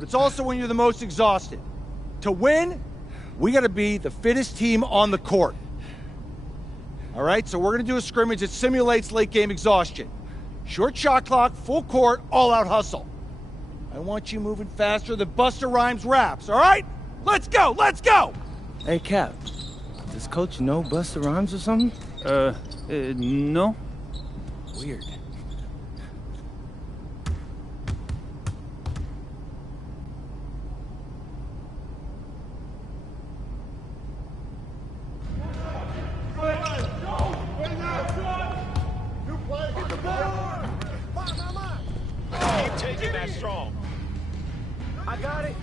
It's also when you're the most exhausted. To win, we gotta be the fittest team on the court. All right, so we're gonna do a scrimmage that simulates late game exhaustion. Short shot clock, full court, all out hustle. I want you moving faster than Busta Rhymes raps, all right? Let's go, let's go! Hey, Cap, does Coach know Busta Rhymes or something? No. Weird. Keep taking that strong. I got it.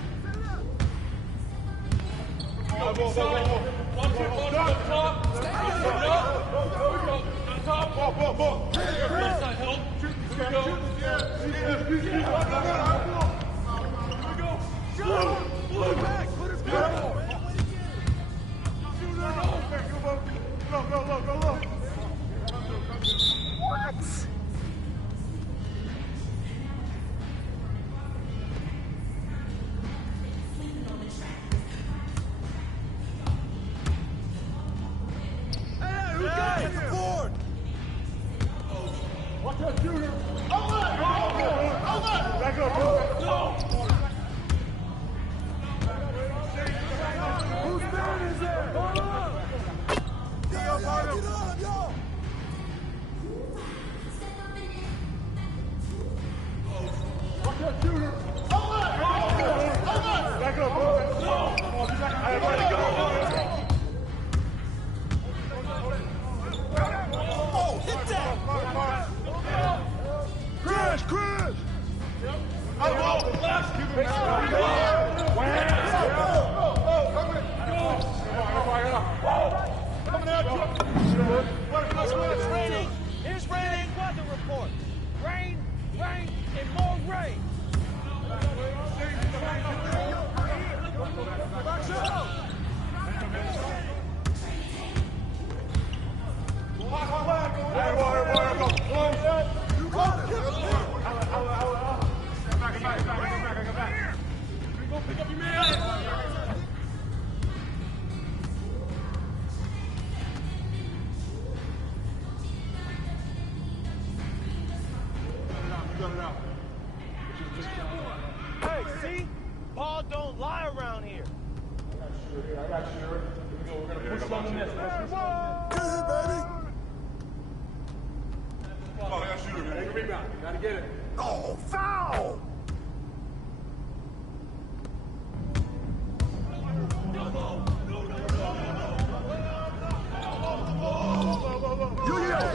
Here's raining weather report. Rain, rain, and more rain. Hey, see? Ball don't lie around here. I got you. Here we go. We're gonna push on this. Oh, I got shooter. Take a rebound. You gotta get it. Oh, foul!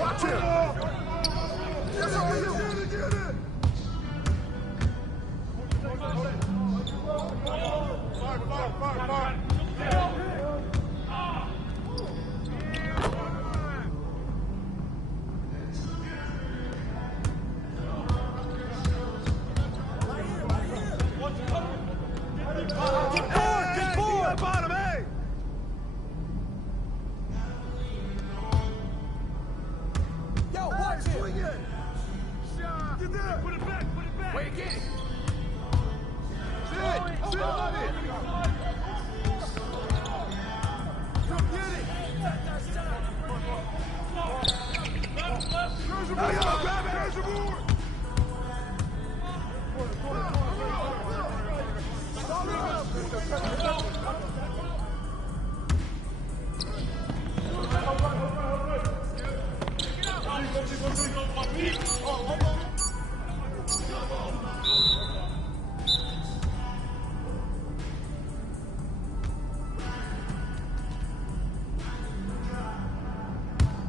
Watch it. Yes, I will. Get it. Fire. Get forward, bottom, hey! Yo, watch it! Swing it! Get there! Put it back! Where you get it? Sit on it! Come get it! Hey, yo, grab it! There's the board!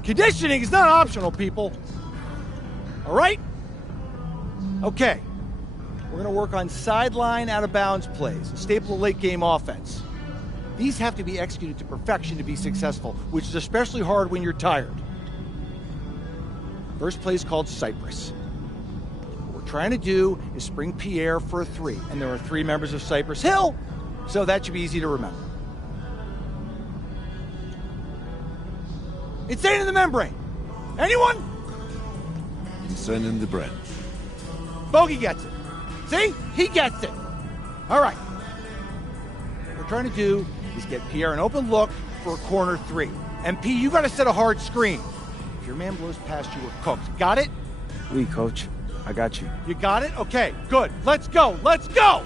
Conditioning is not optional, people. All right? Okay. We're going to work on sideline out-of-bounds plays, a staple of late-game offense. These have to be executed to perfection to be successful, which is especially hard when you're tired. First play is called Cypress. What we're trying to do is spring Pierre for a three, and there are three members of Cypress Hill, so that should be easy to remember. Insane in the membrane. Anyone? Insane in the brain. Bogey gets it. See? He gets it. All right. What we're trying to do is get Pierre an open look for a corner 3. MP, you got to set a hard screen. If your man blows past you, we're cooked. Got it? Oui, coach. I got you. You got it? Okay, good. Let's go. Let's go!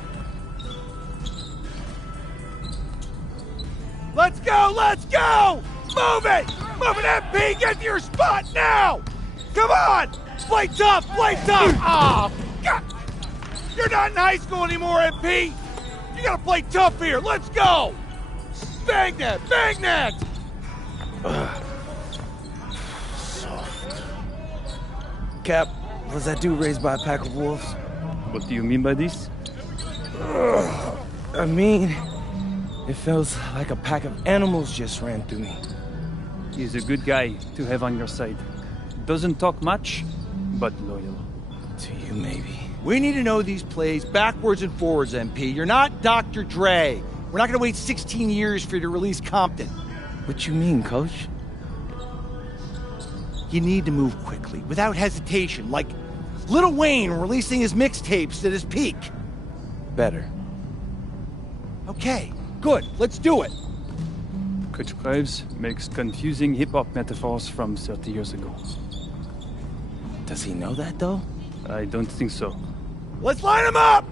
Let's go! Let's go! Move it! Move it, MP! Get to your spot now! Come on! Play tough! Play tough! Ah, God! You're not in high school anymore, MP! You gotta play tough here! Let's go! Bang that! Bang that! Cap, was that dude raised by a pack of wolves? What do you mean by this? I mean, it feels like a pack of animals just ran through me. He's a good guy to have on your side. Doesn't talk much, but loyal. To you, maybe. We need to know these plays backwards and forwards, MP. You're not Dr. Dre. We're not gonna wait 16 years for you to release Compton. What you mean, coach? You need to move quickly, without hesitation, like Lil Wayne releasing his mixtapes at his peak. Better. Okay, good. Let's do it. Coach Graves makes confusing hip-hop metaphors from 30 years ago. Does he know that, though? I don't think so. Let's line them up!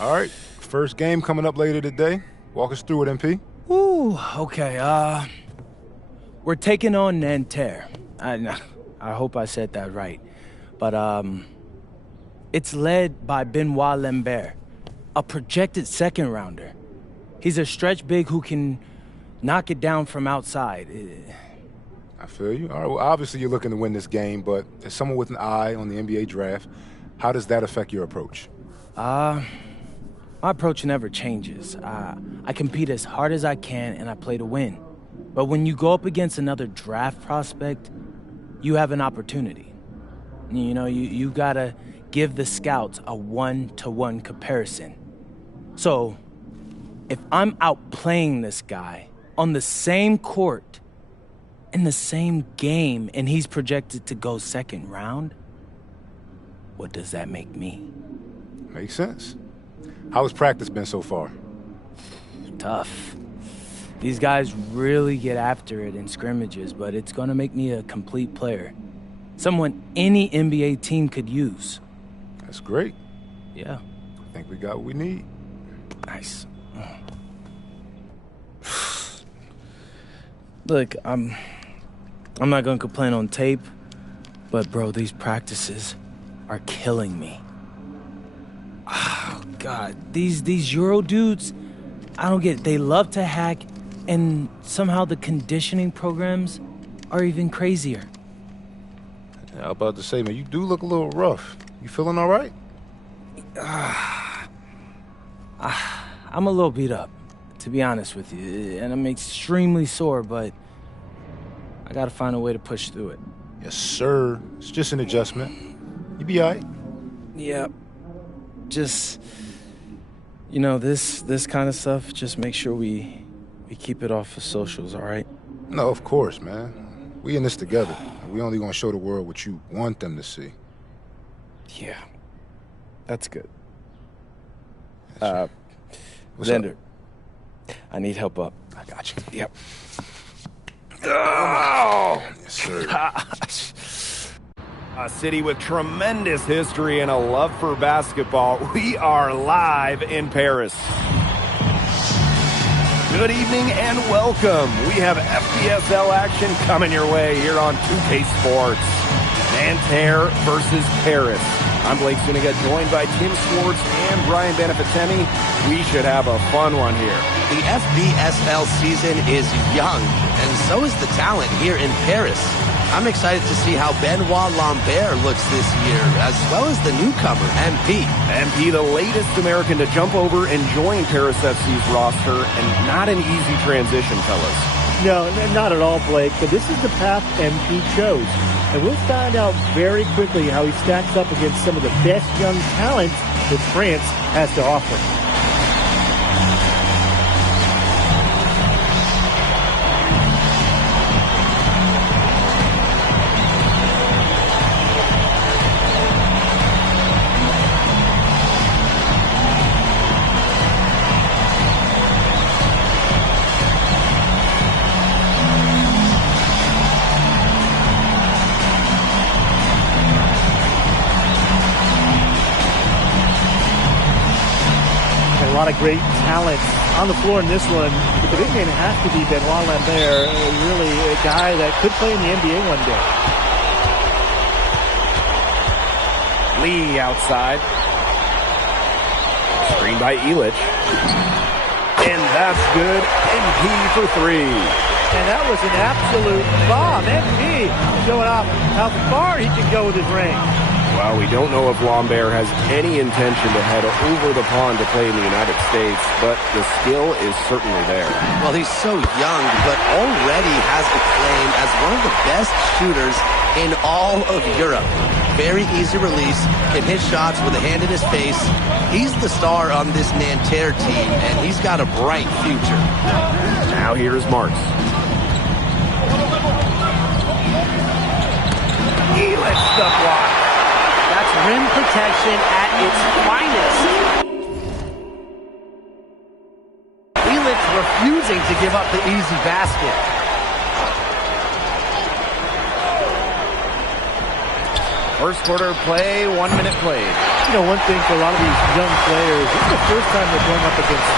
All right, first game coming up later today. Walk us through it, MP. Ooh, okay, we're taking on Nanterre. I hope I said that right. But, it's led by Benoit Lambert, a projected second-rounder. He's a stretch big who can knock it down from outside. I feel you. All right, well, obviously you're looking to win this game, but as someone with an eye on the NBA draft, how does that affect your approach? My approach never changes. I compete as hard as I can, and I play to win. But when you go up against another draft prospect, you have an opportunity. You know, you gotta give the scouts a one-to-one comparison. So, if I'm outplaying this guy on the same court, in the same game, and he's projected to go second round, what does that make me? Makes sense. How has practice been so far? Tough. These guys really get after it in scrimmages, but it's gonna make me a complete player. Someone any NBA team could use. That's great. Yeah. I think we got what we need. Nice. Look, I'm not gonna complain on tape, but bro, these practices are killing me. Oh, God, these Euro dudes, I don't get it. They love to hack, and somehow the conditioning programs are even crazier. Yeah, I was about to say, man, you do look a little rough. You feeling all right? I'm a little beat up, to be honest with you, and I'm extremely sore, but I gotta find a way to push through it. Yes, sir. It's just an adjustment. You be all right. Yeah. Just, you know, this kind of stuff, just make sure we keep it off of socials, all right? No, of course, man. We in this together. We only gonna show the world what you want them to see. Yeah. That's good. What's Xander, up? I need help up. I got you. Yep. Oh! Yes, sir. Gosh. A city with tremendous history and a love for basketball. We are live in Paris. Good evening and welcome. We have FPSL action coming your way here on 2K Sports. Nanterre versus Paris. I'm Blake Zuniga, joined by Tim Swartz and Brian Beneficeni. We should have a fun one here. The FBSL season is young, and so is the talent here in Paris. I'm excited to see how Benoit Lambert looks this year, as well as the newcomer, MP. MP, the latest American to jump over and join Paris FC's roster, and not an easy transition, fellas. No, not at all, Blake, but this is the path MP chose. And we'll find out very quickly how he stacks up against some of the best young talent that France has to offer. A lot of great talent on the floor in this one, but the big man has to be Benoit Lambert, really a guy that could play in the NBA one day. Lee outside. Screen by Illich. And that's good. MP for three. And that was an absolute bomb. MP showing off how far he can go with his range. Well, we don't know if Lambert has any intention to head over the pond to play in the United States, but the skill is certainly there. Well, he's so young, but already has a claim as one of the best shooters in all of Europe. Very easy release, can hit shots with a hand in his face. He's the star on this Nanterre team, and he's got a bright future. Now here's Marks. Illich the block. That's rim protection at its finest. Illich refusing to give up the easy basket. First quarter play, 1 minute played. You know, one thing for a lot of these young players, this is the first time they're going up against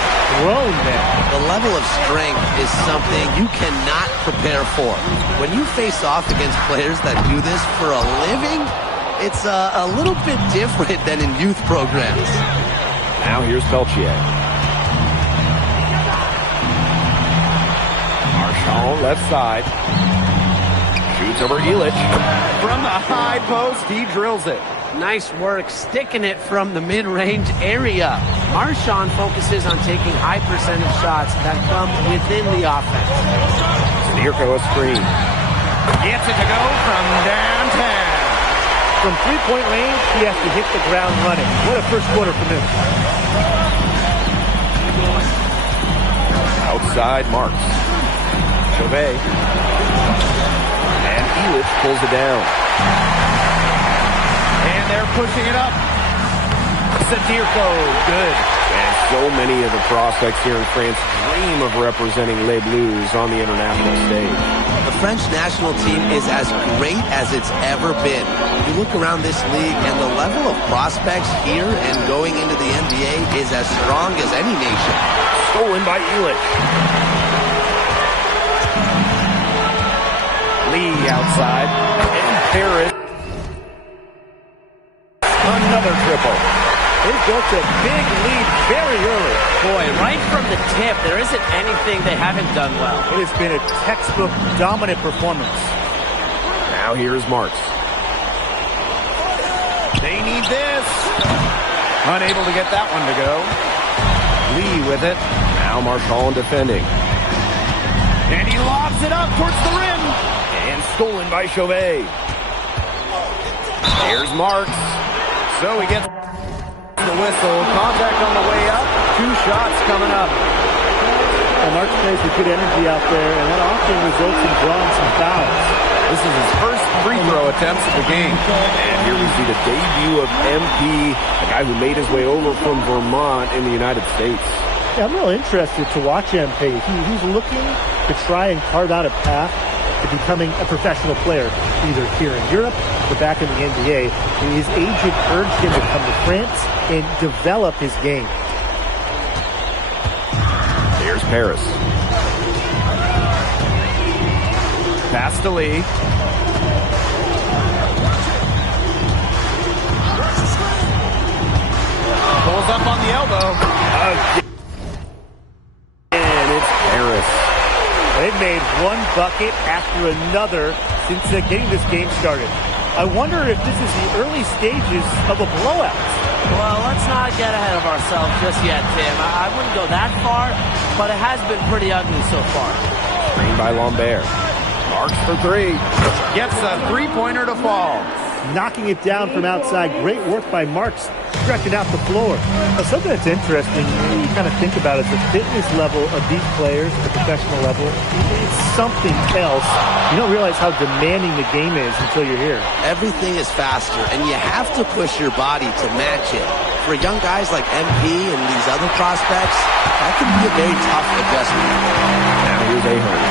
grown men. The level of strength is something you cannot prepare for. When you face off against players that do this for a living, it's a little bit different than in youth programs. Now here's Peltier. Marchand left side. Shoots over Illich. From the high post, he drills it. Nice work sticking it from the mid-range area. Marchand focuses on taking high percentage shots that come within the offense. Sneerko a screen. Gets it to go from downtown. From three-point range, he has to hit the ground running. What a first quarter from him. Outside Marks. Chauvet. And Illich pulls it down. And they're pushing it up. Sadirko, good. And so many of the prospects here in France dream of representing Les Bleus on the international stage. The French national team is as great as it's ever been. You look around this league and the level of prospects here and going into the NBA is as strong as any nation. Stolen by Illich. Lee outside. And Paris. Another triple. They built a big lead very early. Boy, right from the tip, there isn't anything they haven't done well. It has been a textbook dominant performance. Now here's Marks. They need this. Unable to get that one to go. Lee with it. Now Marchand defending. And he lobs it up towards the rim. And stolen by Chauvet. Here's Marks. So he gets the whistle. Contact on the way up. 2 shots coming up. Well, Marks plays with good energy out there, and that often results in drawing some fouls. This is his first free throw attempts of the game. And here we see the debut of MP, a guy who made his way over from Vermont in the United States. Yeah, I'm really interested to watch MP. He's looking to try and carve out a path to becoming a professional player, either here in Europe or back in the NBA. And his agent urged him to come to France and develop his game. Here's Paris. Pass to Lee. Pulls up on the elbow. They've made one bucket after another since getting this game started. I wonder if this is the early stages of a blowout. Well, let's not get ahead of ourselves just yet, Tim. I wouldn't go that far, but it has been pretty ugly so far. Screen by Lambert. Marks for three. Gets a three-pointer to fall. Knocking it down from outside. Great work by Marks, stretching out the floor. Now, something that's interesting, you kind of think about it, the fitness level of these players at the professional level, it's something else. You don't realize how demanding the game is until you're here. Everything is faster, and you have to push your body to match it. For young guys like MP and these other prospects, that can be a very tough adjustment. Now here's Ahern.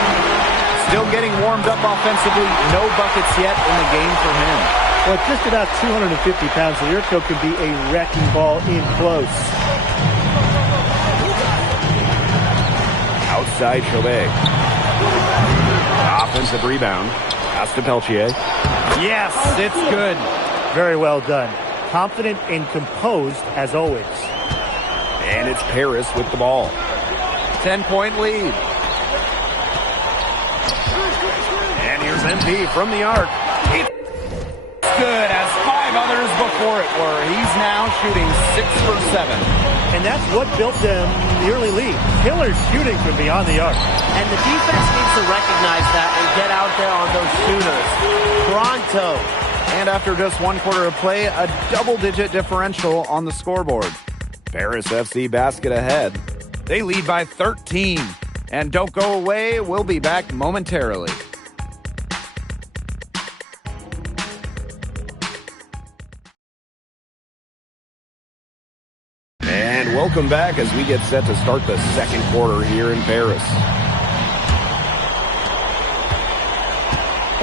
Still getting warmed up offensively. No buckets yet in the game for him. Well, at just about 250 pounds, Lirko can be a wrecking ball in close. Outside Chauvet. Offensive rebound. Pass to Peltier. Yes, it's good. Very well done. Confident and composed as always. And it's Paris with the ball. 10-point lead. And here's MP from the arc. It's good as 5 others before it were. He's now shooting 6 for 7. And that's what built them the early lead. Killer shooting from beyond the arc. And the defense needs to recognize that and get out there on those shooters. Pronto. And after just 1 quarter of play, a double-digit differential on the scoreboard. Paris FC basket ahead. They lead by 13. And don't go away, we'll be back momentarily. And welcome back as we get set to start the second quarter here in Paris.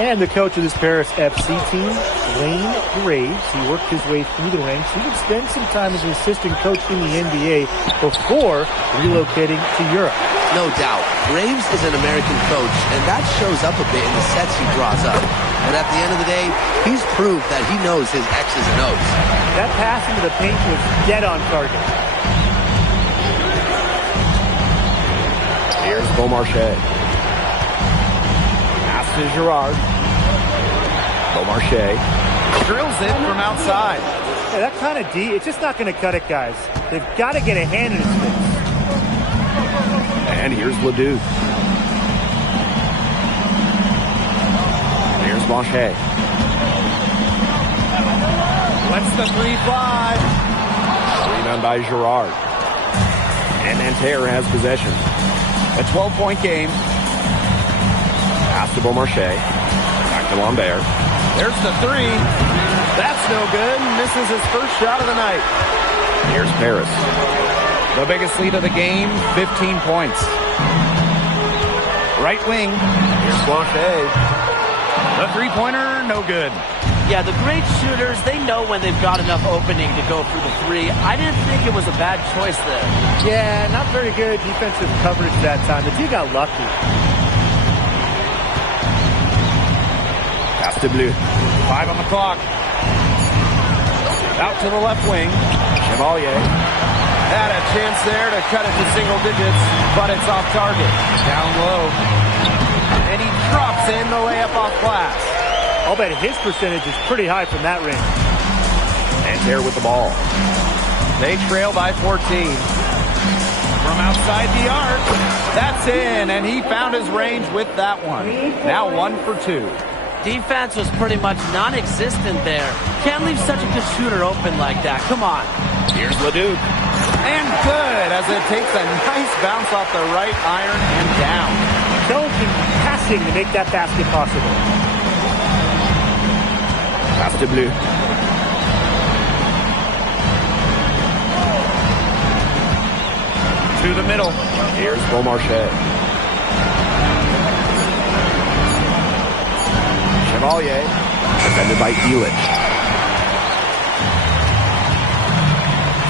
And the coach of this Paris FC team, Wayne Graves, he worked his way through the ranks. He would spend some time as an assistant coach in the NBA before relocating to Europe. No doubt. Graves is an American coach, and that shows up a bit in the sets he draws up. But at the end of the day, he's proved that he knows his X's and O's. That pass into the paint was dead on target. Here's Beaumarchais. Pass to Girard. Beaumarchais drills it from outside. Yeah, that kind of D, it's just not going to cut it, guys. They've got to get a hand in his face. And here's Leduc. Here's Blanchet. Lets the 3 fly. Rebound by Girard. And Nanterre has possession. A 12-point game. Pass to Beaumarchais. Back to Lambert. There's the 3. That's no good. Misses his first shot of the night. Here's Paris. The biggest lead of the game, 15 points. Right wing. Here's Blanchet. The three-pointer, no good. Yeah, the great shooters, they know when they've got enough opening to go through the 3. I didn't think it was a bad choice there. Yeah, not very good defensive coverage that time. The D got lucky. Pass to Bleu. 5 on the clock. Out to the left wing. Chevalier. Had a chance there to cut it to single digits, but it's off target. Down low. And he drops in the layup off glass. I'll bet his percentage is pretty high from that range. And there with the ball. They trail by 14. From outside the arc. That's in, and he found his range with that one. Now 1 for 2. Defense was pretty much non-existent there. Can't leave such a good shooter open like that. Come on. Here's Leduc. And good, as it takes a nice bounce off the right iron and down. Intelligent passing to make that basket possible. Pass to Bleu. To the middle. Here's Beaumarchais. Chevalier. Defended by Elitch.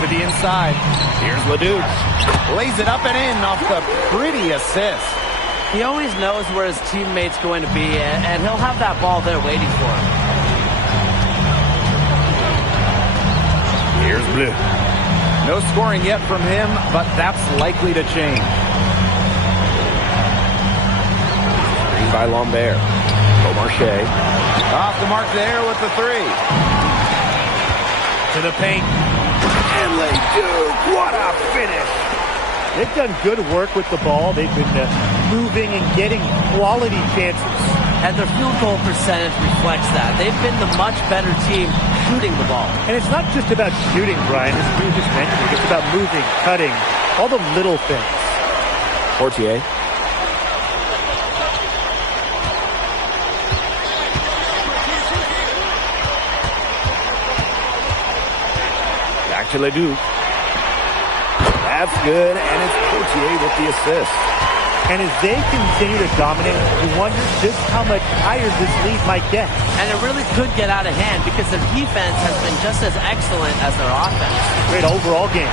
To the inside. Here's Leduc. Lays it up and in off the pretty assist. He always knows where his teammate's going to be, and he'll have that ball there waiting for him. Here's Bleu. No scoring yet from him, but that's likely to change. by Lambert. Beaumarchais. Off the mark there with the three. To the paint. And Leduc. What a finish. They've done good work with the ball. They've been moving and getting quality chances. And their field goal percentage reflects that. They've been the much better team shooting the ball. And it's not just about shooting, Brian, as you just mentioned. It's about moving, cutting, all the little things. Fortier. Back to Leduc. That's good, and it's Fortier with the assist. And as they continue to dominate, you wonder just how much higher this lead might get. And it really could get out of hand because their defense has been just as excellent as their offense. Great overall game.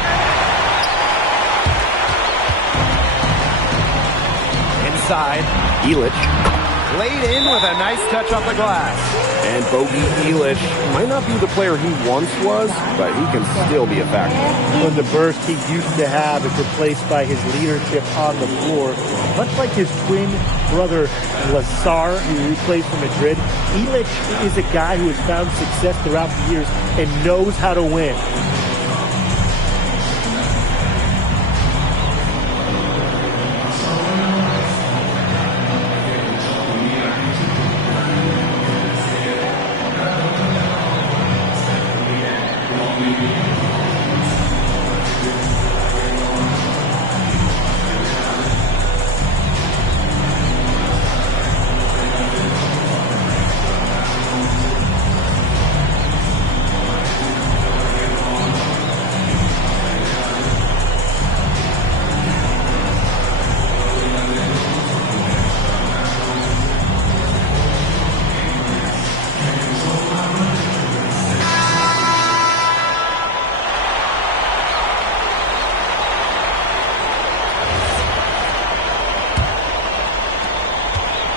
Inside, Elich. Laid in with a nice touch off the glass. And Bogey Elich might not be the player he once was, but he can still be a factor. When the burst he used to have is replaced by his leadership on the floor, much like his twin brother Lazar, who plays for Madrid, Elich is a guy who has found success throughout the years and knows how to win.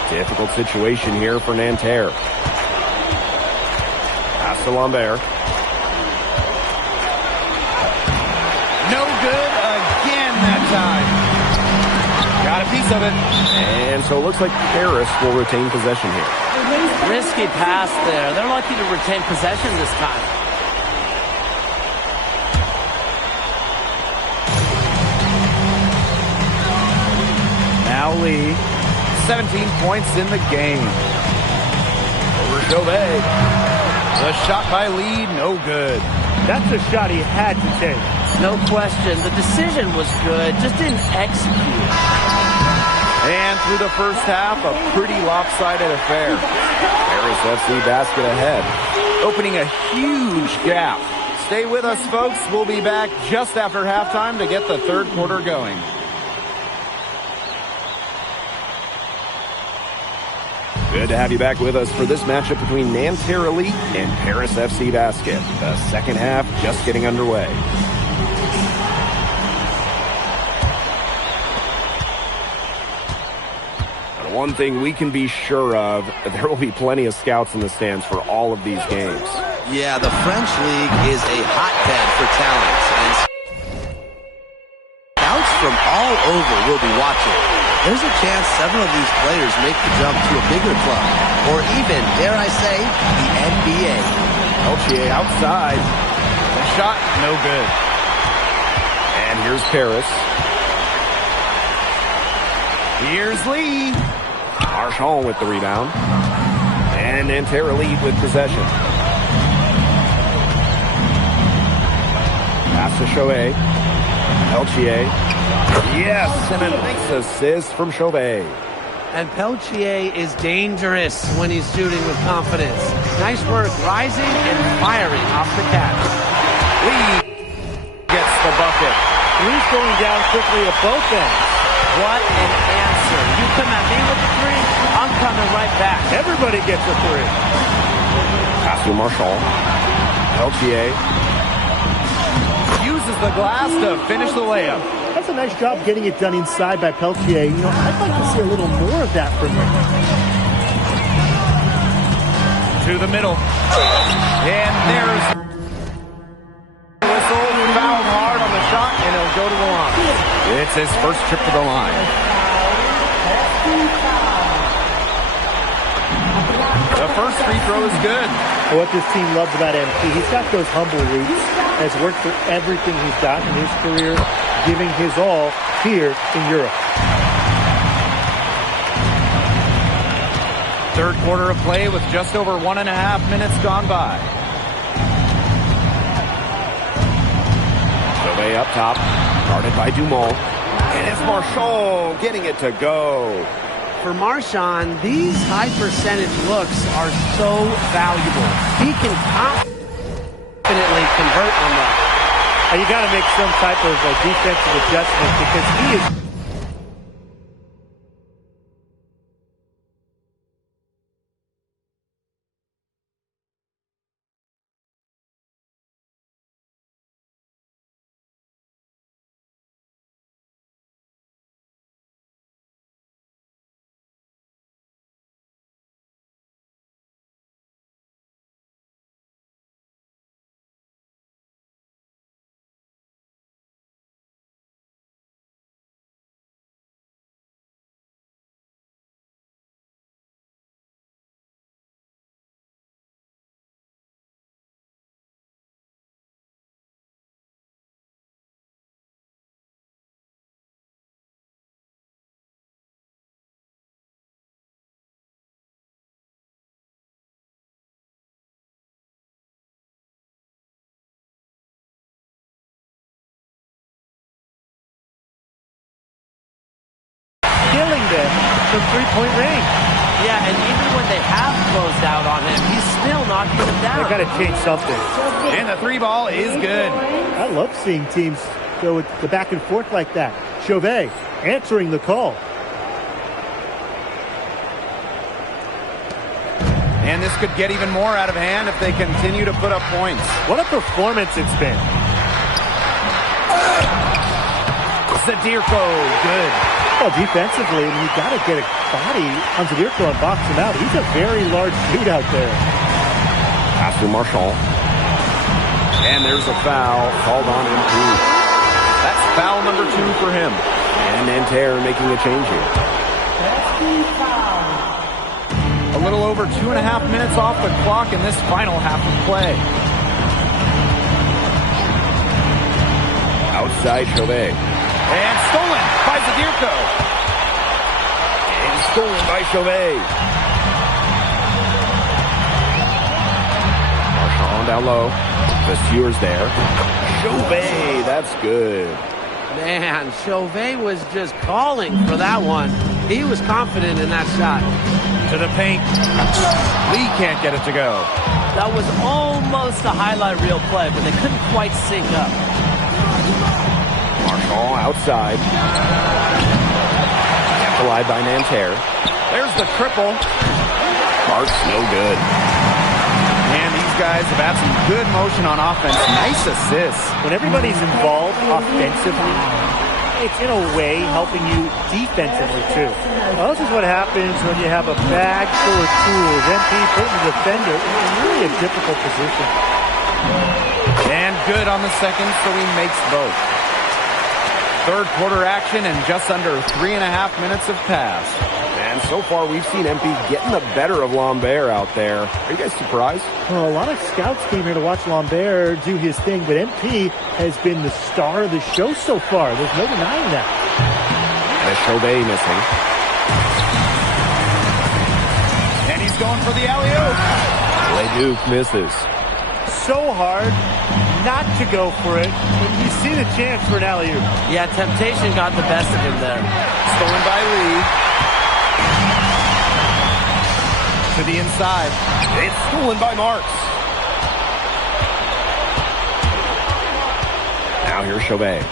Difficult situation here for Nanterre. Pass to Lambert. No good again that time. Got a piece of it. And so it looks like Paris will retain possession here. Risky pass there. They're lucky to retain possession this time. Now Lee. 17 points in the game. Over Chauvet. The shot by Lee, no good. That's a shot he had to take. No question. The decision was good, just didn't execute. And through the first half, a pretty lopsided affair. Paris FC basket ahead, opening a huge gap. Stay with us, folks. We'll be back just after halftime to get the third quarter going. Good to have you back with us for this matchup between Nanterre Elite and Paris FC Basket. The second half just getting underway. But one thing we can be sure of, there will be plenty of scouts in the stands for all of these games. Yeah, the French League is a hotbed for talent, and scouts from all over will be watching. There's a chance several of these players make the jump to a bigger club, or even, dare I say, the NBA. Peltier outside. The shot, no good. And here's Paris. Here's Lee. Marchand with the rebound. And Nanterre Elite with possession. Pass to Chauvet. Peltier. Yes, and a nice assist from Chauvet. And Peltier is dangerous when he's shooting with confidence. Nice work rising and firing off the catch. Lee gets the bucket. Lee's going down quickly at both ends. What an answer. You come at me with the three, I'm coming right back. Everybody gets a three. Pass to Marchand. Peltier uses the glass to finish the layup. That's a nice job getting it done inside by Peltier. You know, I'd like to see a little more of that from him. To the middle. And there's whistle. Fouled hard on the shot, and he'll go to the line. It's his first trip to the line. first free throw is good. And what this team loves about MP, he's got those humble roots, has worked for everything he's got in his career, giving his all here in Europe. Third quarter of play with just over 1.5 minutes gone by. Chauvet up top, guarded by Dumont. And it's Marchand getting it to go. For Marchand, these high percentage looks are so valuable. He can confidently convert on them. You got to make some type of defensive adjustment because he is... killing them from three-point range. Yeah, and even when they have closed out on him, he's still knocking them down. They got to change something. And the three ball is good. I love seeing teams go with the back and forth like that. Chauvet answering the call. And this could get even more out of hand if they continue to put up points. What a performance it's been. Zadirko, good. Well, defensively, you got to get a body on Zadirko and box him out. He's a very large dude out there. Pass to Marchand. And there's a foul called on him too. That's foul number 2 for him. And Nanterre making a change here. A little over 2.5 minutes off the clock in this final half of play. Outside Chauvet. And stolen by Zadirko. And stolen by Chauvet. Marchand down low. Vasseure's there. Chauvet, that's good. Man, Chauvet was just calling for that one. He was confident in that shot. To the paint. Lee can't get it to go. That was almost a highlight reel play, but they couldn't quite sync up. Marchand outside. Kept alive by Nanterre. There's the triple. Mark's no good. And these guys have had some good motion on offense. Nice assists. When everybody's involved offensively, it's in a way helping you defensively too. Well, this is what happens when you have a bag full of tools. MP putting the defender in really a difficult position. And good on the second, so he makes both. Third quarter action and just under 3.5 minutes have passed. And so far we've seen MP getting the better of Lambert out there. Are you guys surprised? Well, a lot of scouts came here to watch Lambert do his thing, but MP has been the star of the show so far. There's no denying that. And Chauvet missing. And he's going for the alley-oop. Leduc misses. So hard not to go for it when you see the chance for an alley-oop. Yeah, temptation got the best of him there. Stolen by Lee. To the inside. It's stolen by Marks. Now here's Chauvet.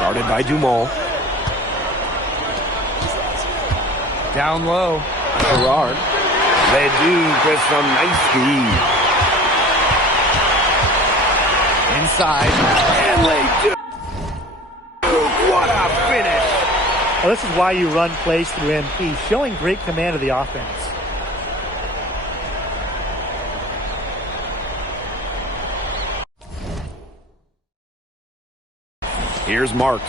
Guarded by Dumont. Down low. Gerard. Leduc with some nice speed. Inside. And Leduc. What a finish. Well, this is why you run plays through MP, showing great command of the offense. Here's Marks.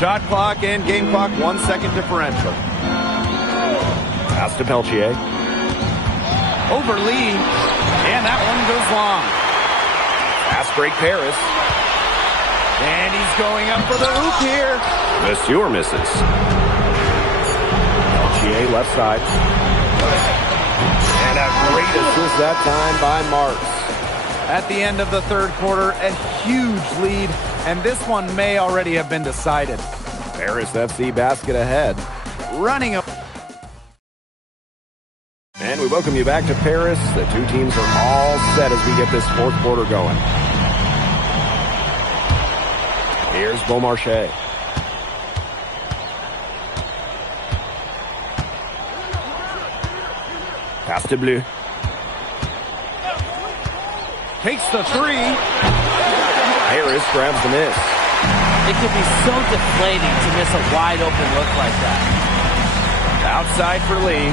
Shot clock and game clock, 1 second differential. Pass to Peltier. Over Lee. And that one goes long. Fast break Paris. And he's going up for the hoop here. Monsieur misses. LGA left side. And a great assist that time by Marks. At the end of the third quarter, a huge lead, and this one may already have been decided. Paris FC basket ahead. Running up. And we welcome you back to Paris. The two teams are all set as we get this fourth quarter going. Here's Beaumarchais. Pass to Bleu. Takes the three. Harris grabs the miss. It could be so deflating to miss a wide open look like that. Outside for Lee.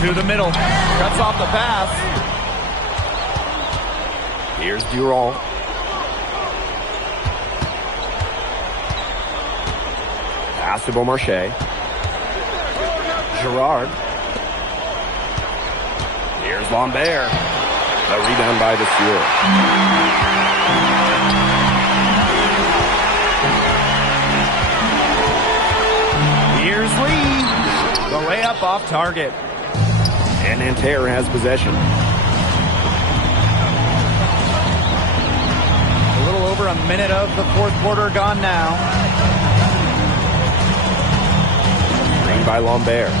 To the middle. Cuts off the pass. Here's Durand. Pass to Beaumarchais. Girard. Here's Lambert. The rebound by Monsieur. Here's Lee. The layup off target. And Nanterre has possession. A little over a minute of the fourth quarter gone now. Screen by Lambert.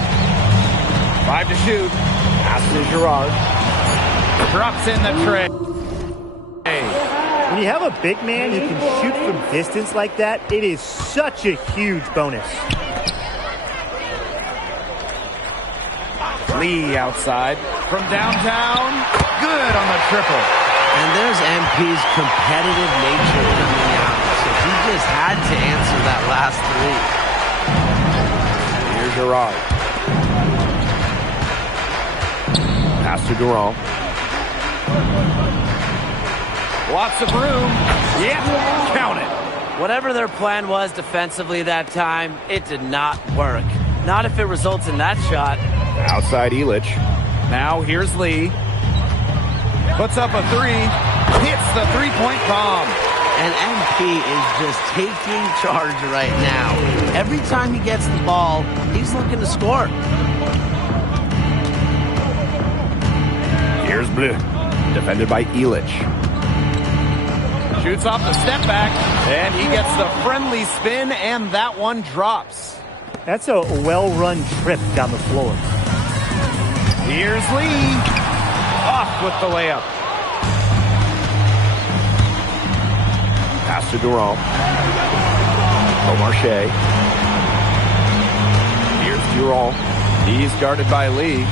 5 to shoot. Pass to Girard. Drops in the tray. When you have a big man who can shoot from distance like that, it is such a huge bonus. Lee outside from downtown. Good on the triple. And there's MP's competitive nature coming out. So he just had to answer that last three. Here's Girard. Pass to Durand. Lots of room. Yeah, count it. Whatever their plan was defensively that time, it did not work. Not if it results in that shot. Outside Illich. Now here's Lee. Puts up a three. Hits the three-point bomb. And MP is just taking charge right now. Every time he gets the ball, he's looking to score. Here's Bleu. Defended by Illich. Shoots off the step back, and he gets the friendly spin, and that one drops. That's a well-run trip down the floor. Here's Lee. Off with the layup. Pass to Durand. Beaumarchais. Here's Durand. He's guarded by Lee.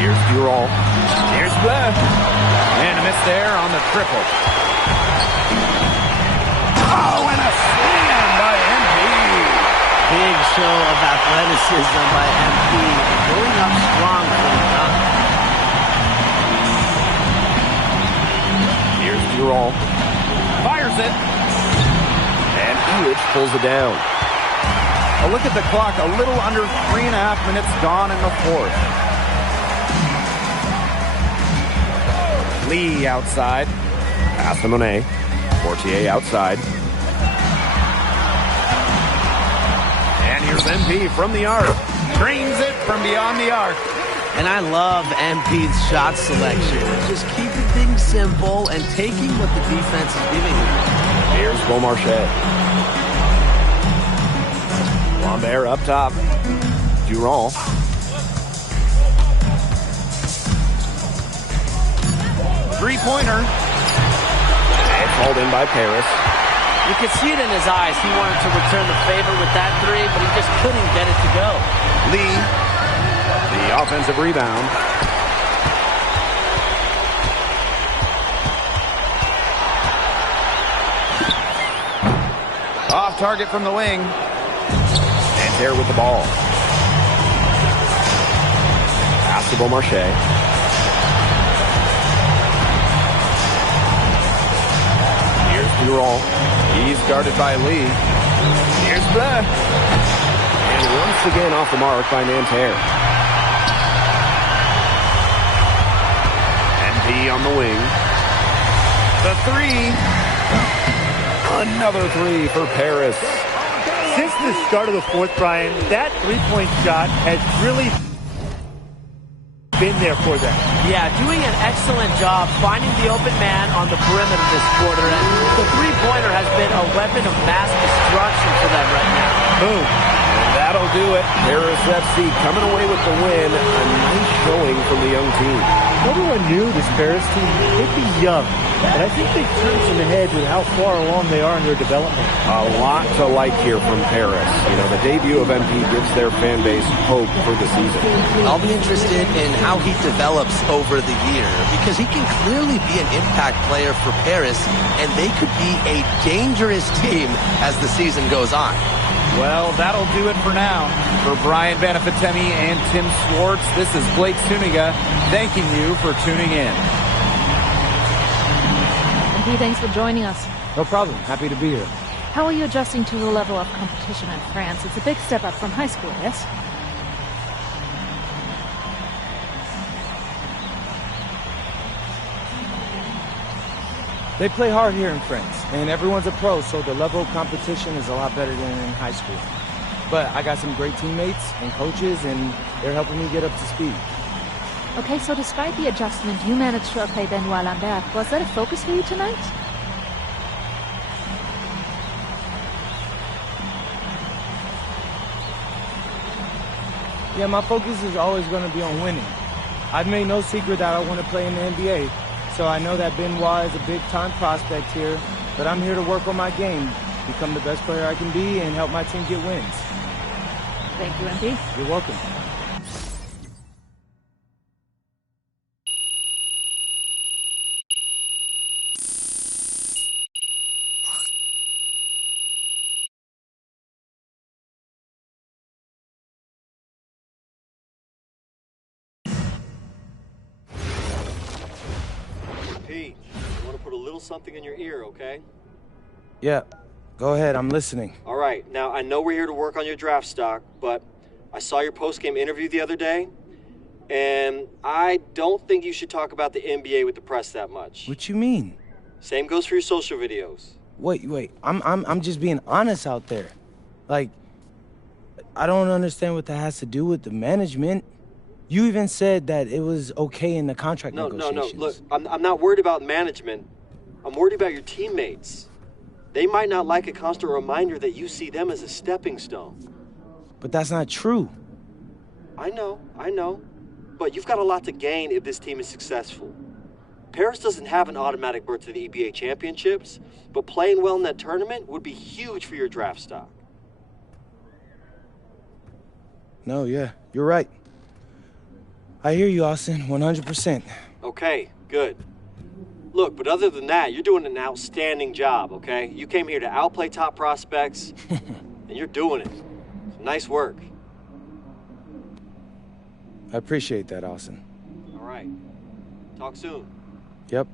Here's Durand. Here's Bleu. And a miss there on the triple. Oh, and a slam by MP. Big show of athleticism by MP. Going up strong for the dunk. Here's Durand. Fires it. And Illich pulls it down. A look at the clock. A little under 3.5 minutes gone in the fourth. Lee outside. Pass to Monet. Fortier outside. And here's MP from the arc. Drains it from beyond the arc. And I love MP's shot selection. Just keeping things simple and taking what the defense is giving him. Here's Beaumarchais. Lambert up top. Durand. Three-pointer. And called in by Paris. You could see it in his eyes. He wanted to return the favor with that three, but he just couldn't get it to go. Lee. The offensive rebound. Off target from the wing. Nanterre with the ball. Pass to Beaumarchais. Here's Durand. He's guarded by Lee. Here's Bleu. And once again off the mark by Nanterre. NP on the wing. The three. Another three for Paris. Since the start of the fourth, Brian, that three-point shot has really been there for them. Yeah, doing an excellent job finding the open man on the perimeter this quarter. And the three-pointer has been a weapon of mass destruction for them right now. Boom. And that'll do it. Paris FC coming away with the win. A nice showing from the young team. Everyone knew this Paris team could be young, but I think they've turned some ahead with how far along they are in their development. A lot to like here from Paris. You know, the debut of MP gives their fan base hope for the season. I'll be interested in how he develops over the year, because he can clearly be an impact player for Paris, and they could be a dangerous team as the season goes on. Well, that'll do it for now. For Brian Banafitemi and Tim Swartz, this is Blake Suniga thanking you for tuning in. MP, thanks for joining us. No problem. Happy to be here. How are you adjusting to the level of competition in France? It's a big step up from high school, yes? They play hard here in France, and everyone's a pro, so the level of competition is a lot better than in high school. But I got some great teammates and coaches, and they're helping me get up to speed. Okay, so despite the adjustment, you managed to outplay Benoit Lambert. Was that a focus for you tonight? Yeah, my focus is always going to be on winning. I've made no secret that I want to play in the NBA, so I know that Benoit is a big-time prospect here, but I'm here to work on my game, become the best player I can be, and help my team get wins. Thank you, MP. You're welcome. Pete, I want to put a little something in your ear, okay? Yeah, go ahead. I'm listening. All right. Now, I know we're here to work on your draft stock, but I saw your post-game interview the other day, and I don't think you should talk about the NBA with the press that much. What you mean? Same goes for your social videos. Wait. I'm just being honest out there. Like, I don't understand what that has to do with the management. You even said that it was okay in the contract negotiations. No. Look, I'm not worried about management. I'm worried about your teammates. They might not like a constant reminder that you see them as a stepping stone. But that's not true. I know. But you've got a lot to gain if this team is successful. Paris doesn't have an automatic berth to the EBA championships, but playing well in that tournament would be huge for your draft stock. No, yeah, you're right. I hear you, Austin, 100%. Okay, good. Look, but other than that, you're doing an outstanding job, okay? You came here to outplay top prospects, and you're doing it. Nice work. I appreciate that, Austin. All right. Talk soon. Yep.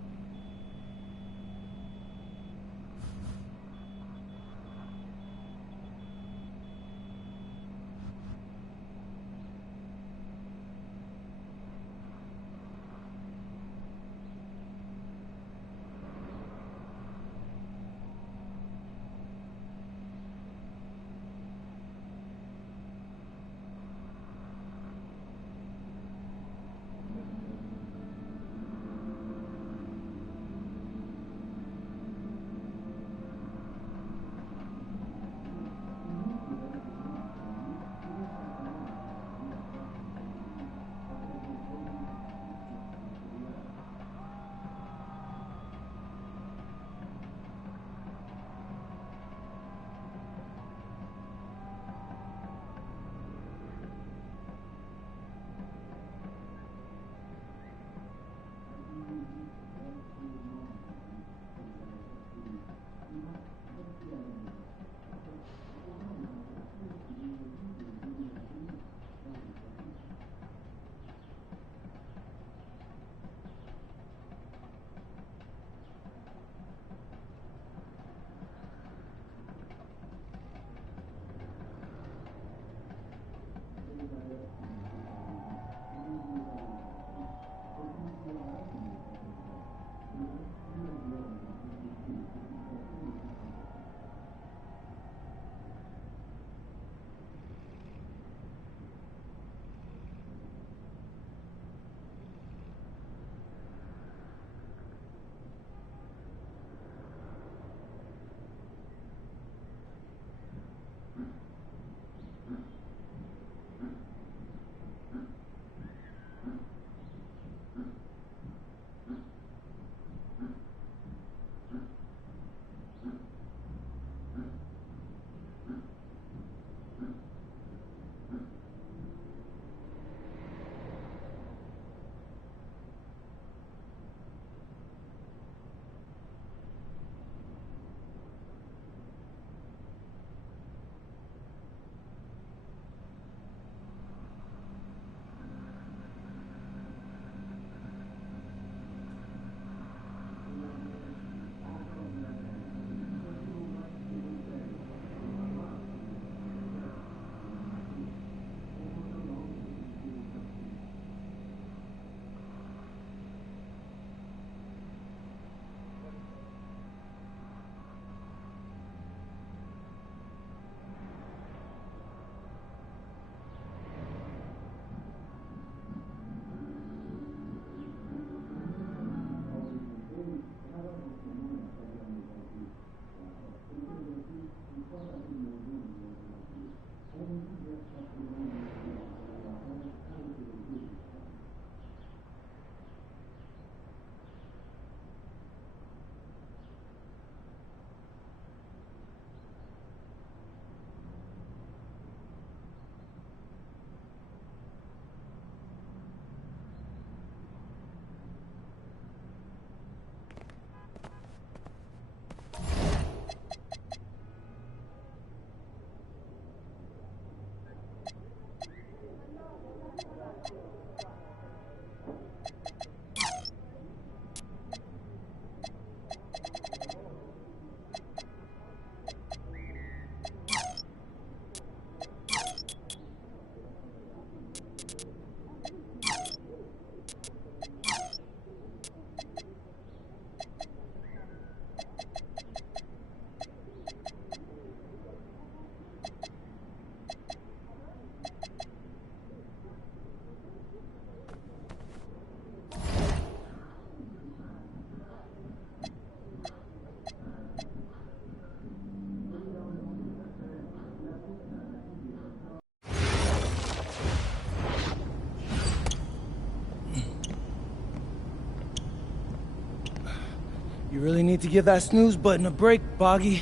You really need to give that snooze button a break, Boggy.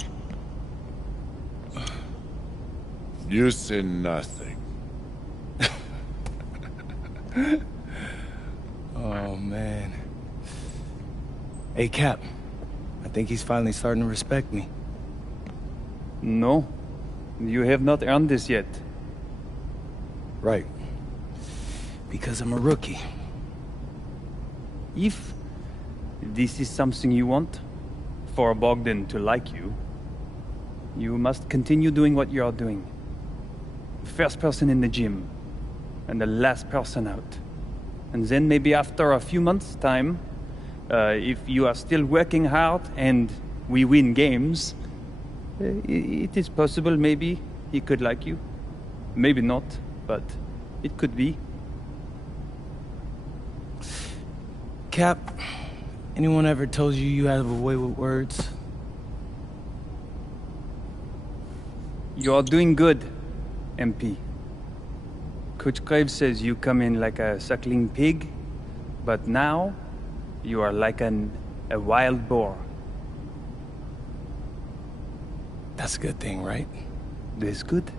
You say nothing. Oh, man. Hey, Cap. I think he's finally starting to respect me. No, you have not earned this yet. Right. Because I'm a rookie. If this is something you want, for Bogdan to like you, you must continue doing what you are doing. First person in the gym, and the last person out. And then maybe after a few months' time, if you are still working hard and we win games, it is possible maybe he could like you. Maybe not, but it could be. Cap, anyone ever told you you have a way with words? You are doing good, MP. Coach Graves says you come in like a suckling pig, but now you are like a wild boar. That's a good thing, right? That's good.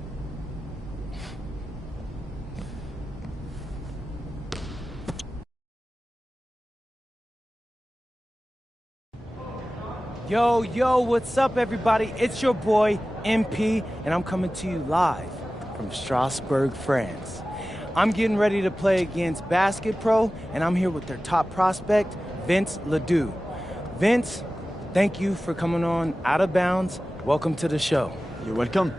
Yo, what's up, everybody? It's your boy, MP, and I'm coming to you live from Strasbourg, France. I'm getting ready to play against Basket Pro, and I'm here with their top prospect, Vince Ledoux. Vince, thank you for coming on Out of Bounds. Welcome to the show. You're welcome.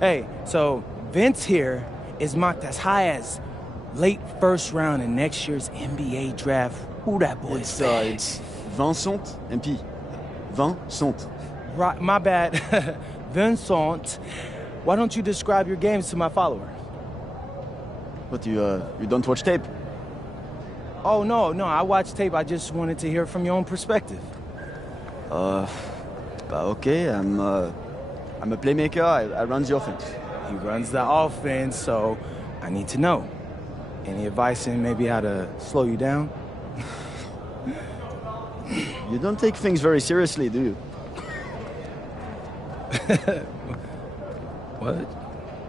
Hey, so Vince here is mocked as high as late first round in next year's NBA draft. Who that boy is? It's Vincent, MP. Vincent. Right, my bad. Vincent. Why don't you describe your games to my follower? But you don't watch tape? Oh, no, I watch tape. I just wanted to hear from your own perspective. Okay, I'm a playmaker. I run the offense. He runs the offense, so I need to know. Any advice in maybe how to slow you down? You don't take things very seriously, do you? What?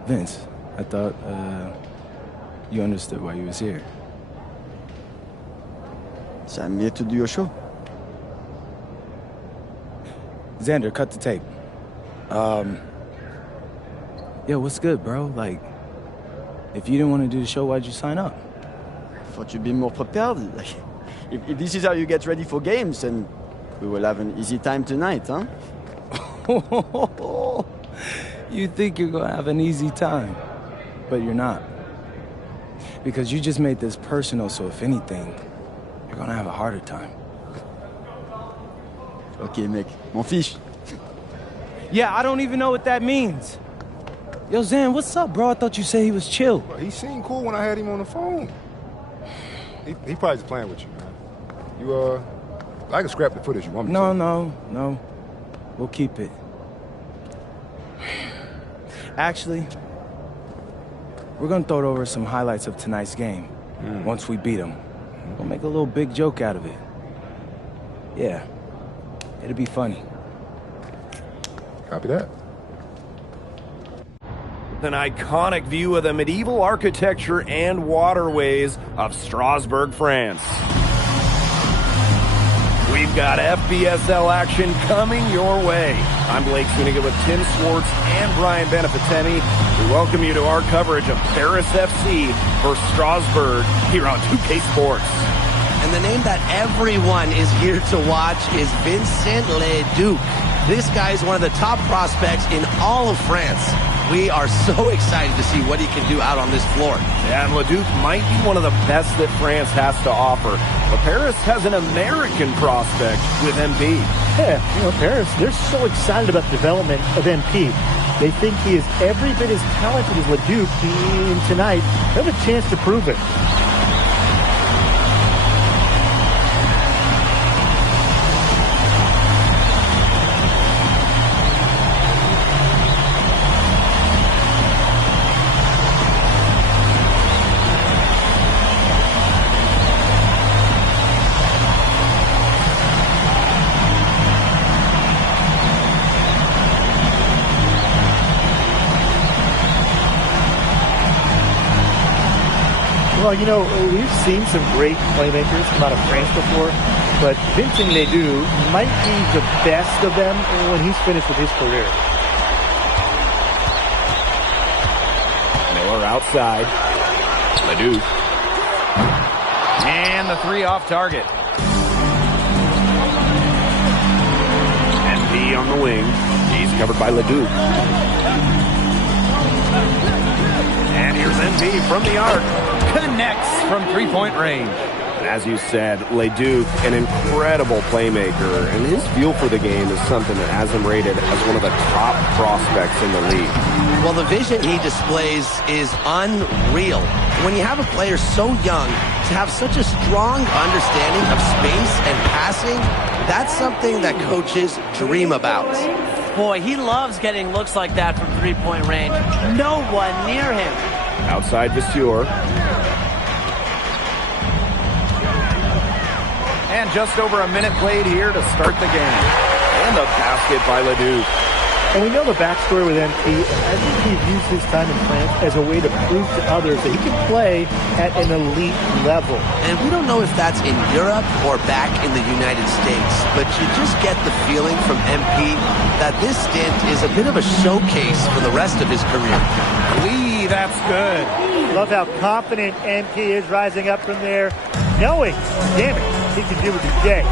Vince, I thought, you understood why you was here. So I'm here to do your show. Xander, cut the tape. Yeah, what's good, bro? Like, if you didn't want to do the show, why'd you sign up? I thought you'd be more prepared. Like, if this is how you get ready for games, then we will have an easy time tonight, huh? You think you're gonna have an easy time, but you're not. Because you just made this personal, so if anything, you're gonna have a harder time. Okay, mec. M'en fiche. Yeah, I don't even know what that means. Yo, Zan, what's up, bro? I thought you said he was chill. Well, he seemed cool when I had him on the phone. He probably just playing with you, man. You, I can scrap the footage you want me to. No. We'll keep it. Actually, we're gonna throw over some highlights of tonight's game. Once we beat them. We'll make a little big joke out of it. Yeah. It'll be funny. Copy that. An iconic view of the medieval architecture and waterways of Strasbourg, France. We've got FBSL action coming your way. I'm Blake Zuniga with Tim Swartz and Brian Benefitemi. We welcome you to our coverage of Paris FC versus Strasbourg here on 2K Sports. And the name that everyone is here to watch is Vincent Ledoux. This guy is one of the top prospects in all of France. We are so excited to see what he can do out on this floor. Yeah, and Ledoux might be one of the best that France has to offer. But Paris has an American prospect with MP. Yeah, Paris, they're so excited about the development of MP. They think he is every bit as talented as Ledoux, and tonight, they have a chance to prove it. Well, you know, we've seen some great playmakers come out of France before, but Vincent Ledoux might be the best of them when he's finished with his career. Miller outside. Ledoux. And the three off target. MP on the wing. He's covered by Ledoux. And here's MP from the arc. Connects from three-point range. As you said, Ledoux, an incredible playmaker, and his feel for the game is something that has him rated as one of the top prospects in the league. Well, the vision he displays is unreal. When you have a player so young to have such a strong understanding of space and passing, that's something that coaches dream about. Boy, he loves getting looks like that from three-point range. No one near him. Outside Vasseur. And just over a minute played here to start the game. And a basket by Ledoux. And we know the backstory with MP. I think he used his time in France as a way to prove to others that he can play at an elite level. And we don't know if that's in Europe or back in the United States, but you just get the feeling from MP that this stint is a bit of a showcase for the rest of his career. Lee, that's good. Love how confident MP is rising up from there, knowing, damn it, he can do it today.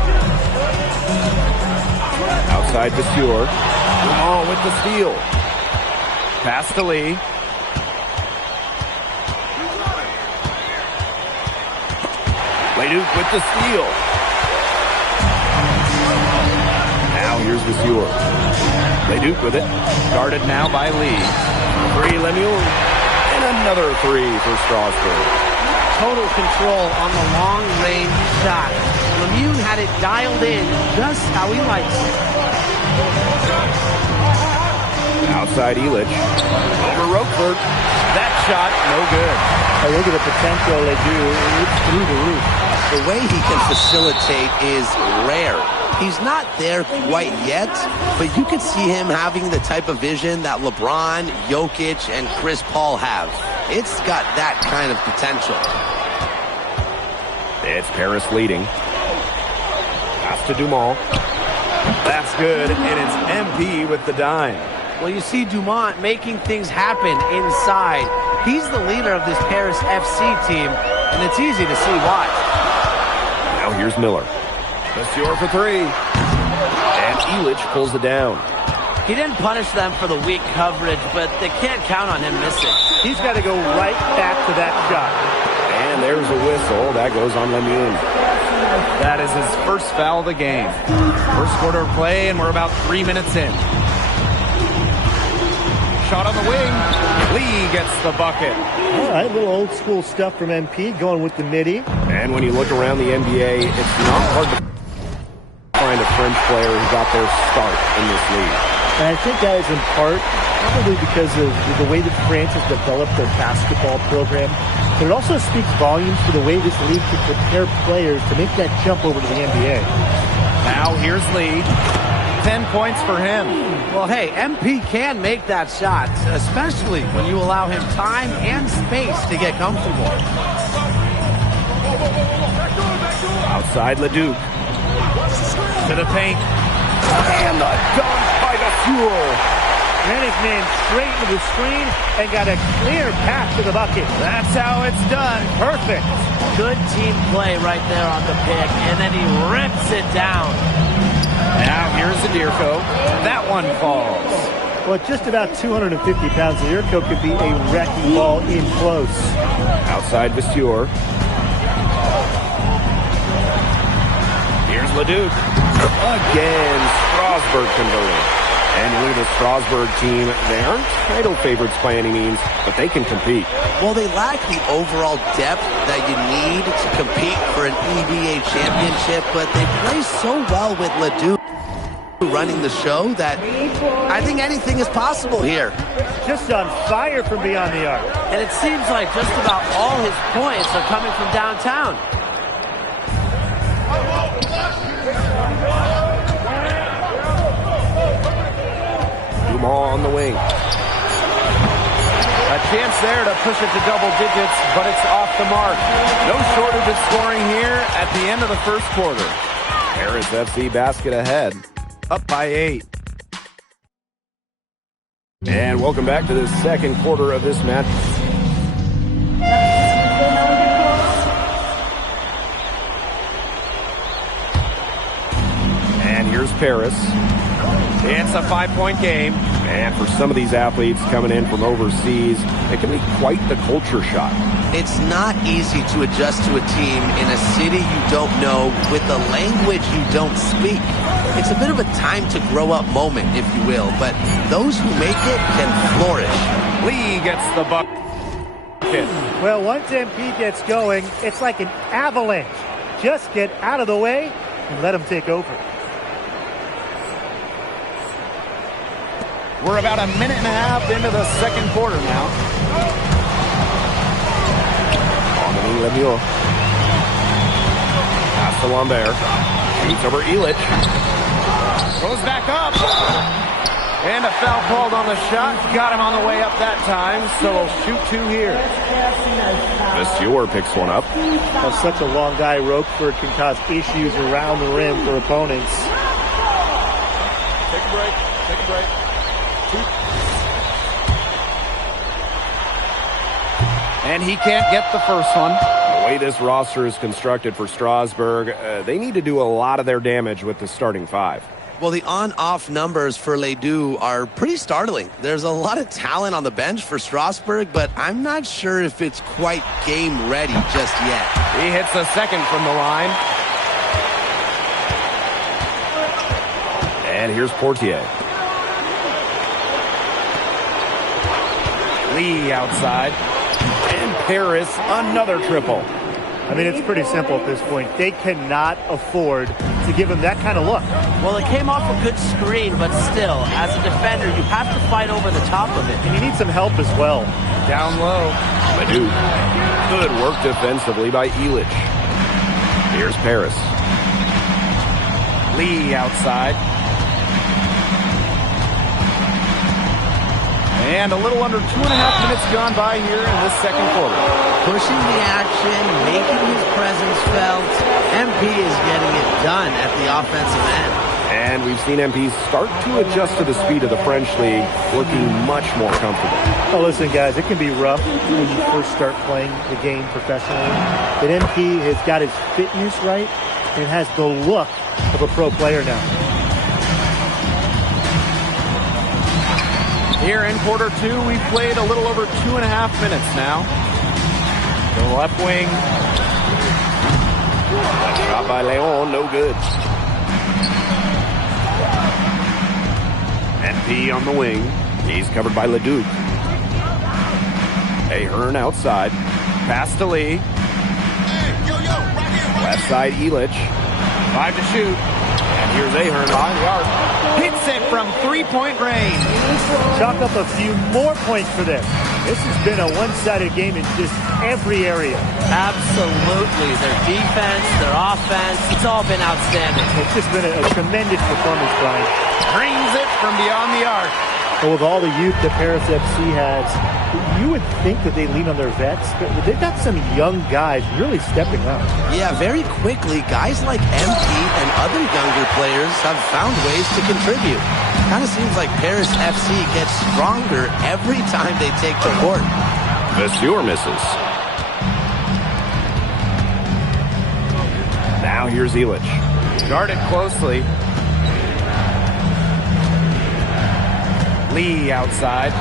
Outside Vasseur. Oh, with the steal. Pass to Lee. Ledoux with the steal. Now here's Vasseur. Ledoux with it. Guarded now by Lee. Three, Lemieux. And another three for Strasburg. Total control on the long-range shot. Lemieux had it dialed in just how he likes it. Outside Illich. Over Roquefort. That shot, no good. Oh, look at the potential they do. It's through the roof. The way he can facilitate is rare. He's not there quite yet, but you can see him having the type of vision that LeBron, Jokic, and Chris Paul have. It's got that kind of potential. It's Paris leading. Pass to Dumont. That's good, and it's MP with the dime. Well, you see Dumont making things happen inside. He's the leader of this Paris FC team, and it's easy to see why. Now here's Miller. Vasseur for three. And Illich pulls it down. He didn't punish them for the weak coverage, but they can't count on him missing. He's got to go right back to that shot. And there's a whistle. That goes on Lemieux. That is his first foul of the game. First quarter of play, and we're about 3 minutes in. Shot on the wing. Lee gets the bucket. All right, little old school stuff from MP, going with the midi. And when you look around the NBA, it's not hard to find a French player who got their start in this league. And I think that is in part probably because of the way that France has developed their basketball program. But it also speaks volumes for the way this league can prepare players to make that jump over to the NBA. Now here's Lee. 10 points for him. Well, hey, MP can make that shot, especially when you allow him time and space to get comfortable. Outside Ledoux. To the paint. And the dunk by Vasseur. Ran his man straight to the screen and got a clear pass to the bucket. That's how it's done. Perfect. Good team play right there on the pick, and then he rips it down. Now here's Adirko. That one falls. Well, just about 250 pounds, Adirko could be a wrecking ball in close. Outside Vasseur. Here's Ledoux. Again, Strasburg converting. And you look at the Strasburg team, they aren't title favorites by any means, but they can compete. Well, they lack the overall depth that you need to compete for an EBA championship, but they play so well with Ledoux running the show that I think anything is possible here. Just on fire from beyond the arc. And it seems like just about all his points are coming from downtown. Dumont on the wing. A chance there to push it to double digits, but it's off the mark. No shortage of scoring here at the end of the first quarter. Paris FC basket ahead, up by 8. And welcome back to the second quarter of this match. And here's Paris. It's a 5-point game. And for some of these athletes coming in from overseas, it can be quite the culture shock. It's not easy to adjust to a team in a city you don't know with a language you don't speak. It's a bit of a time to grow up moment, if you will, but those who make it can flourish. Lee gets the bucket. Well, once MP gets going, it's like an avalanche. Just get out of the way and let them take over. We're about a minute and a half into the second quarter now. Lemieux. Pass to Lambert. Shoots over Illich. Goes back up. And a foul called on the shot. Got him on the way up that time, so we'll shoot 2 here. Monsieur picks one up. Well, such a long guy, Roquefort can cause issues around the rim for opponents. Take a break. Take a break. And he can't get the first one. The way this roster is constructed for Strasbourg, they need to do a lot of their damage with the starting 5. Well, the on-off numbers for Ledoux are pretty startling. There's a lot of talent on the bench for Strasbourg, but I'm not sure if it's quite game ready just yet. He hits a second from the line. And here's Portier. Lee outside. And Paris, another triple. I mean, it's pretty simple at this point. They cannot afford to give him that kind of look. Well, it came off a good screen, but still, as a defender, you have to fight over the top of it. And you need some help as well. Down low. Ledoux. Good work defensively by Illich. Here's Paris. Lee outside. And a little under 2.5 minutes gone by here in this second quarter. Pushing the action, making his presence felt. MP is getting it done at the offensive end. And we've seen MP start to adjust to the speed of the French league, looking much more comfortable. Oh, listen, guys, it can be rough when you first start playing the game professionally. But MP has got his fitness right and has the look of a pro player now. Here in quarter 2, we've played a little over 2.5 minutes now. The left wing. Shot by Leon, no good. MP on the wing. He's covered by Leduc. Ahern outside. Pass to Lee. Left side, Illich. 5 to shoot. And here's Ahern. 5 yards. Hits it from 3-point range. Chalk up a few more points for them. This has been a one-sided game in just every area. Absolutely. Their defense, their offense, it's all been outstanding. It's just been a tremendous performance, Brian. Drains it from beyond the arc. But with all the youth that Paris FC has, you would think that they lean on their vets, but they've got some young guys really stepping up. Yeah, very quickly, guys like MP and other younger players have found ways to contribute. Kind of seems like Paris FC gets stronger every time they take the court. Monsieur misses. Now here's Illich. Guarded closely. Lee outside.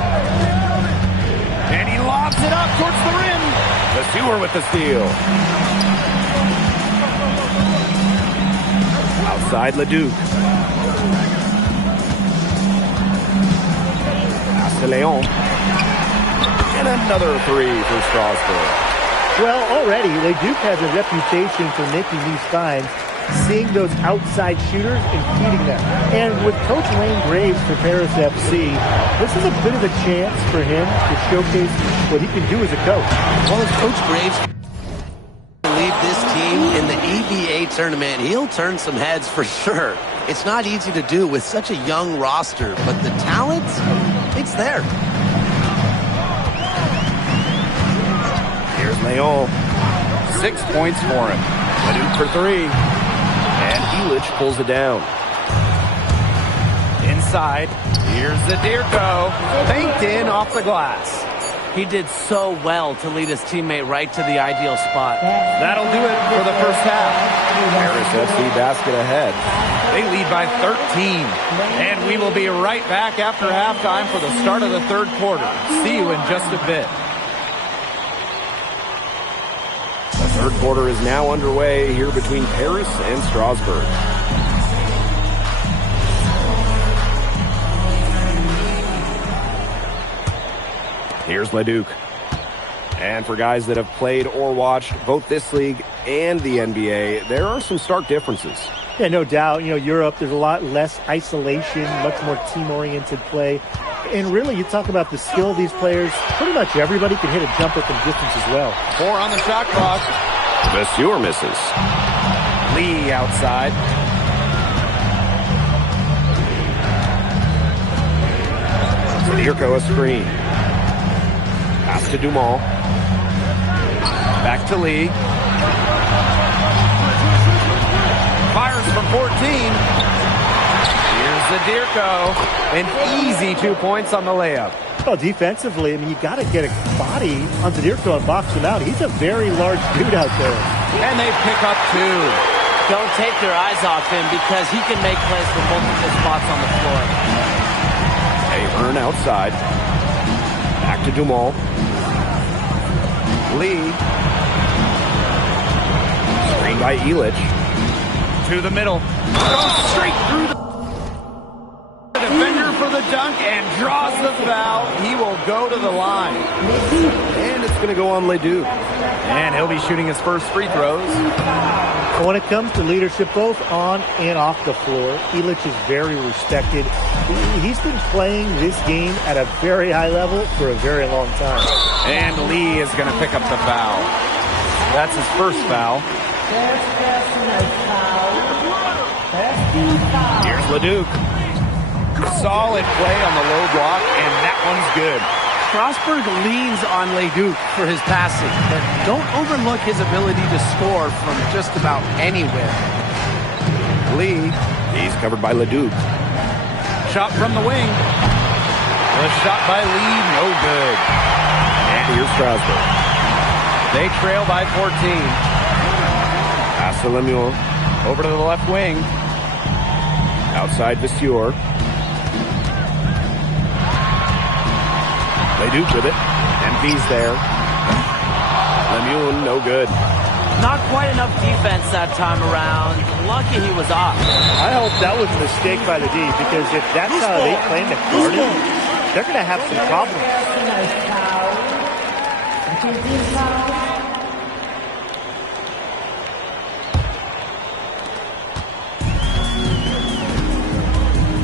And he lobs it up towards the rim. Monsieur with the steal. Outside Leduc. Pass to Leon. And another 3 for Strasbourg. Well, already, Leduc has a reputation for making these finds, seeing those outside shooters and feeding them. And with Coach Wayne Graves for Paris FC, this is a bit of a chance for him to showcase what he can do as a coach. Well, if Coach Graves lead this team in the EBA tournament, he'll turn some heads for sure. It's not easy to do with such a young roster, but the talent, it's there. Leon. 6 points for him. Leduc for 3. And Illich pulls it down. Inside. Here's the Dirko. Banked in off the glass. He did so well to lead his teammate right to the ideal spot. That'll do it for the first half. Paris FC basket ahead. They lead by 13. And we will be right back after halftime for the start of the third quarter. See you in just a bit. The third quarter is now underway here between Paris and Strasbourg. Here's Leduc. And for guys that have played or watched both this league and the NBA, there are some stark differences. Yeah, no doubt. You know, Europe, there's a lot less isolation, much more team-oriented play. And really, you talk about the skill of these players, pretty much everybody can hit a jumper from distance as well. 4 on the shot clock. Vasseur misses. Lee outside. Dirko a screen. Pass to Dumont. Back to Lee. Fires from 14. Here's the Dirko. An easy 2 points on the layup. Well, defensively, I mean, you got to get a body onto Dirko and box him out. He's a very large dude out there. And they pick up 2. Don't take your eyes off him because he can make plays from multiple spots on the floor. Ahern outside. Back to Dumont. Lee. Screen by Illich. To the middle. Goes straight through the defender for the dunk and draws the foul. He will go to the line. And it's going to go on Leduc. And he'll be shooting his first free throws. When it comes to leadership, both on and off the floor, Illich is very respected. He's been playing this game at a very high level for a very long time. And Lee is going to pick up the foul. That's his first foul. Here's Leduc. Solid play on the low block, and that one's good. Strasbourg leans on Leduc for his passing, but don't overlook his ability to score from just about anywhere. Lee. He's covered by Leduc. Shot from the wing. The shot by Lee, no good. And here's Strasbourg. They trail by 14. Pass to Lemieux. Over to the left wing. Outside Vasseur. Leduc with it. MP's there. Lemieux, no good. Not quite enough defense that time around. Lucky he was off. I hope that was a mistake by the D, because if that's how they plan to guard him, they're going to have some problems.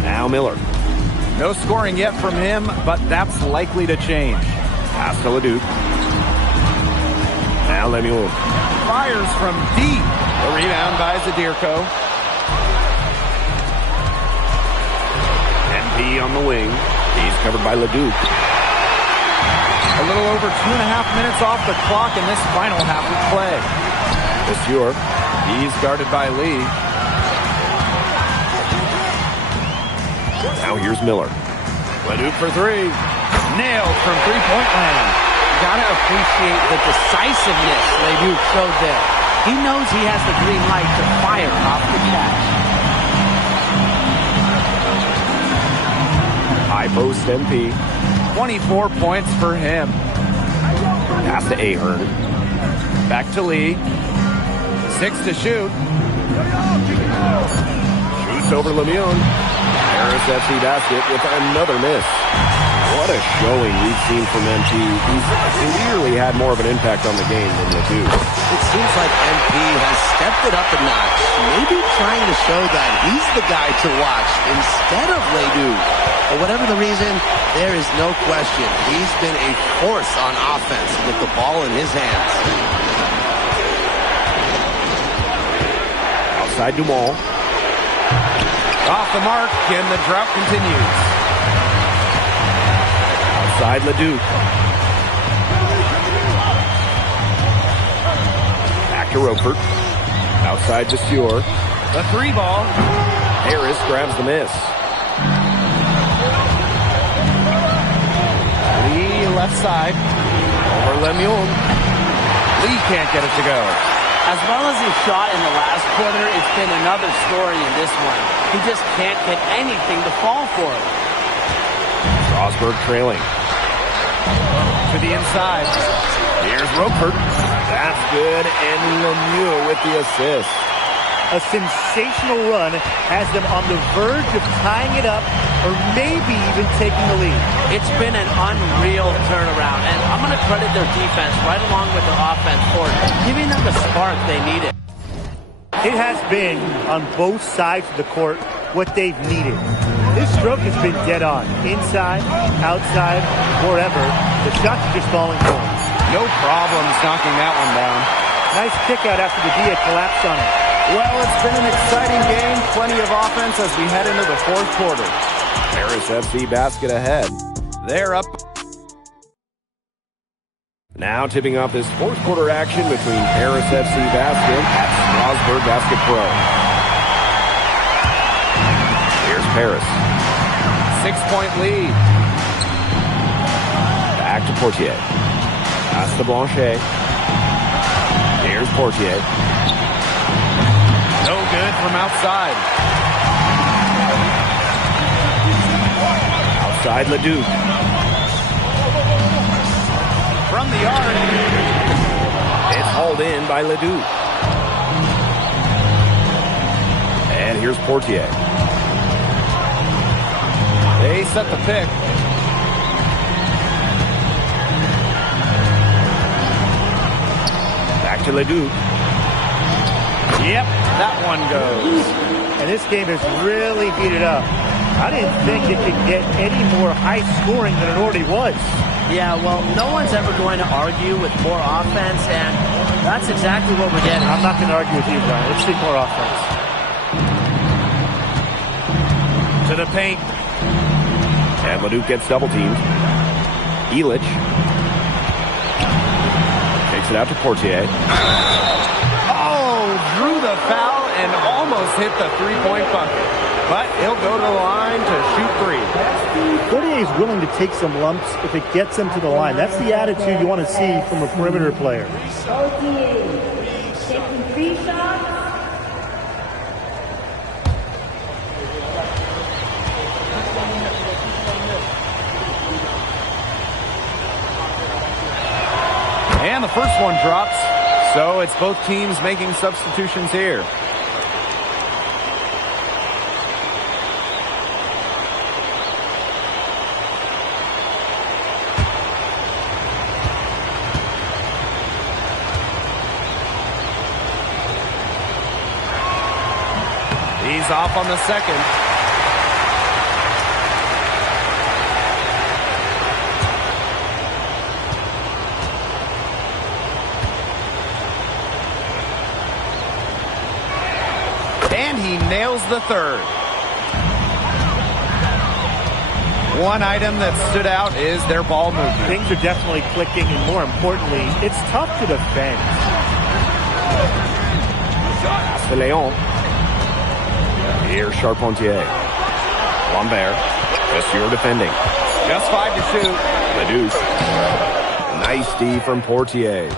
Now Miller. No scoring yet from him, but that's likely to change. Pass to Leduc. Now Lemieux. Fires from deep. A rebound by Zadirko. MP on the wing. He's covered by Leduc. A little over 2.5 minutes off the clock in this final half of play. Vasseur. He's guarded by Lee. Now here's Miller. Leduc for 3. Nailed from three-point land. Gotta appreciate the decisiveness Leduc showed there. He knows he has the green light to fire off the catch. High post MP. 24 points for him. Pass to Ahern. Back to Lee. 6 to shoot. Shoots over Lemieux. Paris FC basket with another miss. What a showing we've seen from MP. He's clearly had more of an impact on the game than Leduc. It seems like MP has stepped it up a notch, maybe trying to show that he's the guy to watch instead of Leduc. For whatever the reason, there is no question he's been a force on offense with the ball in his hands. Outside Dumont. Off the mark, and the drought continues. Outside Leduc. to Roper. Outside to Stewart. The 3 ball. Harris grabs the miss. Lee left side. Over Lemieux. Lee can't get it to go. As well as he shot in the last quarter, it's been another story in this one. He just can't get anything to fall for it. Strasburg trailing. To the inside. Here's Roper. That's good, and Lemieux with the assist. A sensational run has them on the verge of tying it up or maybe even taking the lead. It's been an unreal turnaround, and I'm going to credit their defense right along with their offense for giving them the spark they needed. It has been, on both sides of the court, what they've needed. This stroke has been dead on. Inside, outside, wherever. The shots are just falling for him. No problems knocking that one down. Nice kick out after the Dia collapsed on him. Well, it's been an exciting game. Plenty of offense as we head into the 4th quarter. Paris FC basket ahead. They're up. Now tipping off this 4th quarter action between Paris FC basket at Strasburg Basket Pro. Here's Paris. 6-point lead. Back to Portier. Pass to Blanchet. Here's Portier. No good from outside. Outside Leduc. From the arc. It's hauled in by Leduc. And here's Portier. They set the pick. Back to Leduc. Yep, that one goes. And this game has really heated up. I didn't think it could get any more high scoring than it already was. Yeah, well, no one's ever going to argue with more offense, and that's exactly what we're getting. I'm not going to argue with you, Brian. Let's see more offense. To the paint. And Leduc gets double teamed. Illich. Takes it out to Portier. Oh, drew the foul and almost hit the 3-point bucket. But he'll go to the line to shoot 3. Portier is willing to take some lumps if it gets him to the line. That's the attitude you want to see from a perimeter player. Taking 3 shots. And the first one drops. So it's both teams making substitutions here. He's off on the second. And he nails the third. One item that stood out is their ball movement. Things are definitely clicking, and more importantly, it's tough to defend. Pass to Leon. Here's Charpentier. Lambert. Just your defending. Just 5 to shoot. Leduc. Nice D from Portier.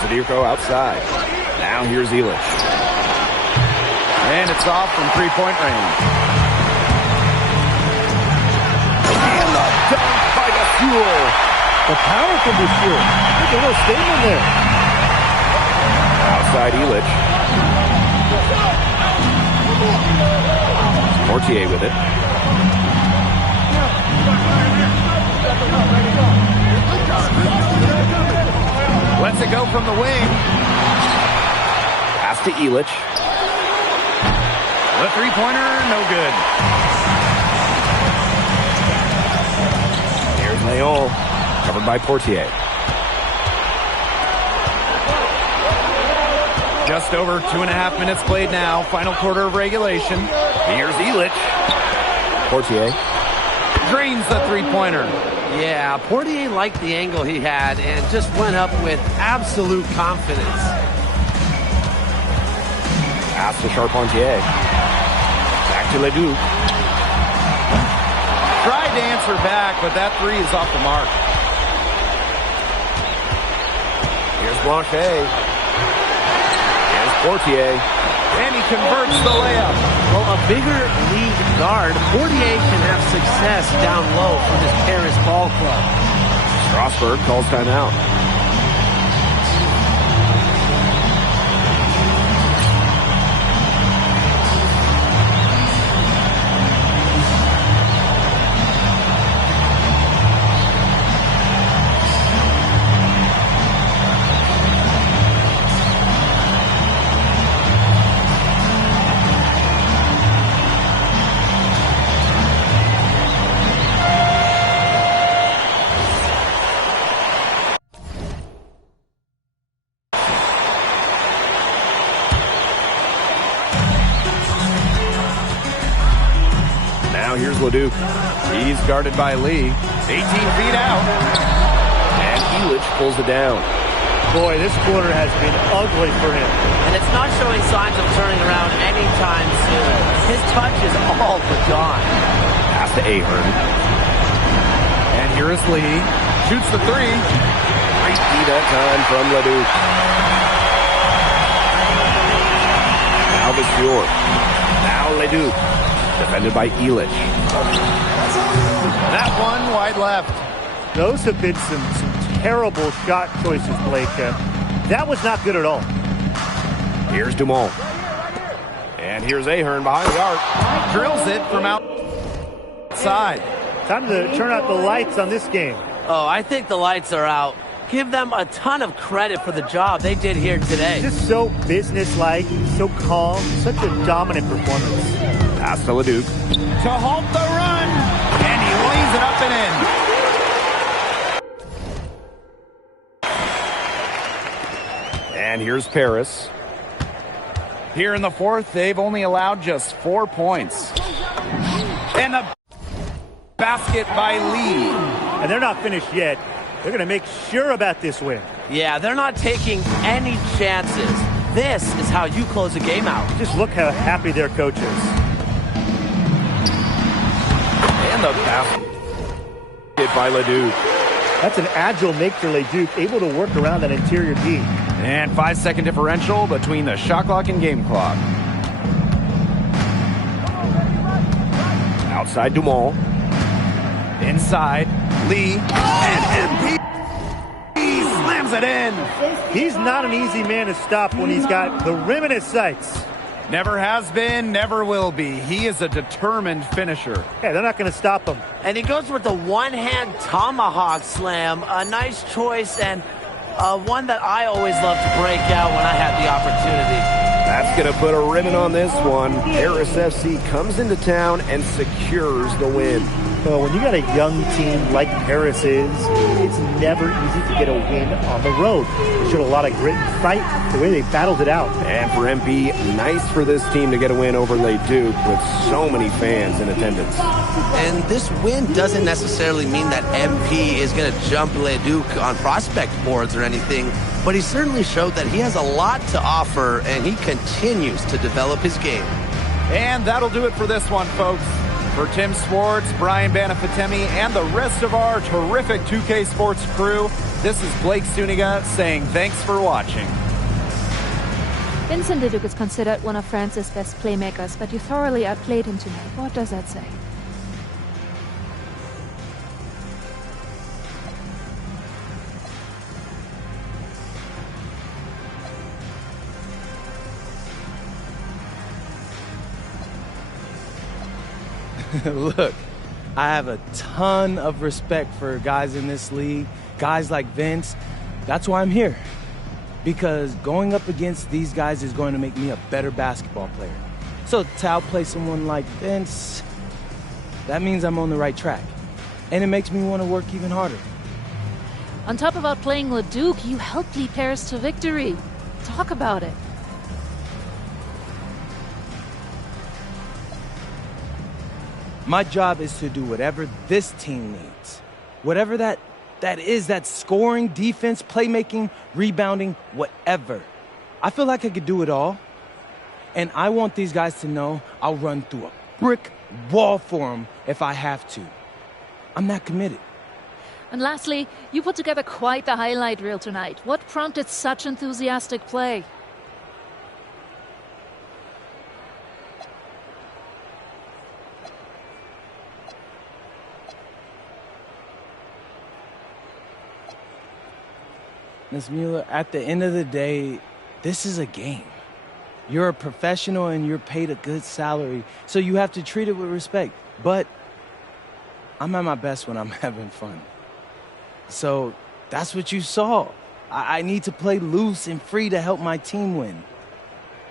Zadirko outside. Now here's Illich. And it's off from 3-point range. And the dunk by Basule. The power from Basule. Look at a little statement there. Outside Illich. Portier with it. Lets it go from the wing. Pass to Illich. The 3-pointer, no good. Here's Leon. Covered by Portier. Just over 2.5 minutes played now. Final quarter of regulation. Here's Illich. Portier. Drains the 3-pointer. Yeah, Portier liked the angle he had and just went up with absolute confidence. Pass to Charpentier. Back to Leduc. Tried to answer back, but that three is off the mark. Here's Blanchet. Here's Portier. And he converts the layup. Well, a bigger lead guard, Portier can have success down low for this Paris ball club. Strasburg calls timeout. Now here's Leduc. He's guarded by Lee. 18 feet out. And Elich pulls it down. Boy, this quarter has been ugly for him. And it's not showing signs of turning around anytime soon. His touch is all but gone. Pass to Ahern. And here is Lee. Shoots the three. Great D that time from Leduc. Now Viseur. Now Leduc. Defended by Elich. That one wide left. Those have been some terrible shot choices, Blake. That was not good at all. Here's Dumont. And here's Ahern behind the arc. Drills it from outside. Time to turn out the lights on this game. Oh, I think the lights are out. Give them a ton of credit for the job they did here today. Just so businesslike, so calm, such a dominant performance. Pass to Leduc. To halt the run. And he lays it up and in. And here's Paris. Here in the fourth, they've only allowed just 4 points. And the basket by Lee. And they're not finished yet. They're going to make sure about this win. Yeah, they're not taking any chances. This is how you close a game out. Just look how happy their coach is. And the basket by Leduc. That's an agile make for Leduc, able to work around that interior D. And 5-second differential between the shot clock and game clock. Outside Dumont. Inside, Lee. And MP slams it in. He's not an easy man to stop when he's got the rim in his sights. Never has been, never will be. He is a determined finisher. Yeah, they're not going to stop him. And he goes with the one-hand tomahawk slam. A nice choice and one that I always love to break out when I had the opportunity. That's going to put a ribbon on this one. Paris FC comes into town and secures the win. Well, when you got a young team like Paris is, it's never easy to get a win on the road. They showed a lot of grit and fight, the way they battled it out. And for MP, nice for this team to get a win over Leduc with so many fans in attendance. And this win doesn't necessarily mean that MP is going to jump Leduc on prospect boards or anything, but he certainly showed that he has a lot to offer, and he continues to develop his game. And that'll do it for this one, folks. For Tim Swartz, Brian Banafitemi, and the rest of our terrific 2K Sports crew, this is Blake Suniga saying thanks for watching. Vincent Leduc is considered one of France's best playmakers, but you thoroughly outplayed him tonight. What does that say? Look, I have a ton of respect for guys in this league, guys like Vince. That's why I'm here. Because going up against these guys is going to make me a better basketball player. So to outplay someone like Vince, that means I'm on the right track. And it makes me want to work even harder. On top of outplaying Leduc, you helped lead Paris to victory. Talk about it. My job is to do whatever this team needs. Whatever that is, that scoring, defense, playmaking, rebounding, whatever. I feel like I could do it all. And I want these guys to know I'll run through a brick wall for them if I have to. I'm that committed. And lastly, you put together quite the highlight reel tonight. What prompted such enthusiastic play? Ms. Mueller, at the end of the day, this is a game. You're a professional and you're paid a good salary, so you have to treat it with respect. But I'm at my best when I'm having fun. So that's what you saw. I need to play loose and free to help my team win.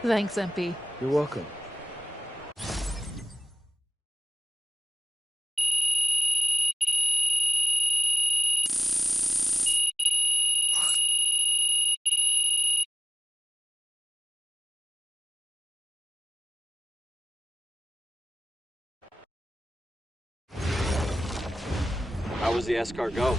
Thanks, MP. You're welcome. How was the escort go?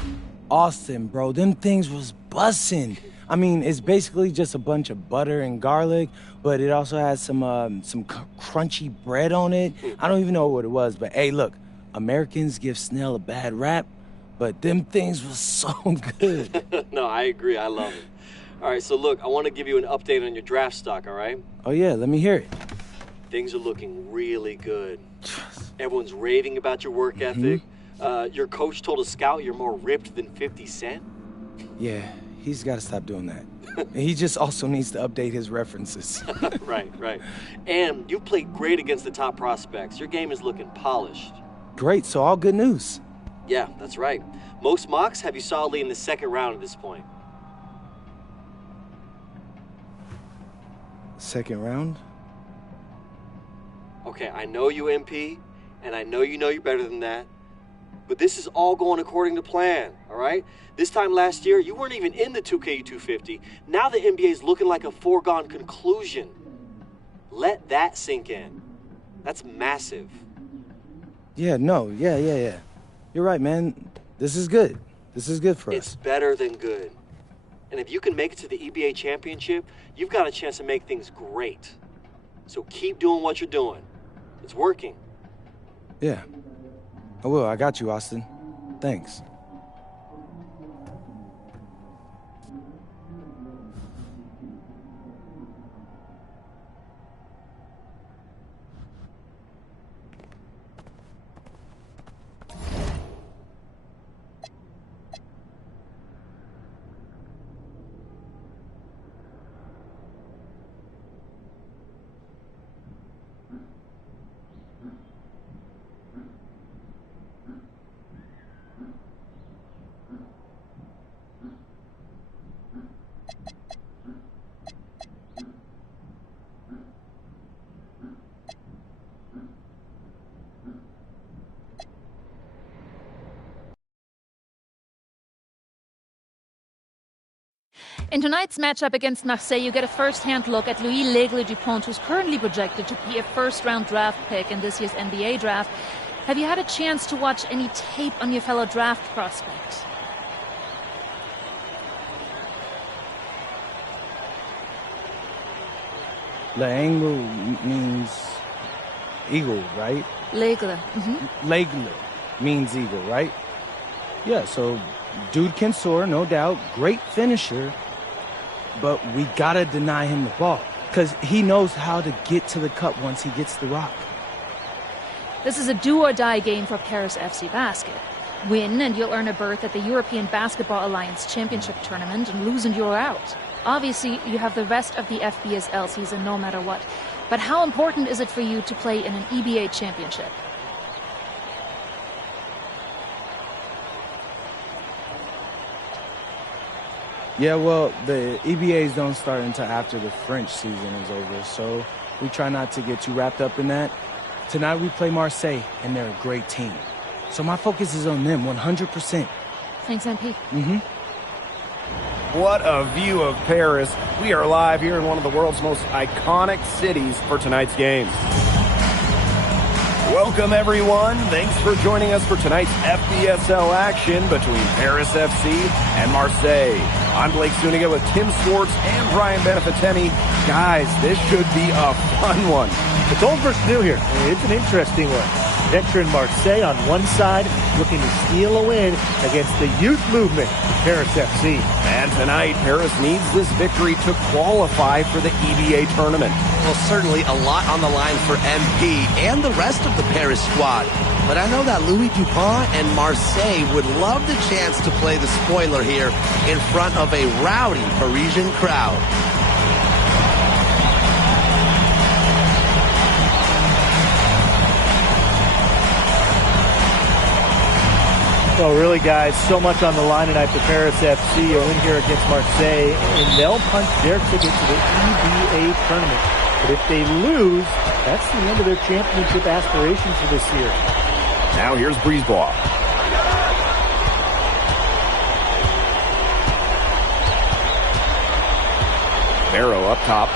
Austin, bro, them things was bussin'. I mean, it's basically just a bunch of butter and garlic, but it also has some crunchy bread on it. I don't even know what it was, but hey, look, Americans give Snell a bad rap, but them things was so good. No, I agree. I love it. All right, so look, I want to give you an update on your draft stock, all right? Oh, yeah, let me hear it. Things are looking really good. Everyone's raving about your work ethic. Your coach told a scout you're more ripped than 50 Cent. Yeah, he's got to stop doing that. He just also needs to update his references. Right. And you played great against the top prospects. Your game is looking polished. Great, so all good news. Yeah, that's right. Most mocks have you solidly in the second round at this point. Second round? Okay, I know you, MP, and I know you're better than that. But this is all going according to plan, all right? This time last year, you weren't even in the 2K250. Now the NBA is looking like a foregone conclusion. Let that sink in. That's massive. Yeah. You're right, man. This is good. This is good for us. It's better than good. And if you can make it to the EBA championship, you've got a chance to make things great. So keep doing what you're doing. It's working. Yeah. I will. I got you, Austin. Thanks. In tonight's matchup against Marseille, you get a first-hand look at Louis L'Aigle Dupont, who's currently projected to be a first-round draft pick in this year's NBA draft. Have you had a chance to watch any tape on your fellow draft prospect? L'Aigle means eagle, right? L'Aigle. L'Aigle means eagle, right? Yeah, so dude can soar, no doubt. Great finisher. But we gotta deny him the ball, because he knows how to get to the cup once he gets the rock. This is a do-or-die game for Paris FC Basket. Win and you'll earn a berth at the European Basketball Alliance Championship Tournament, and lose and you're out. Obviously, you have the rest of the FBSL season no matter what. But how important is it for you to play in an EBA championship? Yeah, well, the EBAs don't start until after the French season is over, so we try not to get too wrapped up in that. Tonight we play Marseille, and they're a great team. So my focus is on them, 100%. Thanks, MP. What a view of Paris. We are live here in one of the world's most iconic cities for tonight's game. Welcome, everyone. Thanks for joining us for tonight's FBSL action between Paris FC and Marseille. I'm Blake Zuniga with Tim Swartz and Brian Benefitemi. Guys, this should be a fun one. It's old versus new here. It's an interesting one. Veteran Marseille on one side looking to steal a win against the youth movement, Paris FC. And tonight, Paris needs this victory to qualify for the EBA tournament. Well, certainly a lot on the line for MP and the rest of the Paris squad. But I know that Louis Dupont and Marseille would love the chance to play the spoiler here in front of a rowdy Parisian crowd. Well, really, guys, so much on the line tonight for Paris FC. A win here against Marseille, and they'll punch their ticket to the EBA tournament. But if they lose, that's the end of their championship aspirations for this year. Now here's Brisebois. Barrow up top.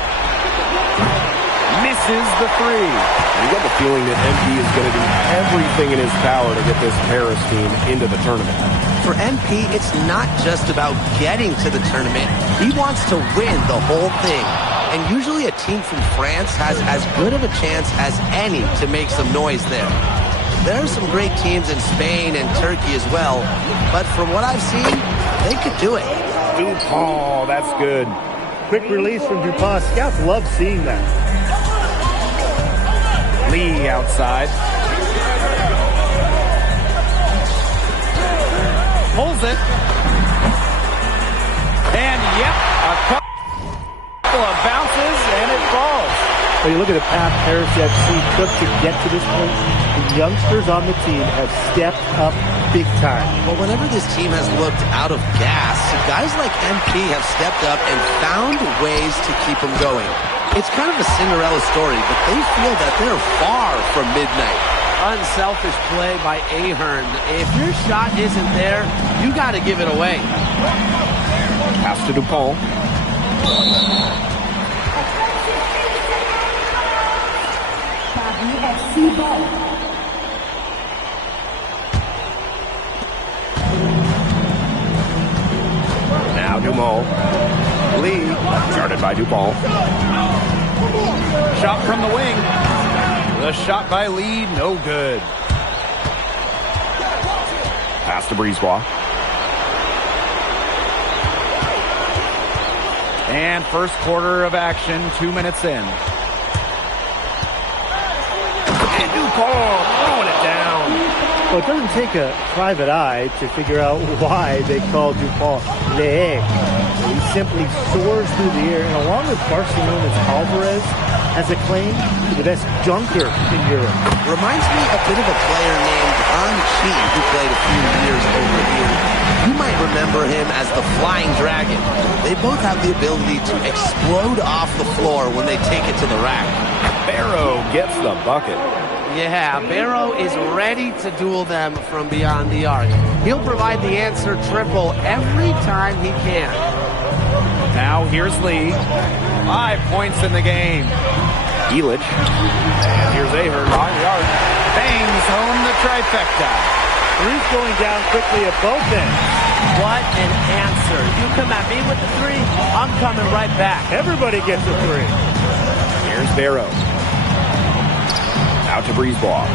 Misses the three. And you get the feeling that MP is going to do everything in his power to get this Paris team into the tournament. For MP, it's not just about getting to the tournament. He wants to win the whole thing. And usually a team from France has as good of a chance as any to make some noise there. There are some great teams in Spain and Turkey as well, but from what I've seen, they could do it. Dupont, that's good. Quick release from Dupont. Scouts love seeing that. Lee outside. Pulls it. And yep, a couple of bounces and it falls. Well, you look at the path Paris FC took to get to this point. The youngsters on the team have stepped up big time. Well, whenever this team has looked out of gas, guys like MP have stepped up and found ways to keep them going. It's kind of a Cinderella story, but they feel that they're far from midnight. Unselfish play by Ahern. If your shot isn't there, you got to give it away. Pass to Dupont. Now Dumont. Lee, started by Dupont. Shot from the wing. The shot by Lee, no good. Pass to Brisebois. And first quarter of action, 2 minutes in. And Dupont throwing it down. Well, it doesn't take a private eye to figure out why they call Dupont Le. He simply soars through the air, and along with Barcelona's Alvarez, has a claim to the best dunker in Europe. Reminds me a bit of a player named Anchi, who played a few years over here. You might remember him as the Flying Dragon. They both have the ability to explode off the floor when they take it to the rack. Barrow gets the bucket. Yeah, Barrow is ready to duel them from beyond the arc. He'll provide the answer triple every time he can. Now here's Lee. 5 points in the game. Illich. And here's Ahern on the arc. Bangs home the trifecta. Three's going down quickly at both ends. What an answer. You come at me with the three, I'm coming right back. Everybody gets a three. Here's Barrow. Out to Brisebois.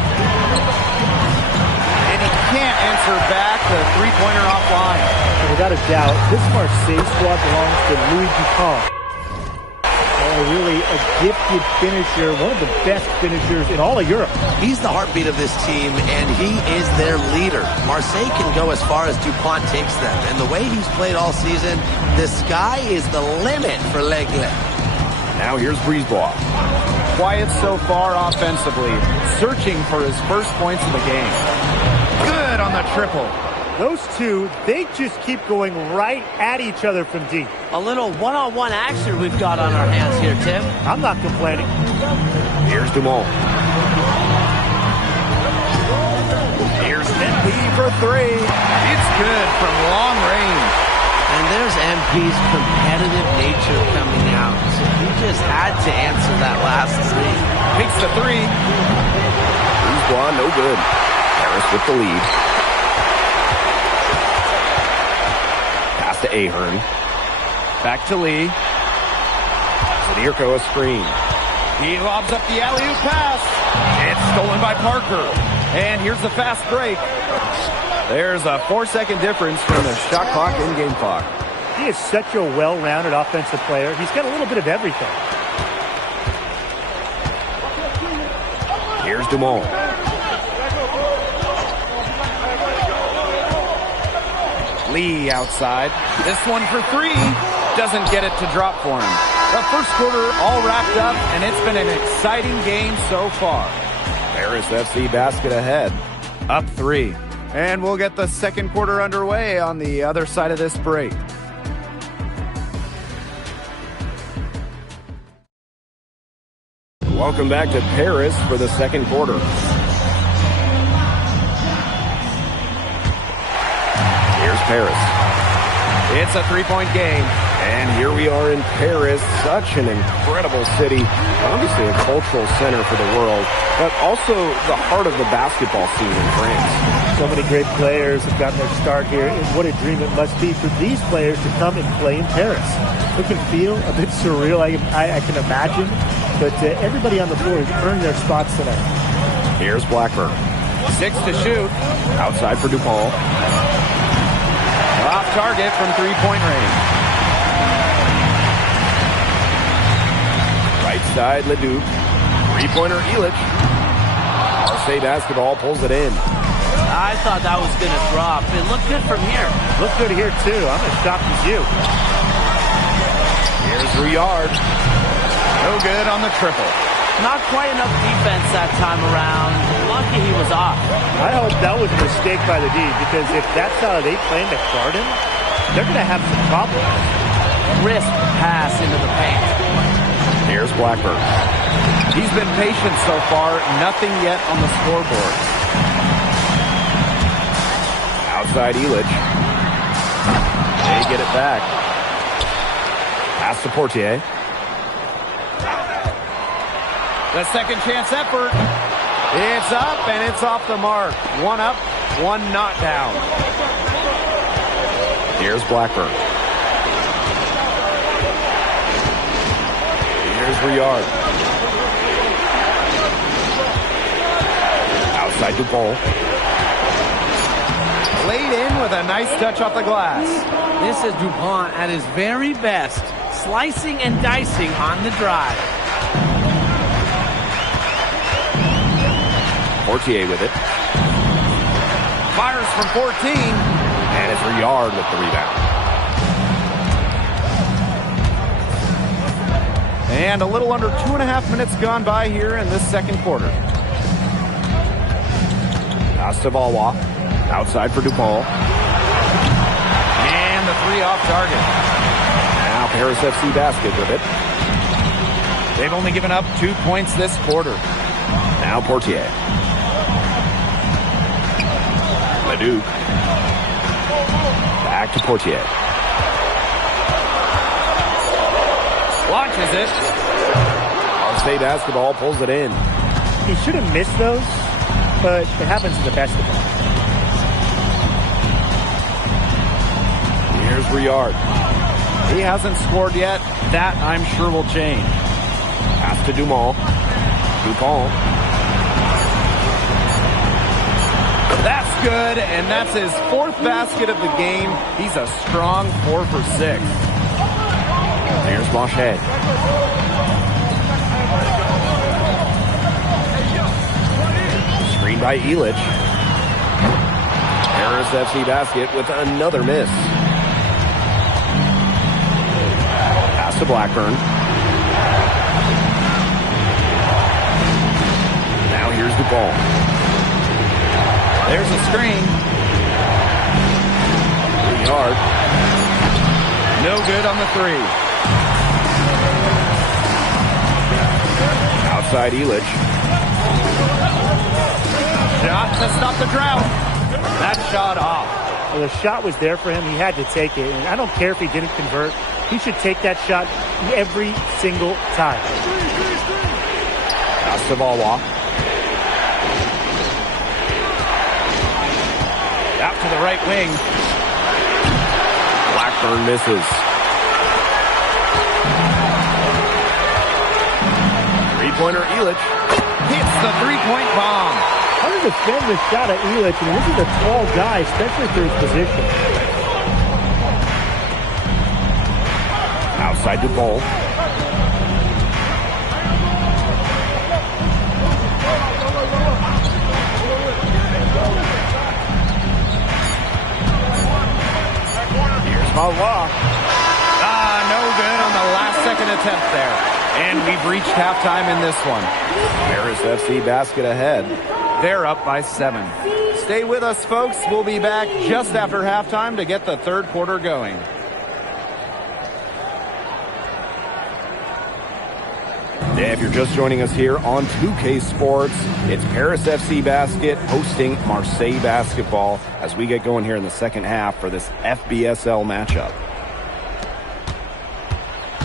And he can't answer back the three-pointer offline. Without a doubt, this Marseille squad belongs to Louis Dupont. Really a gifted finisher, one of the best finishers in all of Europe. He's the heartbeat of this team, and he is their leader. Marseille can go as far as Dupont takes them, and the way he's played all season, the sky is the limit for L'Aigle. Now here's Brisebois. Quiet so far offensively, searching for his first points of the game. Good on the triple. Those two, they just keep going right at each other from deep. A little one-on-one action we've got on our hands here, Tim. I'm not complaining. Here's Dumont. Here's MP for three. It's good from long range. And there's MP's competitive nature coming out. He just had to answer that last three. Takes the three. Dubois, no good. Paris with the lead. Pass to Ahern. Back to Lee. Zadirko a screen. He lobs up the alley-oop pass. It's stolen by Parker. And here's the fast break. There's a 4-second difference from the shot clock and game clock. He is such a well-rounded offensive player. He's got a little bit of everything. Here's Dumont. Lee outside. This one for three. Doesn't get it to drop for him. The first quarter all wrapped up, and it's been an exciting game so far. Paris FC basket ahead. Up 3. And we'll get the second quarter underway on the other side of this break. Welcome back to Paris for the second quarter. Here's Paris. It's a 3-point game. And here we are in Paris, such an incredible city. Obviously a cultural center for the world, but also the heart of the basketball scene in France. So many great players have gotten their start here, and what a dream it must be for these players to come and play in Paris. It can feel a bit surreal, I can imagine, but everybody on the floor has earned their spots tonight. Here's Blackburn. 6 to shoot. Outside for DuPont. Off target from 3-point range. Right side, Leduc. 3-pointer, Illich. Marseille basketball pulls it in. I thought that was going to drop. It looked good from here. Looked good here, too. I'm as shocked as you. Here's Rouillard. No good on the triple. Not quite enough defense that time around. Lucky he was off. I hope that was a mistake by the D, because if that's how they plan to guard him, they're going to have some problems. Crisp pass into the paint. Here's Blackburn. He's been patient so far. Nothing yet on the scoreboard. Outside Illich. They get it back. Pass to Portier. The second chance effort. It's up and it's off the mark. One up, one not down. Here's Blackburn. Here's Rouillard. Outside Dupont. Laid in with a nice touch off the glass. This is DuPont at his very best, slicing and dicing on the drive. Portier with it. Fires from 14. And it's Rouillard with the rebound. And a little under 2.5 minutes gone by here in this second quarter. Pass to Valois. Outside for DuPont. And the 3 off target. Now Paris FC basket with it. They've only given up 2 points this quarter. Now Portier. Leduc. Back to Portier. Launches it. Marseille basketball pulls it in. He should have missed those, but it happens to the best of them. Here's Rouillard. He hasn't scored yet. That, I'm sure, will change. Pass to Dumont. Dupont. That's good, and that's his 4th basket of the game. He's a strong 4 for 6. Here's Blanchet. Screen by Illich. Paris FC basket with another miss. Pass to Blackburn. Now here's Dupont. There's a screen. Rouillard. No good on the 3. Outside Illich. Shot to stop the drought. That shot off. Well, the shot was there for him. He had to take it. And I don't care if he didn't convert. He should take that shot every single time. Pass to Valois. Out to the right wing. Blackburn misses. Three-pointer Elich hits the three-point bomb. How to defend the shot at Elich? I mean, this is a tall guy, especially for his position. Outside to Bol. Here's Valois. No good on the last-second attempt there. And we've reached halftime in this one. Paris FC basket ahead. They're up by 7. Stay with us, folks. We'll be back just after halftime to get the third quarter going. Yeah, if you're just joining us here on 2K Sports, it's Paris FC Basket hosting Marseille Basketball as we get going here in the second half for this FBSL matchup.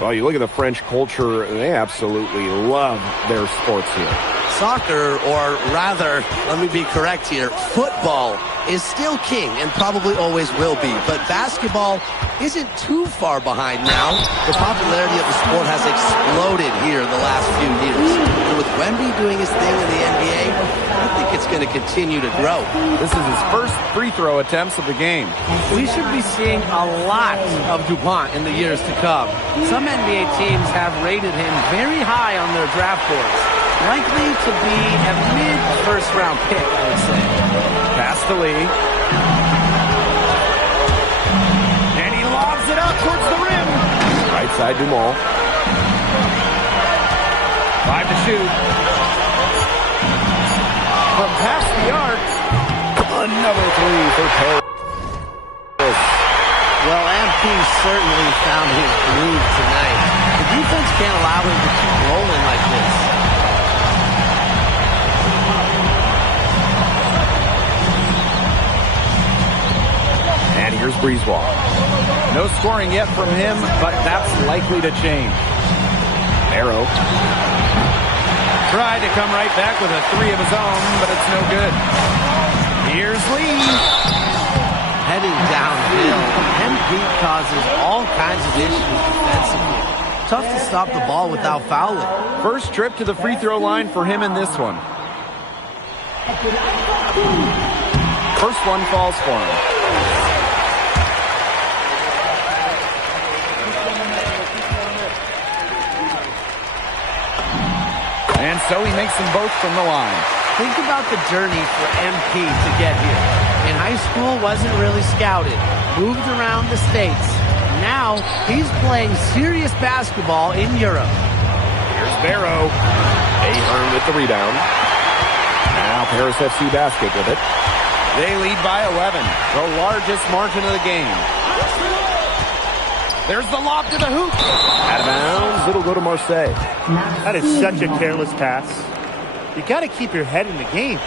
Well, you look at the French culture, they absolutely love their sports here. Soccer, or rather, let me be correct here, football is still king and probably always will be. But basketball isn't too far behind now. The popularity of the sport has exploded here in the last few years. And with Wemby doing his thing in the NBA, I think it's going to continue to grow. This is his first free throw attempts of the game. We should be seeing a lot of DuPont in the years to come. Some NBA teams have rated him very high on their draft boards. Likely to be a mid-first round pick, I would say. Pass to Lee. And he lobs it up towards the rim. Right side Dumont. 5 to shoot. From past the arc. Another three for Paris. Well, MP certainly found his groove tonight. The defense can't allow him to keep rolling like this. And here's Brisebois. No scoring yet from him, but that's likely to change. Arrow. Tried to come right back with a three of his own, but it's no good. Here's Lee. Heading downhill, MP causes all kinds of issues defensively. Tough to stop the ball without fouling. First trip to the free throw line for him in this one. First one falls for him. And so he makes them both from the line. Think about the journey for MP to get here. In high school, wasn't really scouted. Moved around the States. Now, he's playing serious basketball in Europe. Here's Barrow. Ahern with the rebound. Now Paris FC Basket with it. They lead by 11, the largest margin of the game. There's the lob to the hoop. Out of bounds, it'll go to Marseille. That is such a careless pass. You got to keep your head in the game.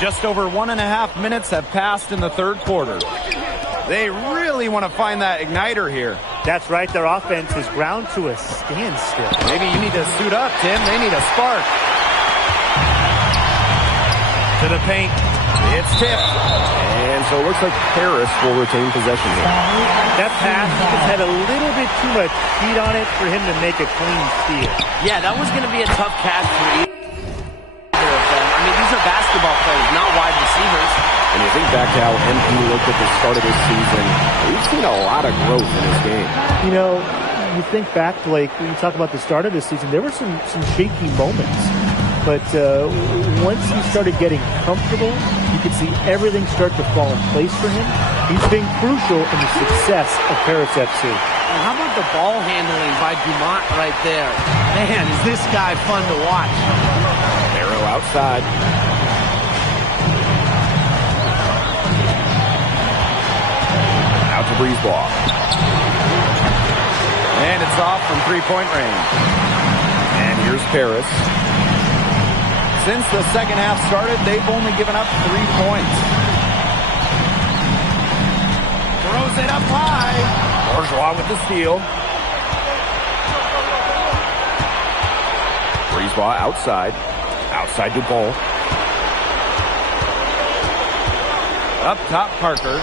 Just over 1.5 minutes have passed in the third quarter. They really want to find that igniter here. That's right, their offense is ground to a standstill. Maybe you need to suit up, Tim. They need a spark. To the paint. It's tipped. And so it looks like Paris will retain possession here. That pass just had a little bit too much heat on it for him to make a clean steal. Yeah, that was going to be a tough catch for either of them. I mean, these are basketball players, not wide receivers. And you think back to how MP looked at the start of this season, we've seen a lot of growth in his game. You know, you think back, Blake, when you talk about the start of this season, there were some shaky moments. But once he started getting comfortable, you could see everything start to fall in place for him. He's been crucial in the success of Paris FC. And how about the ball handling by Dumont right there? Man, is this guy fun to watch. Arrow outside. Out to Brisebois. And it's off from three-point range. And here's Paris. Since the second half started, they've only given up 3 points. Throws it up high. Bourgeois with the steal. Brisebois outside. Outside Dupont. Up top, Parker.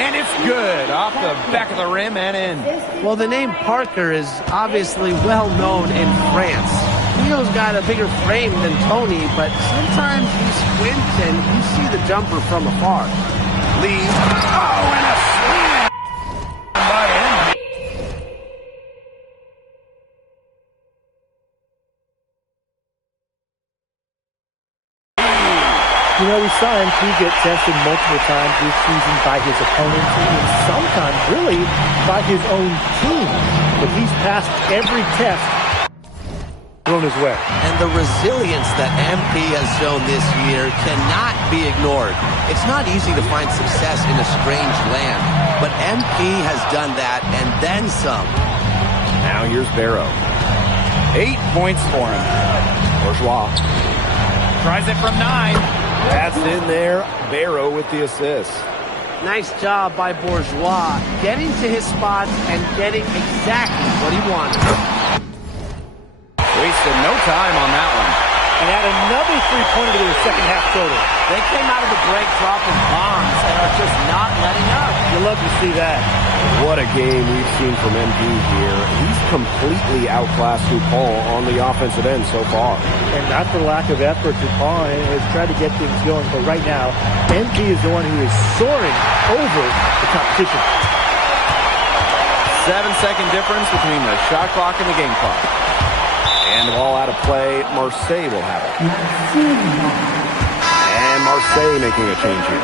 And it's good. Off the back of the rim and in. Well, the name Parker is obviously well known in France. Leo's got a bigger frame than Tony, but sometimes you squint and you see the jumper from afar. Lee. Oh, and a slam by Embiid. You know, we saw MP get tested multiple times this season by his opponents and sometimes really by his own team. But he's passed every test thrown his way. And the resilience that MP has shown this year cannot be ignored. It's not easy to find success in a strange land, but MP has done that and then some. Now here's Barrow. 8 points for him. Bourgeois. Tries it from 9. That's in there. Barrow with the assist. Nice job by Bourgeois, getting to his spots and getting exactly what he wanted. Wasted no time on that one. And add another three-pointer to their second half total. They came out of the break dropping bombs and are just not letting up. You love to see that. What a game we've seen from MP here. He's completely outclassed Dupont on the offensive end so far. And not for lack of effort, Dupont has tried to get things going, but right now, MP is the one who is soaring over the competition. 7-second difference between the shot clock and the game clock. And the ball out of play, Marseille will have it. And Marseille making a change here.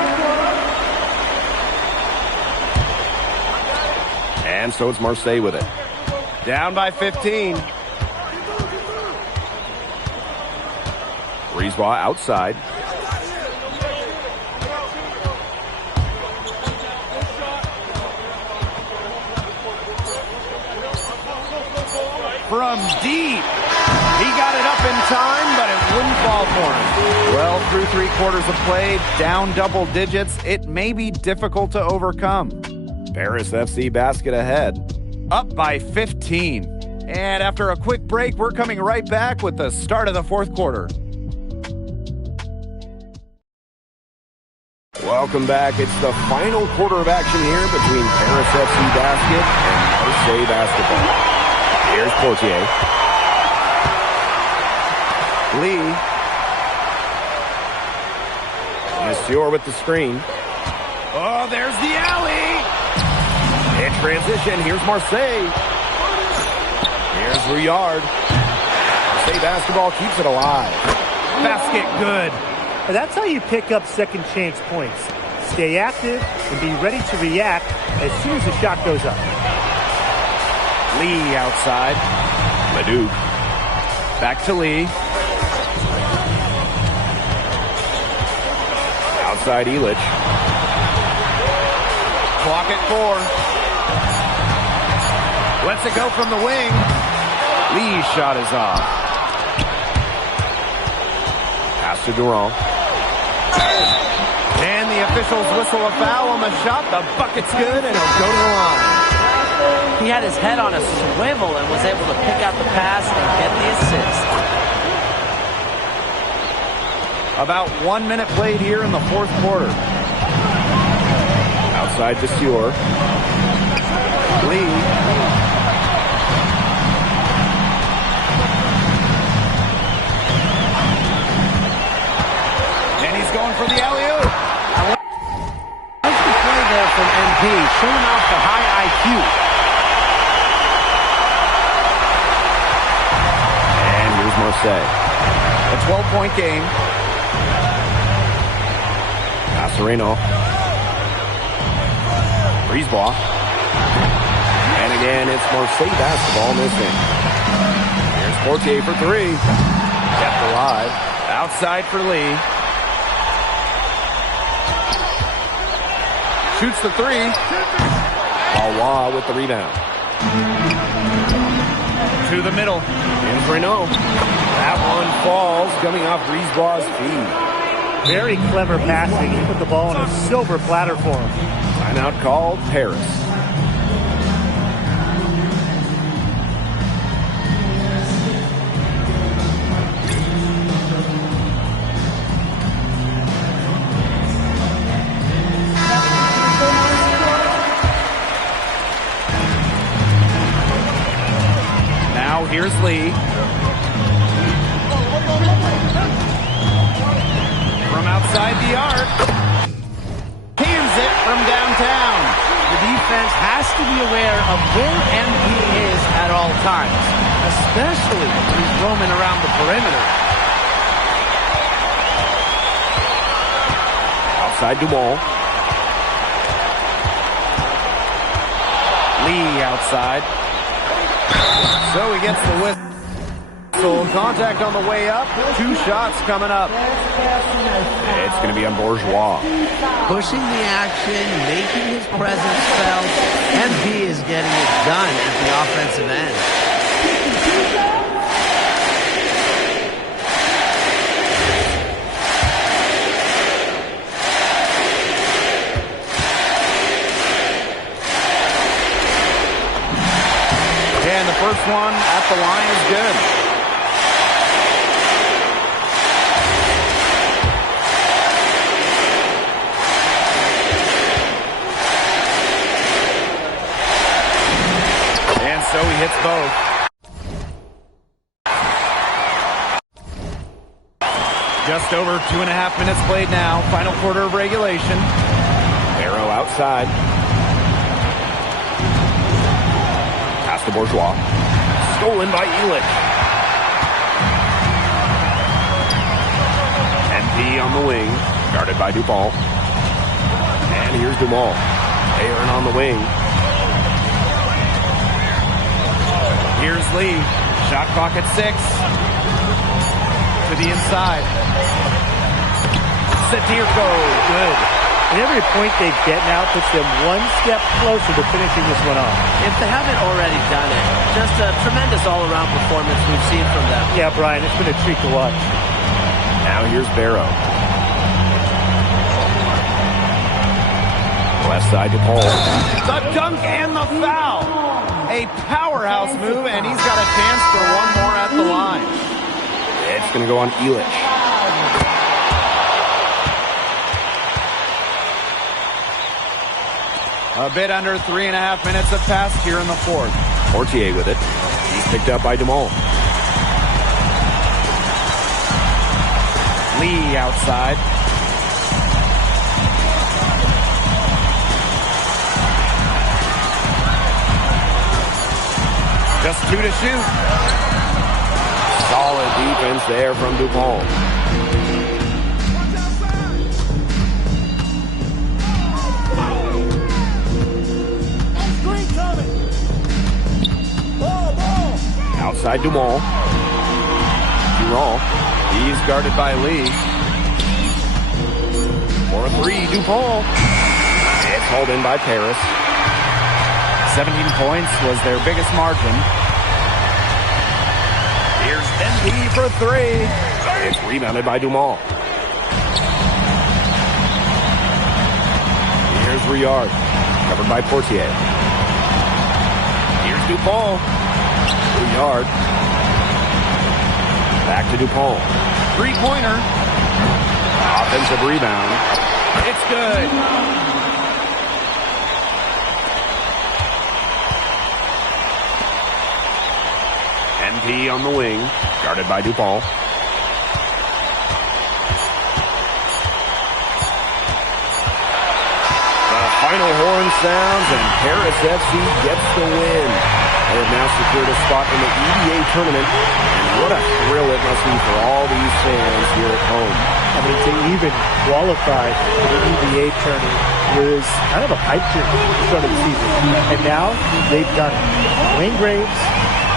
And so it's Marseille with it. Down by 15. Brisebois outside. From deep. He got it up in time, but it wouldn't fall for him. Well, through 3 quarters of play, down double digits, it may be difficult to overcome. Paris FC basket ahead. Up by 15. And after a quick break, we're coming right back with the start of the 4th quarter. Welcome back. It's the final quarter of action here between Paris FC basket and Marseille basketball. Here's Portier. Lee. Monsieur with the screen. Oh, there's the alley. In transition, here's Marseille. Here's Rouillard. Marseille basketball keeps it alive. Basket good. And that's how you pick up second chance points. Stay active and be ready to react as soon as the shot goes up. Lee outside. Leduc. Back to Lee. Outside Illich. Clock at 4. Lets it go from the wing. Lee's shot is off. Pass to Durant. And the officials whistle a foul on the shot. The bucket's good, and he'll go to the line. He had his head on a swivel and was able to pick out the pass and get the assist. About 1 minute played here in the 4th quarter. Outside to Stewart. Lee. And he's going for the alley-oop. Nice play there from MP, showing off the high IQ. And here's Marseille. A 12-point game. Passerino. Brisebois. And again, it's Marseille basketball missing. Here's Portier for 3. Kept alive. Outside for Lee. Shoots the 3. Awa with the rebound. To the middle. And Renault. That one falls, coming off Brisebois' feet. Very clever passing. He put the ball on a silver platter for him. Timeout called, Paris. Lee. From outside the arc. Cans it from downtown. The defense has to be aware of where MP is at all times, especially when he's roaming around the perimeter. Outside Dumont. Lee outside. So he gets the whistle. Contact on the way up. 2 shots coming up. It's going to be on Bourgeois. Pushing the action, making his presence felt. MP is getting it done at the offensive end. And the first one at the line is good. And so he hits both. Just over 2.5 minutes played now. Final quarter of regulation. Barrow outside. Pass to Bourgeois. Stolen by Elich. MP on the wing. Guarded by Dupont. And here's Dumont. Aaron on the wing. Here's Lee. Shot clock at 6. To the inside. Sadirko. Good. And every point they get now puts them one step closer to finishing this one off. If they haven't already done it, just a tremendous all-around performance we've seen from them. Yeah, Brian, it's been a treat to watch. Now here's Barrow. Left side to Paul. The dunk and the foul. A powerhouse move, and he's got a chance for one more at the line. It's going to go on Elich. A bit under 3.5 minutes have passed here in the fourth. Portier with it. He's picked up by Dumont. Lee outside. Just 2 to shoot. Solid defense there from Dupont. Outside Dumont. Durant. He's guarded by Lee. For a 3, Dupont. It's hauled in by Paris. 17 points was their biggest margin. Here's MP for 3. It's rebounded by Dumont. Here's Riard. Covered by Portier. Here's Dupont. Riard. Back to Dupont. 3-pointer. Offensive rebound. It's good. MP on the wing, guarded by Dupont. The final horn sounds and Paris FC gets the win. They have now secured a spot in the EDA tournament, and what a thrill it must be for all these fans here at home. I mean, to even qualify for the EDA tournament was kind of a pipe dream at the start of the season. And now they've done it. Wayne Graves,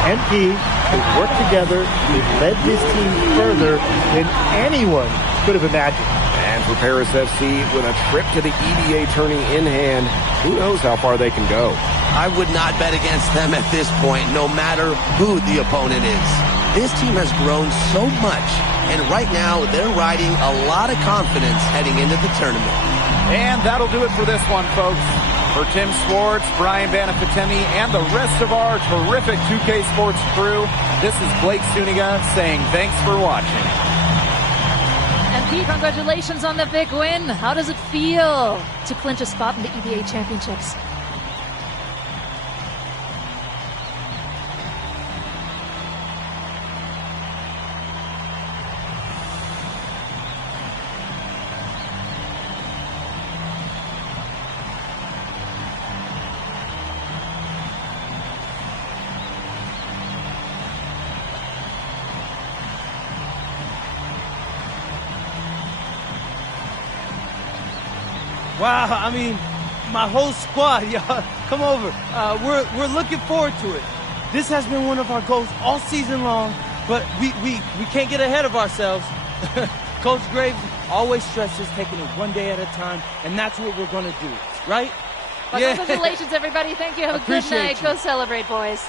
MP, they've worked together. They've led this team further than anyone could have imagined. And for Paris FC, with a trip to the EDA tourney in hand, who knows how far they can go. I would not bet against them at this point, no matter who the opponent is. This team has grown so much, and right now they're riding a lot of confidence heading into the tournament. And that'll do it for this one, folks. For Tim Swartz, Brian Banafitemi, and the rest of our terrific 2K Sports crew, this is Blake Suniga saying thanks for watching. And Pete, congratulations on the big win. How does it feel to clinch a spot in the EDA Championships? Wow, I mean, my whole squad, y'all, come over. We're looking forward to it. This has been one of our goals all season long, but we can't get ahead of ourselves. Coach Graves always stresses taking it one day at a time, and that's what we're going to do, right? Well, congratulations, everybody. Thank you. Have a good night. Go celebrate, boys.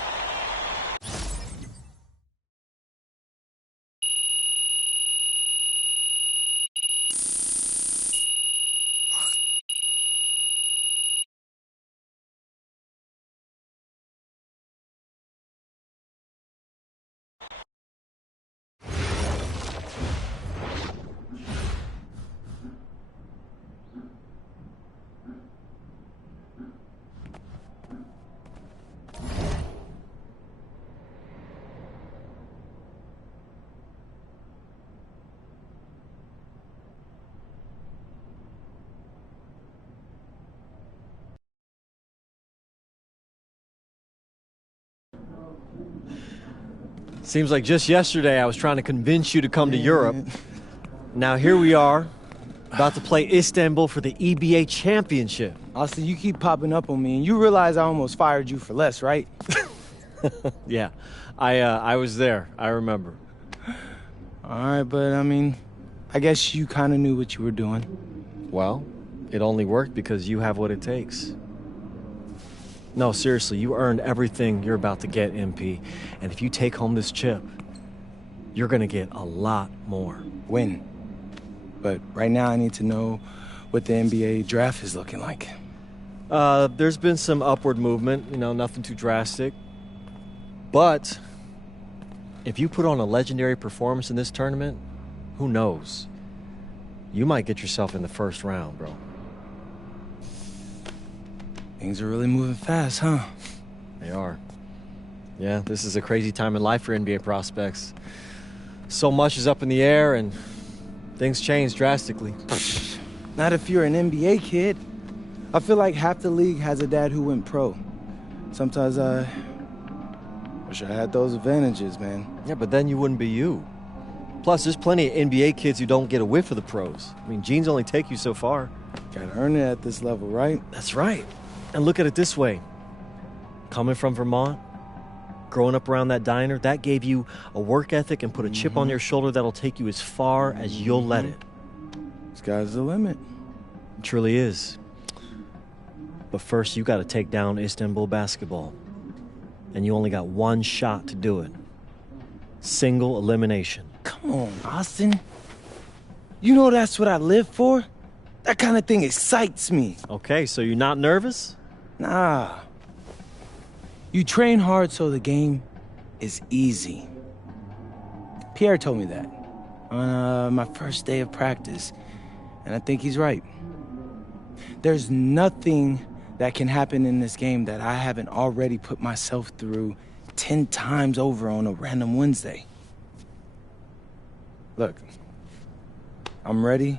Seems like just yesterday I was trying to convince you to come to Europe. Now here we are, about to play Istanbul for the EBA Championship. Austin, you keep popping up on me, and you realize I almost fired you for less, right? Yeah, I was there. I remember. All right, but I mean, I guess you kind of knew what you were doing. Well, it only worked because you have what it takes. No, seriously, you earned everything you're about to get, MP. And if you take home this chip, you're gonna get a lot more. Win. But right now I need to know what the NBA draft is looking like. There's been some upward movement, nothing too drastic. But if you put on a legendary performance in this tournament, who knows? You might get yourself in the first round, bro. Things are really moving fast, huh? They are. Yeah, this is a crazy time in life for NBA prospects. So much is up in the air and things change drastically. Not if you're an NBA kid. I feel like half the league has a dad who went pro. Sometimes I wish I had those advantages, man. Yeah, but then you wouldn't be you. Plus, there's plenty of NBA kids who don't get a whiff of the pros. I mean, genes only take you so far. Gotta earn it at this level, right? That's right. And look at it this way. Coming from Vermont, growing up around that diner, that gave you a work ethic and put a chip on your shoulder that'll take you as far as you'll let it. Sky's the limit. It truly is. But first, you got to take down Istanbul basketball. And you only got one shot to do it. Single elimination. Come on, Austin. You know that's what I live for? That kind of thing excites me. Okay, so you're not nervous? Nah. You train hard so the game is easy. Pierre told me that on my first day of practice, and I think he's right. There's nothing that can happen in this game that I haven't already put myself through 10 times over on a random Wednesday. Look, I'm ready,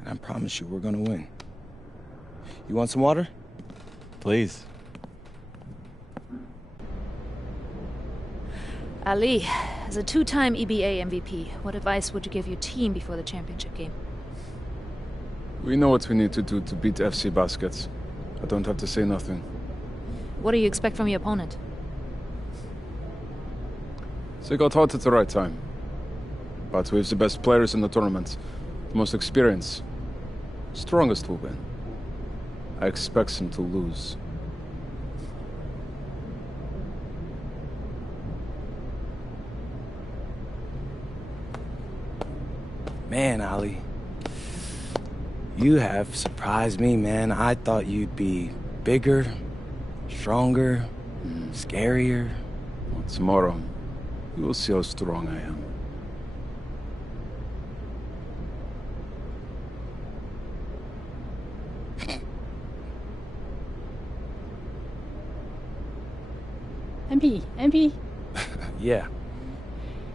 and I promise you we're gonna win. You want some water? Please. Ali, as a two-time EBA MVP, what advice would you give your team before the championship game? We know what we need to do to beat FC Baskets. I don't have to say nothing. What do you expect from your opponent? They got hot at the right time. But we have the best players in the tournament, the most experience, strongest will win. I expect them to lose. Man, Ali, you have surprised me, man. I thought you'd be bigger, stronger, scarier. Well, tomorrow, you will see how strong I am. MP? Yeah.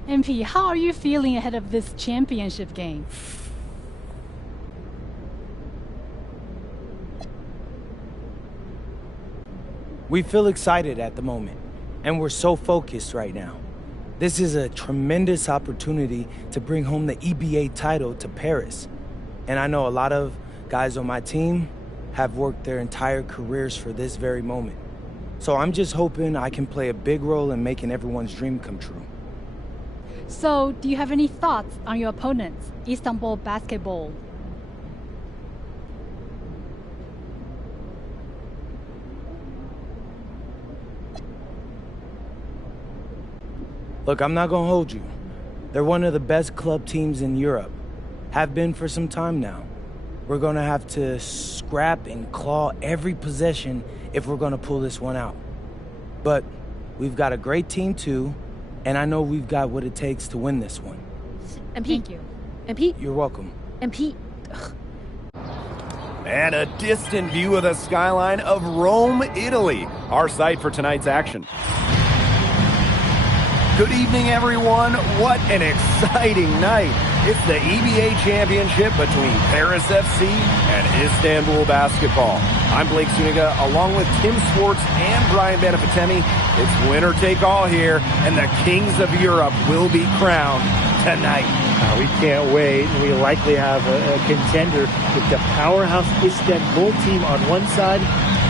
MP, how are you feeling ahead of this championship game? We feel excited at the moment, and we're so focused right now. This is a tremendous opportunity to bring home the EBA title to Paris. And I know a lot of guys on my team have worked their entire careers for this very moment. So I'm just hoping I can play a big role in making everyone's dream come true. So, do you have any thoughts on your opponents, Istanbul Basketball? Look, I'm not gonna hold you. They're one of the best club teams in Europe. Have been for some time now. We're gonna have to scrap and claw every possession if we're gonna pull this one out. But we've got a great team too, and I know we've got what it takes to win this one. MP. Thank you. MP. You're welcome. MP. And a distant view of the skyline of Rome, Italy, our site for tonight's action. Good evening, everyone. What an exciting night. It's the EBA Championship between Paris FC and Istanbul Basketball. I'm Blake Zuniga, along with Tim Swartz and Brian Banafitemi. It's winner take all here, and the kings of Europe will be crowned tonight. We can't wait. We likely have a contender with the powerhouse Istanbul team on one side,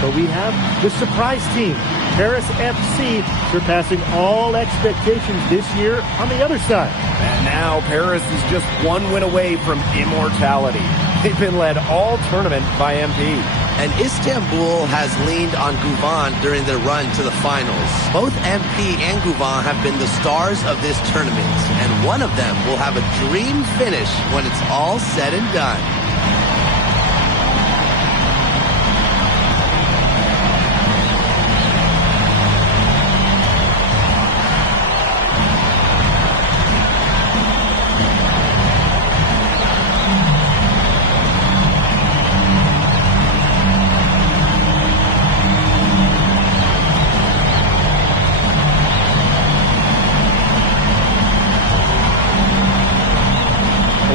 but we have the surprise team, Paris FC, surpassing all expectations this year on the other side. And now Paris is just one win away from immortality. They've been led all tournament by MP. And Istanbul has leaned on Guvan during their run to the finals. Both MP and Guvan have been the stars of this tournament, and one of them will have a dream finish when it's all said and done.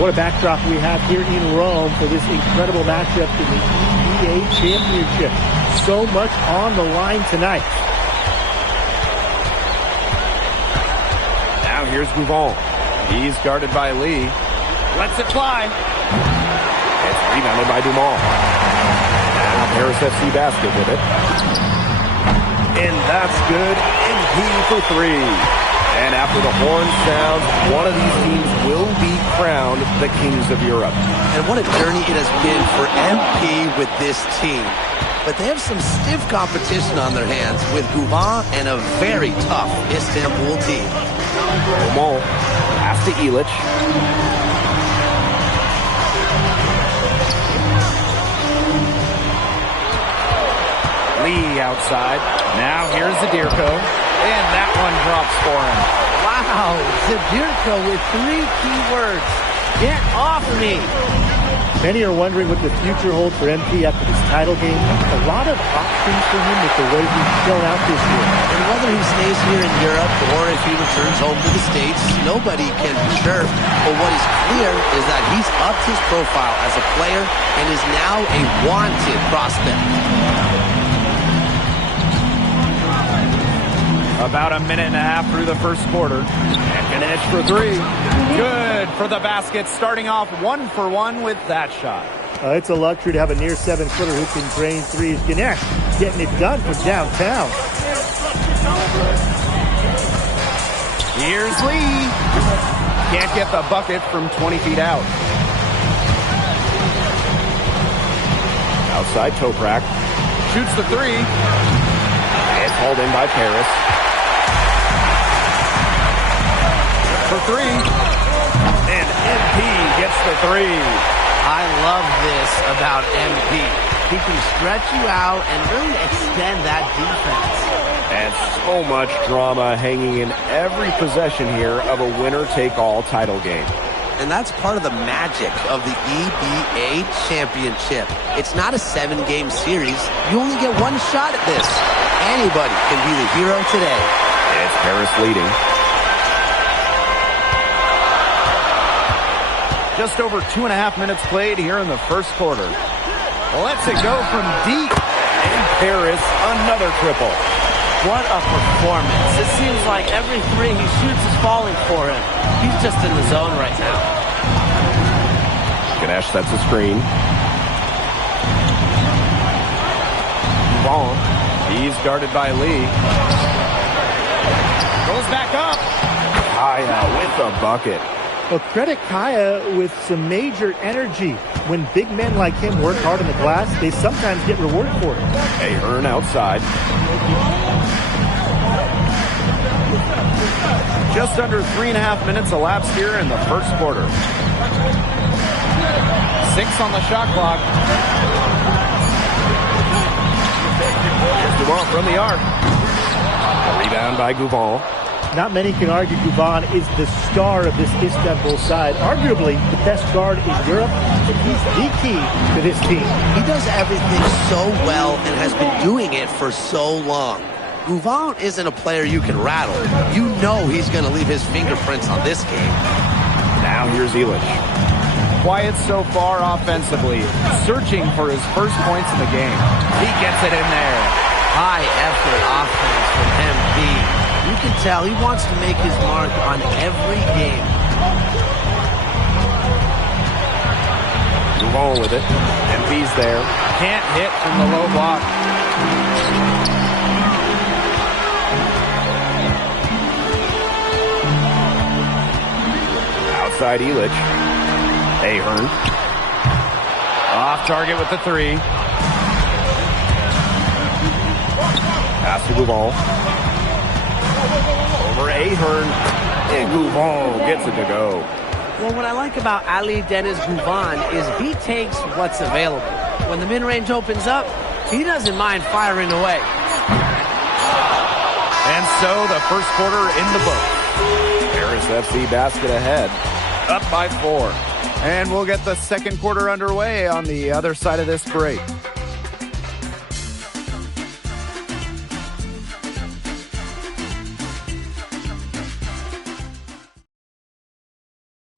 What a backdrop we have here in Rome for this incredible matchup in the EBA Championship. So much on the line tonight. Now here's Guvan. He's guarded by Lee. Lets it fly. It's rebounded by Dumont. Now Paris FC Basket with it. And that's good. MP for three. And after the horn sounds, one of these teams will be crowned the kings of Europe. And what a journey it has been for MP with this team. But they have some stiff competition on their hands with Guvan and a very tough Istanbul team. Dumont pass to Ilic. Lee outside. Now here's Zadirko. And that one drops for him. Wow, Zadirko with 3 key words. Get off me. Many are wondering what the future holds for MP after this title game. A lot of options for him with the way he's shown out this year. And whether he stays here in Europe or if he returns home to the States, nobody can be sure. But what is clear is that he's upped his profile as a player and is now a wanted prospect. About a minute and a half through the first quarter. Ganesh for 3. Good for the basket, starting off 1 for 1 with that shot. It's a luxury to have a near 7-footer who can drain threes. Ganesh getting it done from downtown. Here's Lee. Can't get the bucket from 20 feet out. Outside Toprak. Shoots the 3. It's hauled in by Paris. For 3. And MP gets the 3. I love this about MP. He can stretch you out and really extend that defense. And so much drama hanging in every possession here of a winner-take-all title game. And that's part of the magic of the EBA Championship. It's not a 7-game series. You only get one shot at this. Anybody can be the hero today. It's Paris leading. Just over 2.5 minutes played here in the first quarter. Lets it go from deep. And Paris, another triple. What a performance. It seems like every 3 he shoots is falling for him. He's just in the zone right now. Ganesh sets a screen. Gouvan. He's guarded by Lee. Goes back up. Kaya with a bucket. Well, credit Kaya with some major energy. When big men like him work hard on the glass, they sometimes get rewarded for it. Ahern outside. Just under 3.5 minutes elapsed here in the first quarter. 6 on the shot clock. Here's Dumont from the arc. Rebound by Gouvan. Not many can argue Gouvan is the star of this Istanbul side. Arguably the best guard in Europe, and he's the key to this team. He does everything so well and has been doing it for so long. Gouvan isn't a player you can rattle. You know he's going to leave his fingerprints on this game. Now here's Illich. Quiet so far offensively, searching for his first points in the game. He gets it in there. High effort offense from MP. You can tell he wants to make his mark on every game. Gouvan with it. MP's there. Can't hit from the low block. Outside Illich. Ahern. Off target with the 3. Pass to Gouvan. Over Ahern. And Gouvan gets it to go. Well, what I like about Ali Deniz Gouvan is he takes what's available. When the mid-range opens up, he doesn't mind firing away. And so the first quarter in the book. Paris FC basket ahead. Up by 4. And we'll get the second quarter underway on the other side of this break.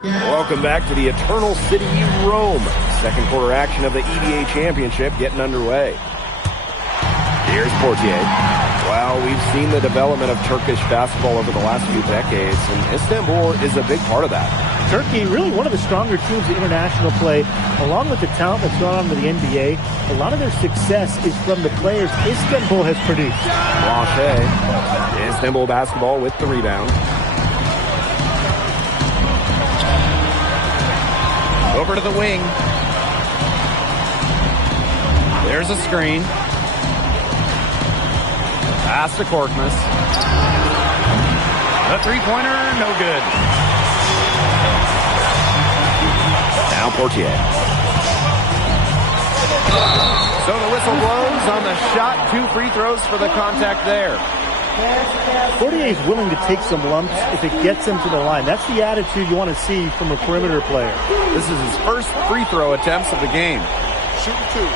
Welcome back to the Eternal City, Rome. Second quarter action of the EBA Championship getting underway. Here's Portier. Well, we've seen the development of Turkish basketball over the last few decades, and Istanbul is a big part of that. Turkey, really one of the stronger teams in international play, along with the talent that's gone on to the NBA. A lot of their success is from the players Istanbul has produced. Blanchet. Istanbul basketball with the rebound. Over to the wing. There's a screen. Pass to Korkmaz. The three-pointer, no good. Now Portier. So the whistle blows on the shot. 2 free throws for the contact there. Portier is willing to take some lumps if it gets him to the line. That's the attitude you want to see from a perimeter player. This is his first free throw attempts of the game. Shooting 2.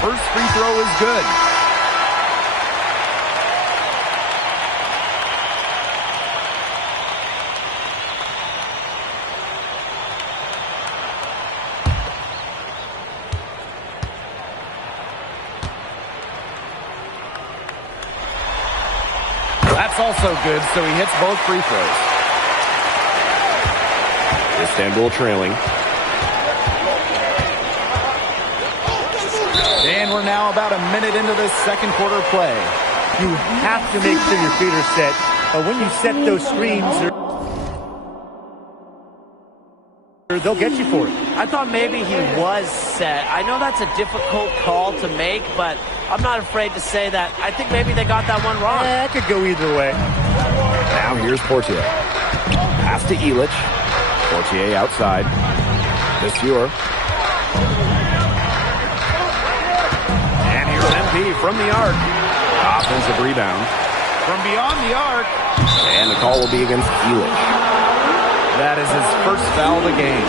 First free throw is good. That's also good, so he hits both free throws. Istanbul trailing. And we're now about a minute into this second quarter play. You have to make sure your feet are set. When you set those screens, they'll get you for it. I thought maybe he was set. I know that's a difficult call to make, but I'm not afraid to say that. I think maybe they got that one wrong. That could go either way. Now here's Portier. Pass to Illich. Portier outside. Monsieur. And here's MP from the arc. Offensive rebound. From beyond the arc. And the call will be against Illich. That is his first foul of the game.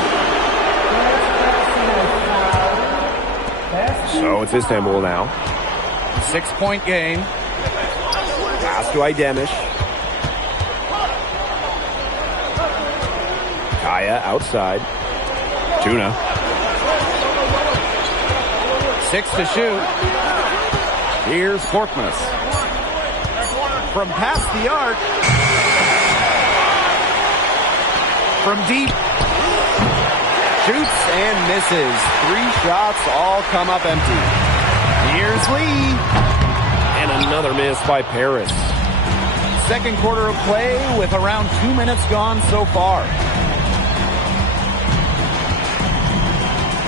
So it's Istanbul now. 6-point game. Pass to Aydemish. Kaya outside. Tuna. 6 to shoot. Here's Korkmaz. from past the arc. From deep. Shoots and misses. 3 shots all come up empty. Here's Lee. And another miss by Paris. Second quarter of play with around 2 minutes gone so far.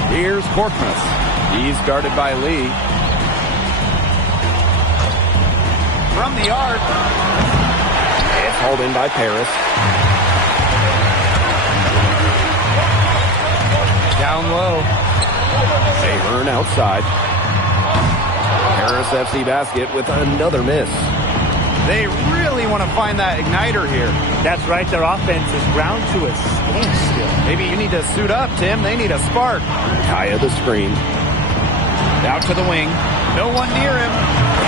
Here's Korkmaz. He's guarded by Lee. From the arc. It's hauled in by Paris. Down low. They earn outside. Paris FC basket with another miss. They really want to find that igniter here. That's right. Their offense is ground to a standstill. Maybe you need to suit up, Tim. They need a spark. Kaya the screen. Out to the wing. No one near him.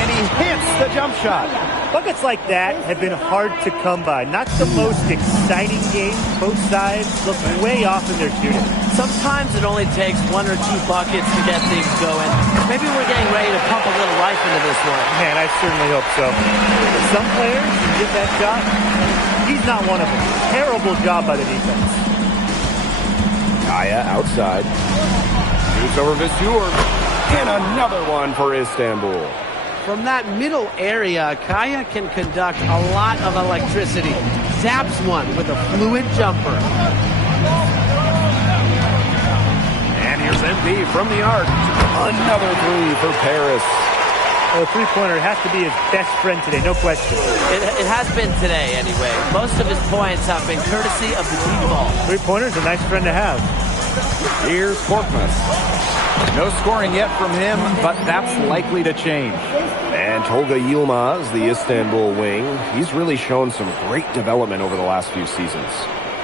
And he hits the jump shot. Buckets like that have been hard to come by. Not the most exciting game. Both sides look way off in their shooting. Sometimes it only takes 1 or 2 buckets to get things going. Maybe we're getting ready to pump a little life into this one. Man, I certainly hope so. Some players can get that shot. He's not one of them. Terrible job by the defense. Kaya outside. Shoots over Visur. And another one for Istanbul. From that middle area, Kaya can conduct a lot of electricity. Zaps one with a fluid jumper. And here's MP from the arc. Another 3 for Paris. The three-pointer has to be his best friend today, no question. It has been today, anyway. Most of his points have been courtesy of the deep ball. Three-pointer's a nice friend to have. Here's Korkmaz. No scoring yet from him, but that's likely to change. And Tolga Yilmaz, the Istanbul wing, he's really shown some great development over the last few seasons.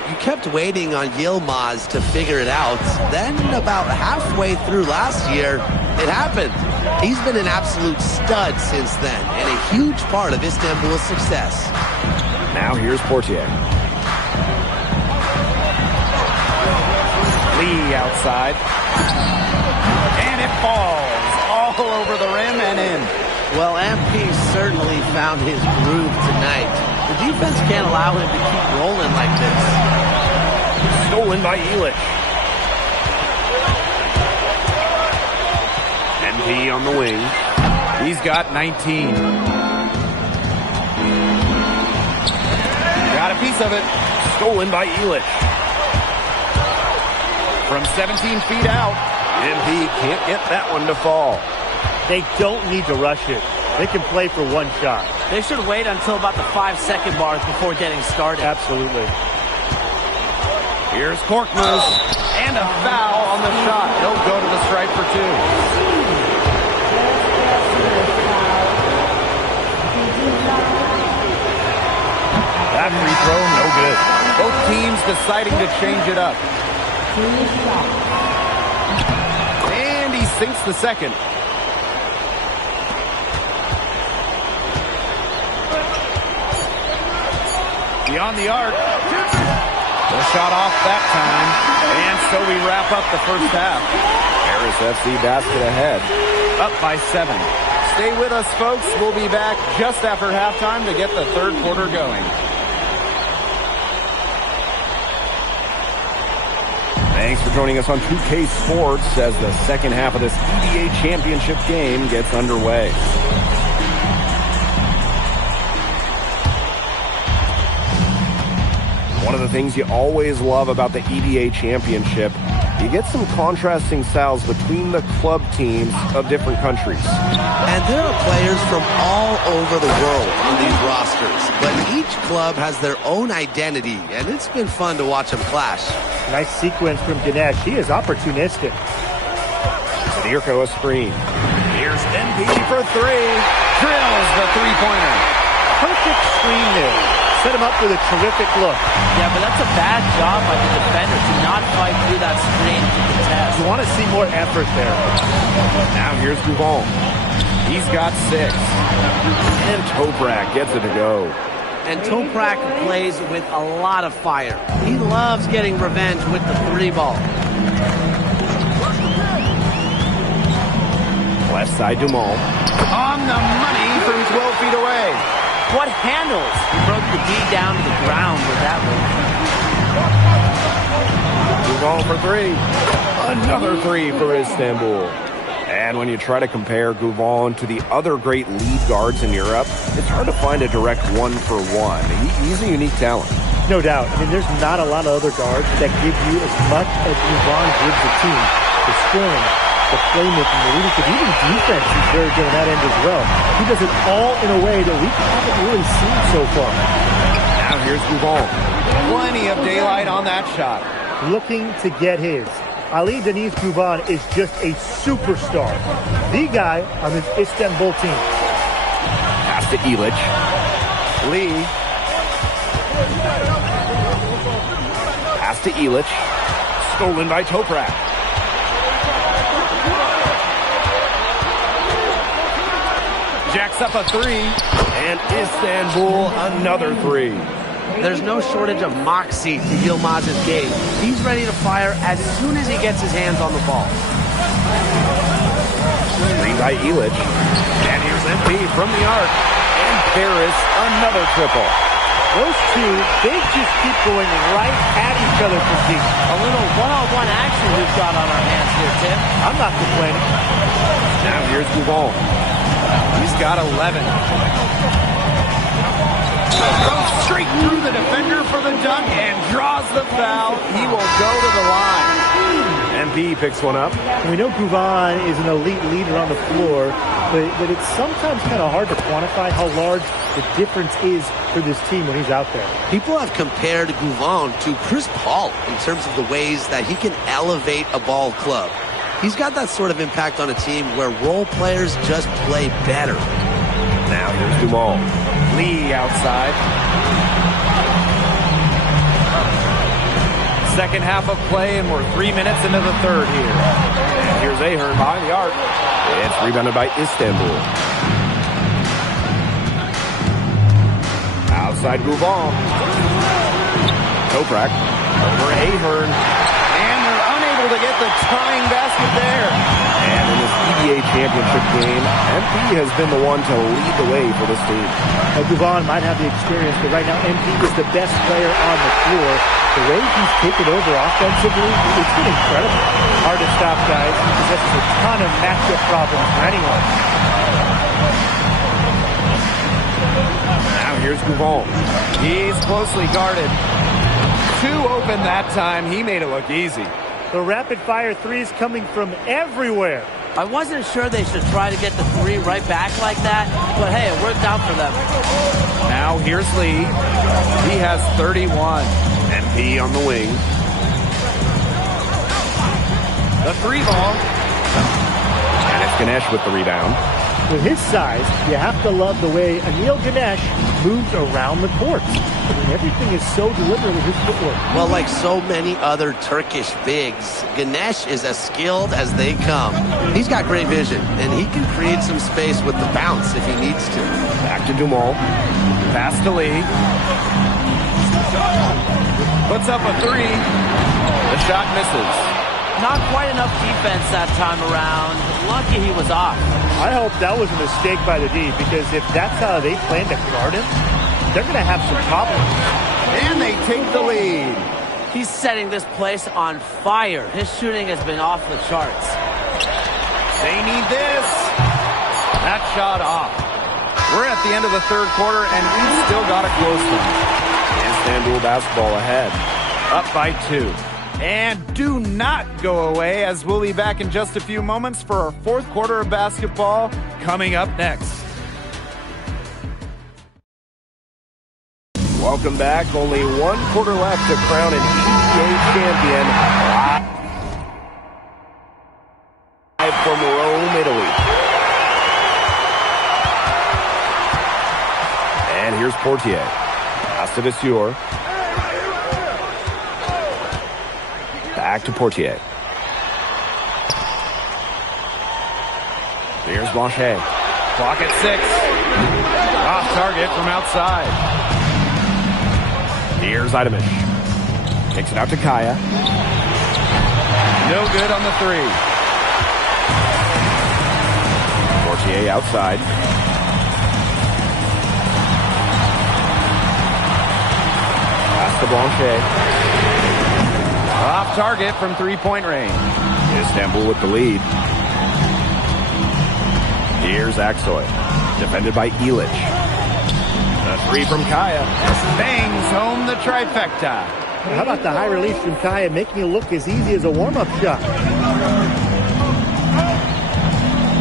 You kept waiting on Yilmaz to figure it out. Then about halfway through last year, it happened. He's been an absolute stud since then, and a huge part of Istanbul's success. Now here's Portier. Lee outside. And it falls all over the rim and in. Well, MP certainly found his groove tonight. The defense can't allow him to keep rolling like this. Stolen by Elish. MP on the wing. He's got 19. Got a piece of it. Stolen by Elish. From 17 feet out. MP can't get that one to fall. They don't need to rush it. They can play for one shot. They should wait until about the 5-second mark before getting started. Absolutely. Here's Korkmaz. And a foul on the shot. He'll go to the stripe for 2. That free throw, no good. Both teams deciding to change it up. And he sinks the second. Beyond the arc. The shot off that time. And so we wrap up the first half. Paris FC basket ahead. Up by 7. Stay with us, folks. We'll be back just after halftime to get the third quarter going. Thanks for joining us on 2K Sports as the second half of this EBA championship game gets underway. One of the things you always love about the EBA championship, you get some contrasting styles between the club teams of different countries. And there are players from all over the world in these rosters, but each club has their own identity, and it's been fun to watch them clash. Nice sequence from Ganesh. He is opportunistic. Zadirko a screen. Here's NP for 3. Drills the three-pointer. Perfect screen there. Set him up with a terrific look. Yeah, but that's a bad job by the defender to not fight through that screen to contest. You want to see more effort there. Now here's Duvall. He's got 6. And Toprak gets it to go. And Toprak plays with a lot of fire. He loves getting revenge with the 3-ball. Left side Dumont. On the money from 12 feet away. What handles. He broke the D down to the ground with that one. Guvon for three. Another three for Istanbul. And when you try to compare Guvon to the other great lead guards in Europe, it's hard to find a direct one-for-one. He's a unique talent. No doubt. I mean, there's not a lot of other guards that give you as much as Guvon gives the team. The scoring, the playmaking, the leadership, even defense is very good on that end as well. He does it all in a way that we haven't really seen so far. Now here's Guvon. Plenty of daylight on that shot. Looking to get his. Ali Deniz Guvon is just a superstar. The guy on this Istanbul team. Pass to Ilic. Lee. Pass to Ilic. Stolen by Toprak. Jacks up a three. And Istanbul another three. There's no shortage of moxie to Yilmaz's game. He's ready to fire as soon as he gets his hands on the ball. Three by Ilic. And here's MP from the arc. And Paris another triple. Those two, they just keep going right at each other from deep. A little one-on-one action we've got on our hands here, Tim. I'm not complaining. Now here's Guvon. He's got 11. Goes straight through the defender for the dunk and draws the foul. He will go to the line. MP picks one up. We know Guvon is an elite leader on the floor, but it's sometimes kind of hard to quantify how large the difference is for this team when he's out there. People have compared Guvon to Chris Paul in terms of the ways that he can elevate a ball club. He's got that sort of impact on a team where role players just play better. Now here's Dumal. Lee outside. Second half of play, and we're 3 minutes into the third here. And here's Ahern behind the arc. It's rebounded by Istanbul. Outside Guvon. Toprak over Ahern. And they're unable to get the tying basket there. And in this EBA championship game, MP has been the one to lead the way for this team. Guvon might have the experience, but right now MP is the best player on the floor. The way he's taken over offensively, it's been incredible. Hard to stop, guys. He possesses a ton of matchup problems for anyone. Now here's Guvon. He's closely guarded. Two open that time. He made it look easy. The rapid-fire threes coming from everywhere. I wasn't sure they should try to get the three right back like that, but hey, it worked out for them. Now here's Lee. He has 31. MP on the wing. The three ball. And it's Ganesh with the rebound. With his size, you have to love the way Anil Ganesh moves around the court. I mean, everything is so deliberate with his footwork. Well, like so many other Turkish bigs, Ganesh is as skilled as they come. He's got great vision, and he can create some space with the bounce if he needs to. Back to Dumal. Pass to Lee. Puts up a three. The shot misses. Not quite enough defense that time around. Lucky he was off. I hope that was a mistake by the D, because if that's how they plan to guard him, they're going to have some problems. And they take the lead. He's setting this place on fire. His shooting has been off the charts. They need this. That shot off. We're at the end of the third quarter, and we've still got a close one. Istanbul basketball ahead. Up by 2. And do not go away, as we'll be back in just a few moments for our fourth quarter of basketball coming up next. Welcome back. Only one quarter left to crown an EBA champion. Live from Rome, Italy. And here's Portier. Pass to Vasseur. Back to Portier. Here's Blanchet. Clock at 6. Off target from outside. Here's Idamish. Kicks it out to Kaya. No good on the three. Portier outside. Blanchet. Off target from three-point range. Istanbul with the lead. Here's Aksoy. Defended by Ilic. The three from Kaya. Bangs home the trifecta. How about the high release from Kaya, making it look as easy as a warm-up shot?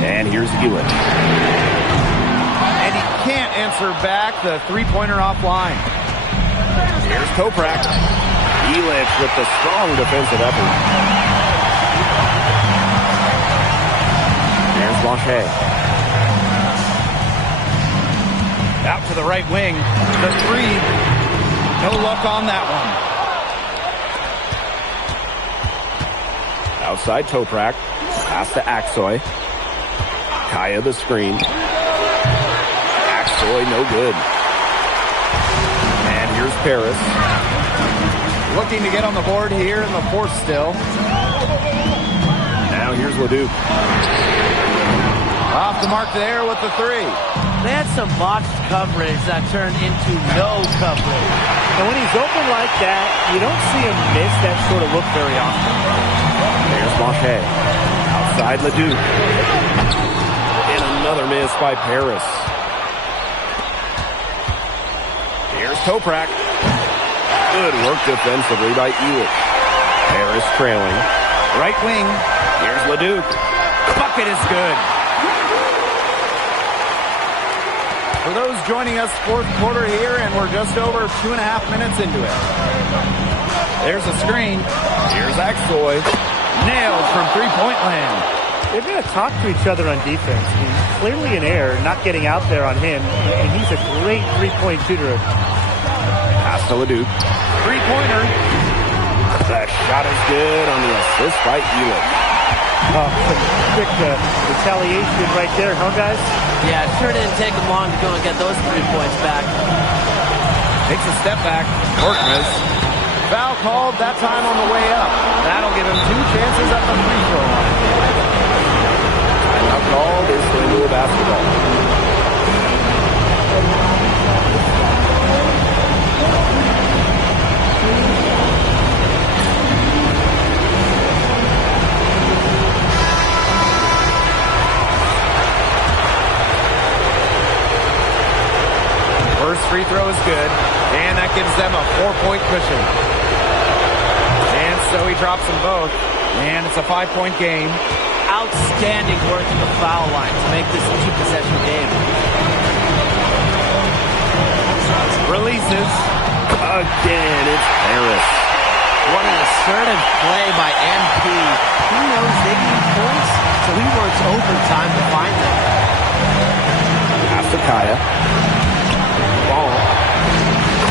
And here's Ilic. And he can't answer back the three-pointer offline. Here's Toprak. Ilic with the strong defensive effort. There's Blanchet. Out to the right wing. The three. No luck on that one. Outside Toprak. Pass to Aksoy. Kaya the screen. Aksoy no good. And here's Paris. Looking to get on the board here in the fourth still. Now here's Leduc. Off the mark there with the three. They had some botched coverage that turned into no coverage. And when he's open like that, you don't see him miss that sort of look very often. There's Blanchet. Outside Leduc. And another miss by Paris. Here's Toprak. Good work defensively by Ilic. Paris trailing. Right wing. Here's Leduc. Bucket is good. For those joining us, fourth quarter here, and we're just over 2.5 minutes into it. There's a screen. Here's Aksoy. Nailed from three-point land. They've got to talk to each other on defense. I mean, clearly an error not getting out there on him, and he's a great three-point shooter. Pass to Leduc. Three-pointer. That shot is good on the assist by Ilic. Some quick retaliation right there, huh, guys? Yeah, it sure didn't take him long to go and get those 3 points back. Takes a step back. Korkmaz. Foul called that time on the way up. That'll give him 2 chances at the free throw line. Timeout called. Istanbul basketball. First free throw is good, and that gives them a 4-point cushion. And so he drops them both, and it's a 5-point game. Outstanding work at the foul line to make this a 2-possession game. Releases. Again, it's Paris. What an assertive play by MP. He knows they need points, so he works overtime to find them. Pass to Kaya. Ball.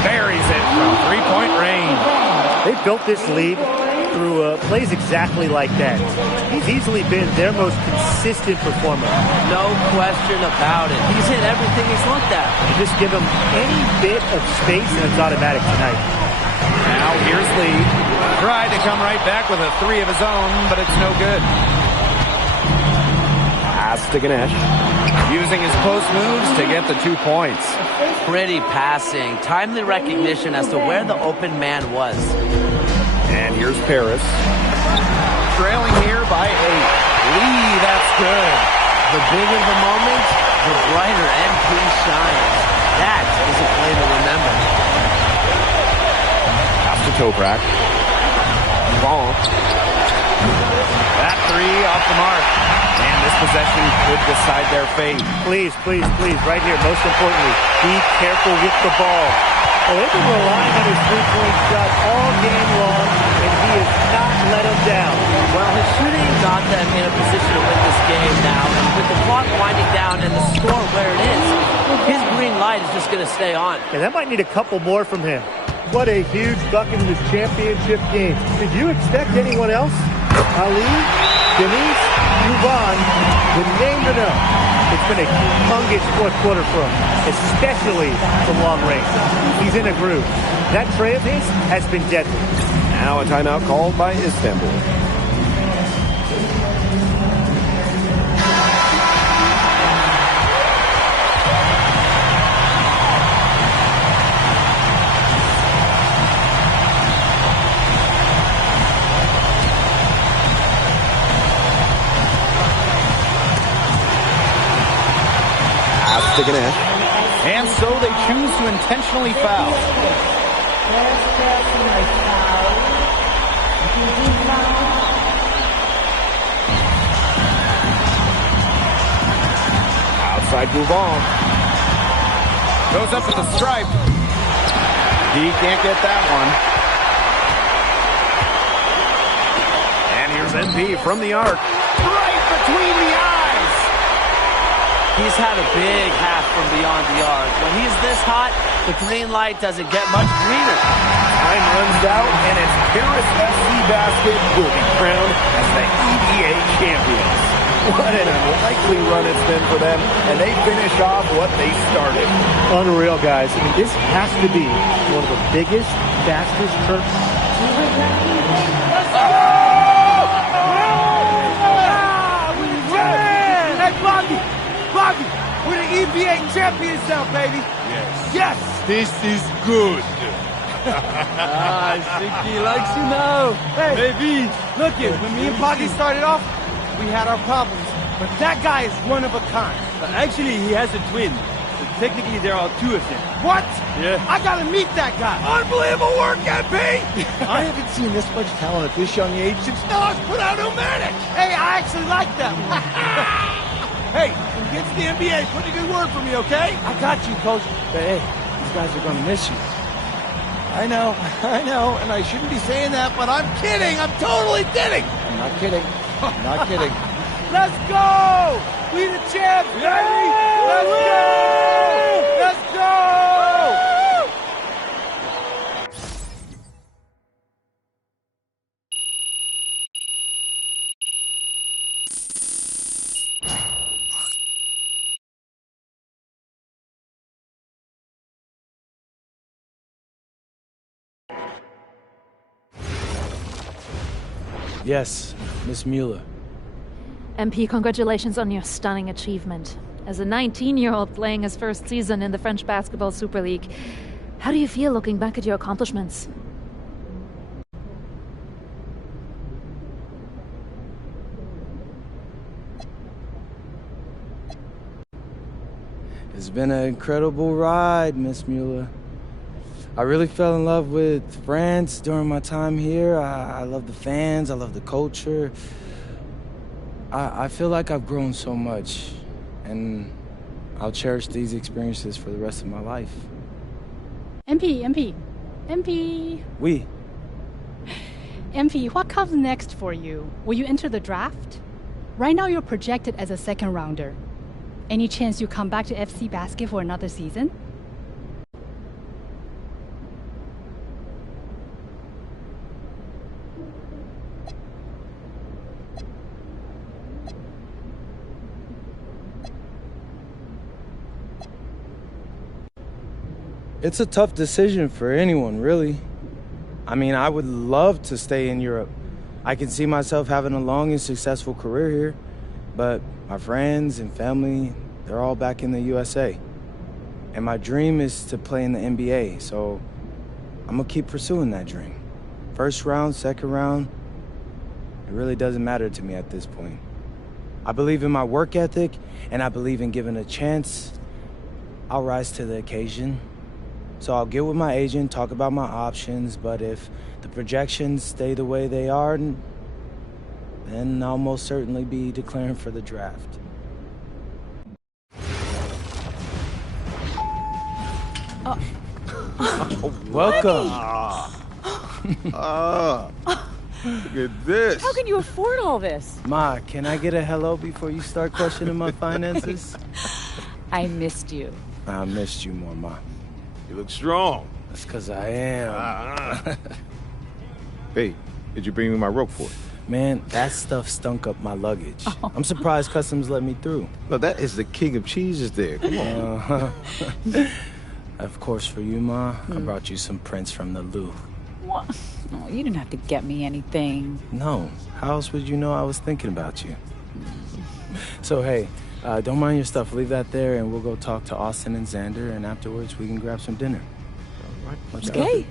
Buries it from three-point range. They built this lead through plays exactly like that. He's easily been their most consistent performer. No question about it. He's hit everything he's looked at. You just give him any bit of space and it's automatic tonight. Now here's Lee. Tried to come right back with a 3 of his own, but it's no good. Pass to Ganesh. Using his post moves to get the 2 points. Pretty passing. Timely recognition as to where the open man was. And here's Paris. Trailing here by 8. Lee, that's good. The bigger the moment, the brighter MP shines. That is a play to remember. Pass to Toprak. Ball. That 3 off the mark. And this possession could decide their fate. Please, please, please, right here, most importantly, be careful with the ball. Well, they've been relying on his three-point shot all game long, and he has not let him down. Well, his shooting got them in a position to win this game now, and with the clock winding down and the score where it is, his green light is just going to stay on. And that might need a couple more from him. What a huge bucket in this championship game. Did you expect anyone else? Ali, Denise, Yvonne, the name to know. It's been a humongous fourth quarter for him, especially from long range. He's in a groove. That tray of his has been deadly. Now a timeout called by Istanbul. choose to intentionally foul. Outside Bouvon. Goes up with the stripe. He can't get that one. And here's MP from the arc. Right between the eyes. He's had a big half from beyond the arc. When he's this hot, the green light doesn't get much greener. Time runs out, and it's Paris FC Basket will be crowned as the EBA champions. What an unlikely run it's been for them, and they finish off what they started. Unreal, guys. I mean, this has to be one of the biggest, fastest turns. Hey, Boggy, we're the EBA champions now, baby. Yes. This is good. I think he likes you now. Hey, Maybe. look it. When me and Boggy started off, we had our problems. But that guy is one of a kind. Actually, he has a twin. Technically, there are two of them. What? Yeah. I gotta meet that guy. Unbelievable work, MP! I haven't seen this much talent at this young age since Nas put out Omatic. Hey, I actually like that one. Hey, when you get to the NBA, put in a good word for me, okay? I got you, Coach. But hey, these guys are gonna miss you. I know, and I shouldn't be saying that, but I'm kidding. I'm totally kidding. I'm not kidding. I'm not kidding. Let's go! We the champs, baby! Let's go! Let's go! Yes, Miss Mueller. MP, congratulations on your stunning achievement. As a 19-year-old playing his first season in the French Basketball Super League, how do you feel looking back at your accomplishments? It's been an incredible ride, Miss Mueller. I really fell in love with France during my time here. I love the fans, I love the culture. I feel like I've grown so much, and I'll cherish these experiences for the rest of my life. MP. Oui. MP, what comes next for you? Will you enter the draft? Right now you're projected as a second rounder. Any chance you come back to FC Basket for another season? It's a tough decision for anyone, really. I mean, I would love to stay in Europe. I can see myself having a long and successful career here, but my friends and family, they're all back in the USA. And my dream is to play in the NBA, so I'm gonna keep pursuing that dream. First round, second round, it really doesn't matter to me at this point. I believe in my work ethic, and I believe in giving a chance. I'll rise to the occasion. So I'll get with my agent, talk about my options, but if the projections stay the way they are, then I'll most certainly be declaring for the draft. Welcome. Look at this. How can you afford all this? Ma, can I get a hello before you start questioning my finances? I missed you. I missed you more, Ma. You look strong. That's because I am. Hey, did you bring me my rope for it? Man, that stuff stunk up my luggage. I'm surprised customs let me through. No, that is the king of cheeses there. Come on. Of course, for you, Ma, I brought you some prints from the Louvre. What? Oh, you didn't have to get me anything. No. How else would you know I was thinking about you? So, hey, don't mind your stuff. Leave that there, and we'll go talk to Austin and Xander, and afterwards we can grab some dinner. All right? Let's go. Okay.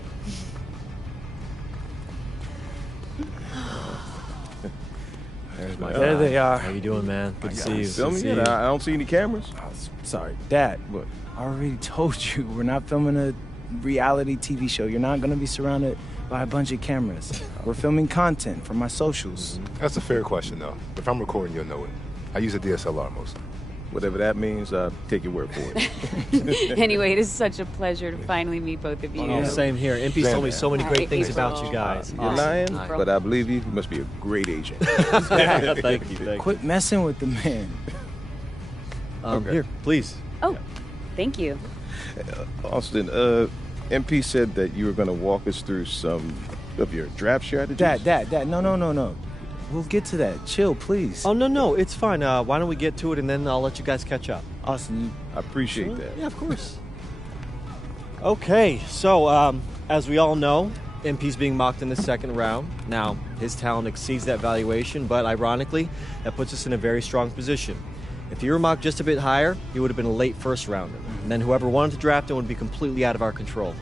There's my There they are. How you doing, man? Good to see you. Film me? I don't see any cameras. Oh, sorry, Dad. What? I already told you, we're not filming a reality TV show. You're not going to be surrounded by a bunch of cameras. We're filming content for my socials. That's a fair question, though. If I'm recording, you'll know it. I use a DSLR mostly. Whatever that means, take your word for it. Anyway, it is such a pleasure to finally meet both of you. Yeah. Same here. MP's told me so many great things about you guys. You're lying, but I believe you. You must be a great agent. Thank you. Quit messing with the man. Here, please. Oh, thank you. Austin, MP said that you were going to walk us through some of your draft strategies. Dad, no. We'll get to that. Chill, please. Oh, no, it's fine. Why don't we get to it, and then I'll let you guys catch up. Austin, I appreciate that. Yeah, of course. Okay, so as we all know, MP's being mocked in the second round. Now, his talent exceeds that valuation, but ironically, that puts us in a very strong position. If he were mocked just a bit higher, he would have been a late first rounder. And then whoever wanted to draft him would be completely out of our control.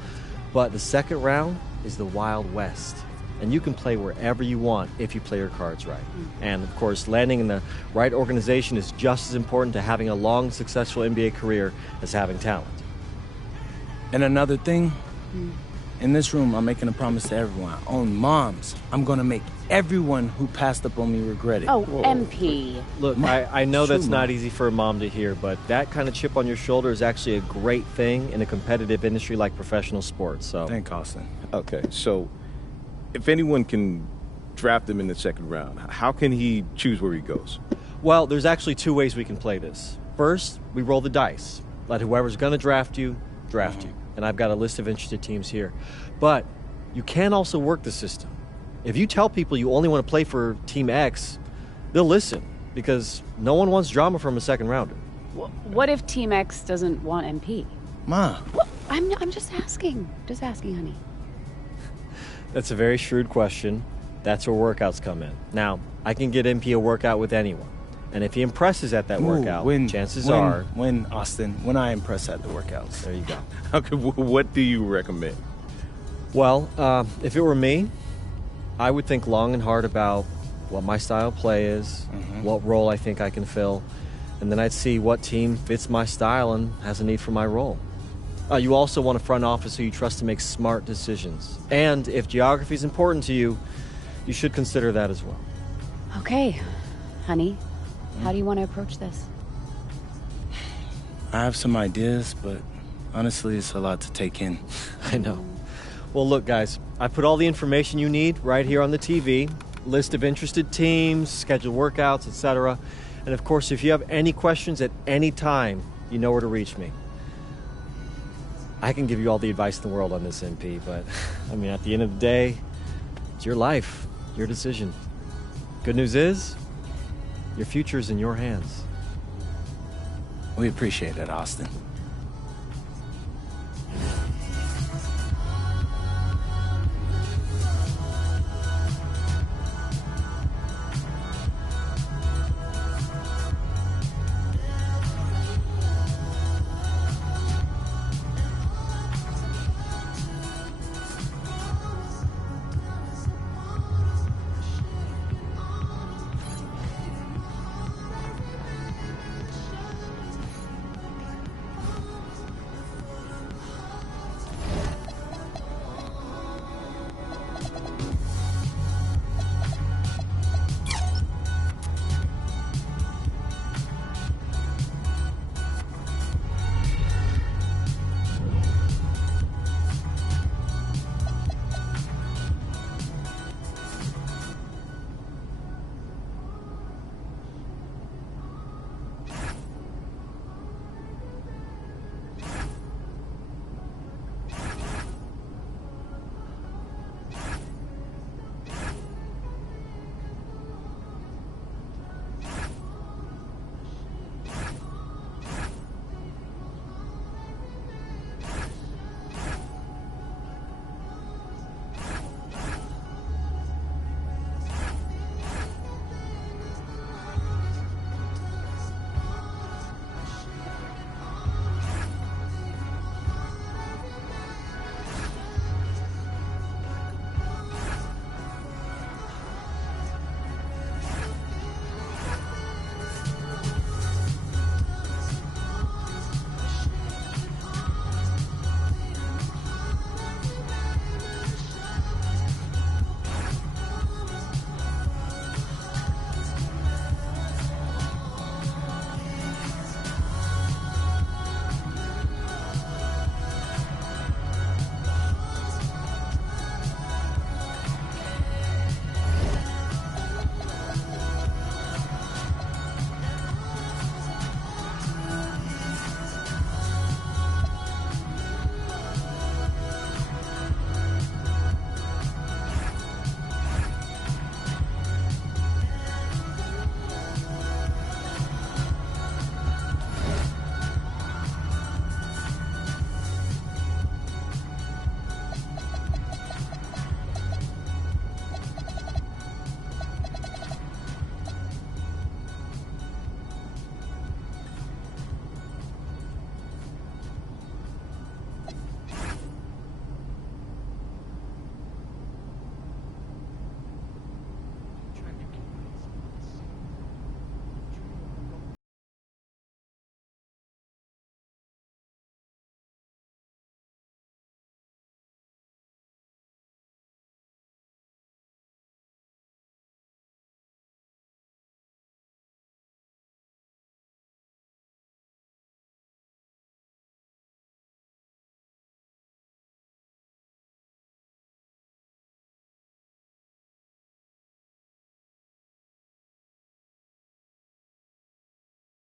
But the second round is the Wild West. And you can play wherever you want if you play your cards right. And, of course, landing in the right organization is just as important to having a long, successful NBA career as having talent. And another thing, in this room, I'm making a promise to everyone. On moms, I'm going to make everyone who passed up on me regret it. Oh, MP. Look, I know that's not easy for a mom to hear, but that kind of chip on your shoulder is actually a great thing in a competitive industry like professional sports. So, thank Austin. Okay, so if anyone can draft him in the second round, how can he choose where he goes? Well, there's actually two ways we can play this. First, we roll the dice. Let whoever's going to draft you, draft you. And I've got a list of interested teams here. But you can also work the system. If you tell people you only want to play for Team X, they'll listen because no one wants drama from a second rounder. What if Team X doesn't want MP? Ma. Well, I'm just asking. Just asking, honey. That's a very shrewd question. That's where workouts come in. Now, I can get MP a workout with anyone. And if he impresses at that workout, chances are... When, Austin, when I impress at the workouts. There you go. Okay, what do you recommend? Well, if it were me, I would think long and hard about what my style of play is, what role I think I can fill, and then I'd see what team fits my style and has a need for my role. You also want a front office who you trust to make smart decisions. And if geography is important to you, you should consider that as well. Okay, honey. How do you want to approach this? I have some ideas, but honestly, it's a lot to take in. I know. Well, look, guys, I put all the information you need right here on the TV. List of interested teams, scheduled workouts, etc. And of course, if you have any questions at any time, you know where to reach me. I can give you all the advice in the world on this, MP, but, I mean, at the end of the day, it's your life, your decision. Good news is, your future is in your hands. We appreciate it, Austin.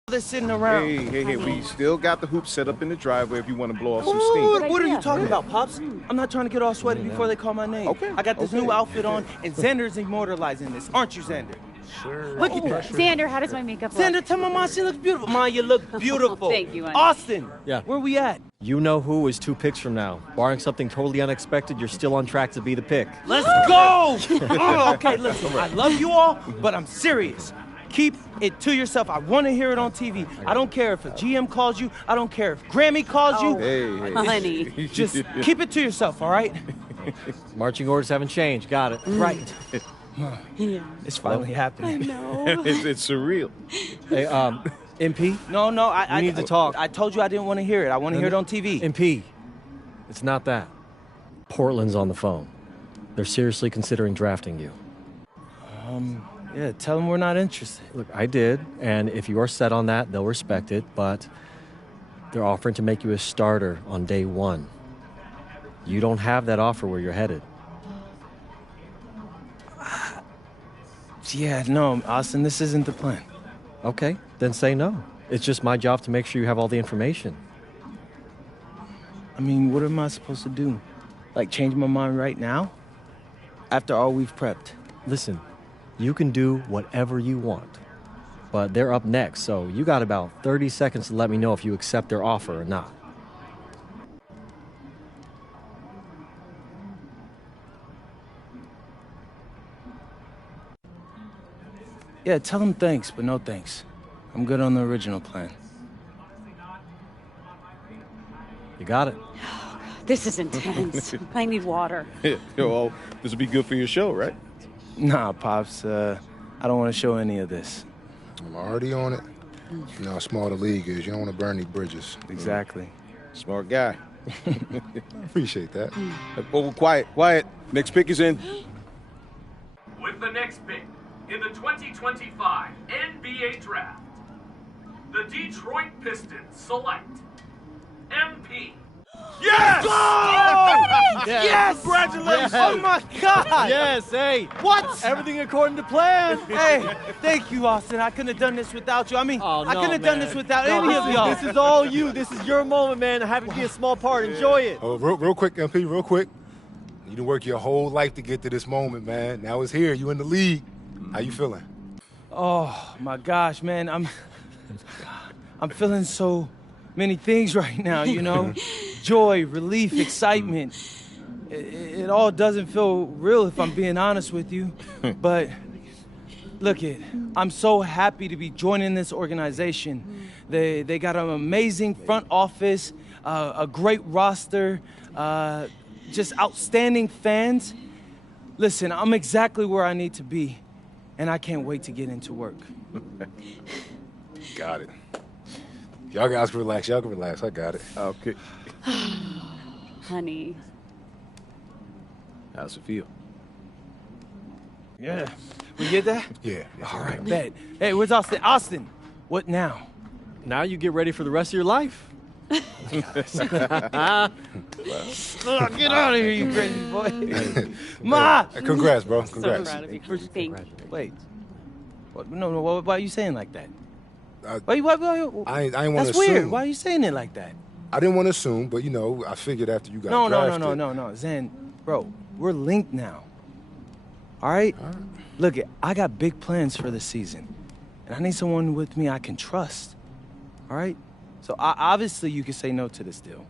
They're sitting around. Hey, we still got the hoop set up in the driveway if you want to blow off some Ooh, steam. what are you talking about, Pops? I'm not trying to get all sweaty before they call my name. Okay. I got this new outfit on, and Xander's immortalizing this. Aren't you, Xander? Sure. Look at that. Xander, how does my makeup look? Xander, tell my mom she looks beautiful. Mom, you look beautiful. Thank you, honey. Austin, Yeah. where we at? You know who is 2 picks from now. Barring something totally unexpected, you're still on track to be the pick. Let's go! Oh, okay, listen, I love you all, but I'm serious. Keep it to yourself. I want to hear it on TV. I don't care if a GM calls you. I don't care if Grammy calls you. Hey. Honey. Just keep it to yourself, all right? Marching orders haven't changed. Got it. Right. Yeah. It's finally happening. No. It's surreal. Hey, MP? No, I need to talk. I told you I didn't want to hear it. I want to hear it on TV. MP, it's not that. Portland's on the phone. They're seriously considering drafting you. Yeah, tell them we're not interested. Look, I did, and if you are set on that, they'll respect it, but they're offering to make you a starter on day 1. You don't have that offer where you're headed. Yeah, no, Austin, this isn't the plan. Okay, then say no. It's just my job to make sure you have all the information. I mean, what am I supposed to do? Like, change my mind right now? After all we've prepped? Listen, you can do whatever you want, but they're up next, so you got about 30 seconds to let me know if you accept their offer or not. Yeah, tell them thanks, but no thanks. I'm good on the original plan. You got it. This is intense. I need water. Well, this will be good for your show, right? Nah, Pops, I don't want to show any of this. I'm already on it. You know how small the league is. You don't want to burn any bridges. Exactly. Smart guy. Appreciate that. Oh, quiet. Next pick is in. With the next pick in the 2025 NBA Draft, the Detroit Pistons select MP. Yes! Go! Yes! Yes! Congratulations! Oh my God! Yes, hey! What? Everything according to plan! Hey, thank you, Austin. I couldn't have done this without you. I mean, I couldn't have done this without any of y'all. This is all you. This is your moment, man. Have it be a small part. Enjoy it. Oh, real quick, MP, real quick. You done work your whole life to get to this moment, man. Now it's here. You in the league. How you feeling? Oh my gosh, man. I'm feeling so many things right now, you know? Joy, relief, excitement. It all doesn't feel real if I'm being honest with you. But look I'm so happy to be joining this organization. They got an amazing front office, a great roster, just outstanding fans. Listen, I'm exactly where I need to be, and I can't wait to get into work. Got it. Y'all guys can relax. Y'all can relax. I got it. Okay. Honey. How's it feel? Yeah. We get that? Yeah. All right, bet. Hey, where's Austin? Austin, what now? Now you get ready for the rest of your life. Get out of here, you crazy boy. Ma! Congrats, bro. Congrats. So proud of you. Thank you. Wait. What? No, why are you saying like that? Why, I ain't want to assume. That's weird. Why are you saying it like that? I didn't want to assume, but, you know, I figured after you got No, drafted. Zen, bro, we're linked now. All right? Look, I got big plans for the season, and I need someone with me I can trust. All right? So obviously you can say no to this deal,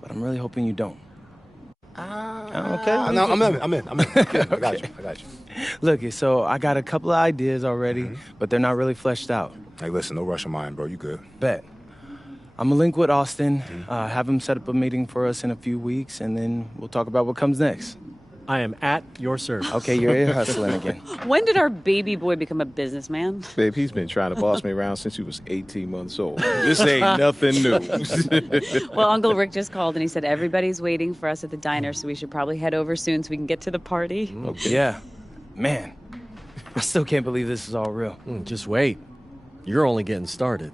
but I'm really hoping you don't. Okay? No, I'm in. I got you. Look, so I got a couple of ideas already, but they're not really fleshed out. Hey, listen, no rush of mine, bro. You good. Bet. I'm gonna link with Austin, have him set up a meeting for us in a few weeks, and then we'll talk about what comes next. I am at your service. Okay, you're ear hustling again. When did our baby boy become a businessman? Babe, he's been trying to boss me around since he was 18 months old. This ain't nothing new. Well, Uncle Rick just called and he said everybody's waiting for us at the diner, so we should probably head over soon so we can get to the party. Okay. Yeah. Man, I still can't believe this is all real. Just wait. You're only getting started.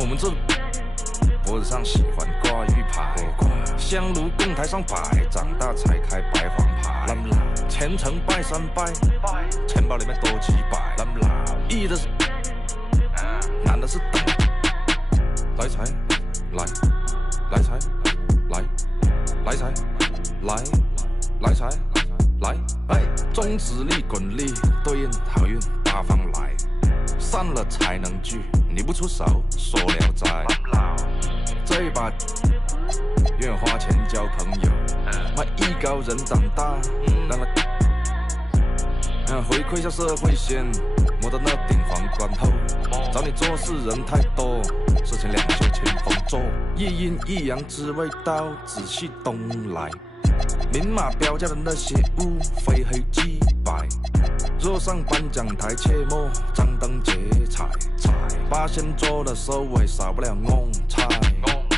我们这脖子上喜欢挂玉牌，香炉供台上摆，长大才开白黄牌。虔诚拜三拜，钱包里面多几百。易的是，难的是等。来财，来财，来财，来财，来，哎，中指力滚力对应好运八方来，散了才能聚，你不出手说聊斋。这一把愿花钱交朋友，卖艺高人胆大，让他回馈下社会先，摸到那顶皇冠后，找你做事人太多，事情两袖清风做，一阴一阳之谓道，仔细东来。明码标价的那些物，非黑即白。若上颁奖台，切莫张灯结彩。八仙桌的收尾，少不了翁菜。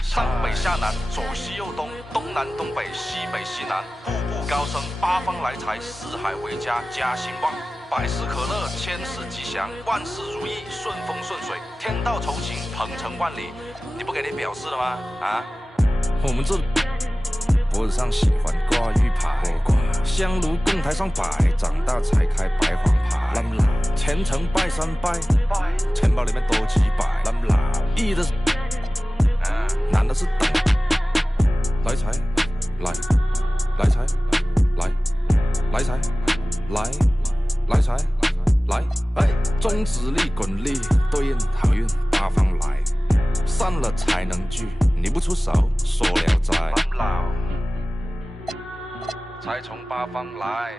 上北下南，左西右东，东南东北，西北西南，步步高升，八方来财，四海为家，家兴旺。百事可乐，千事吉祥，万事如意，顺风顺水，天道酬勤，鹏程万里。你不给点表示了吗？啊，我们这脖子上喜欢挂玉牌，香炉供台上摆，长大才开白黄牌。虔诚拜三拜，钱包里面多几百。易的是，难的是等。来财，来财，来财，来财，来，哎，中指力滚力对应好运八方来，散了才能聚，你不出手说聊斋。才从八方来。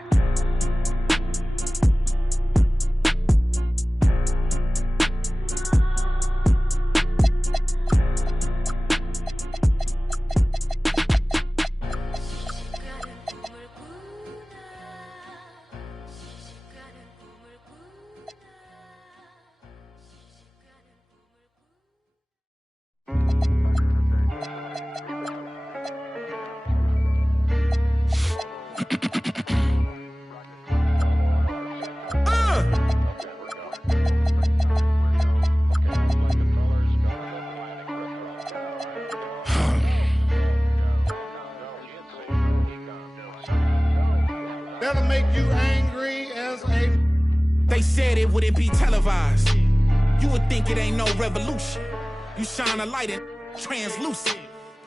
That'll make you angry as a... They said it wouldn't be televised. You would think it ain't no revolution. You shine a light in translucent.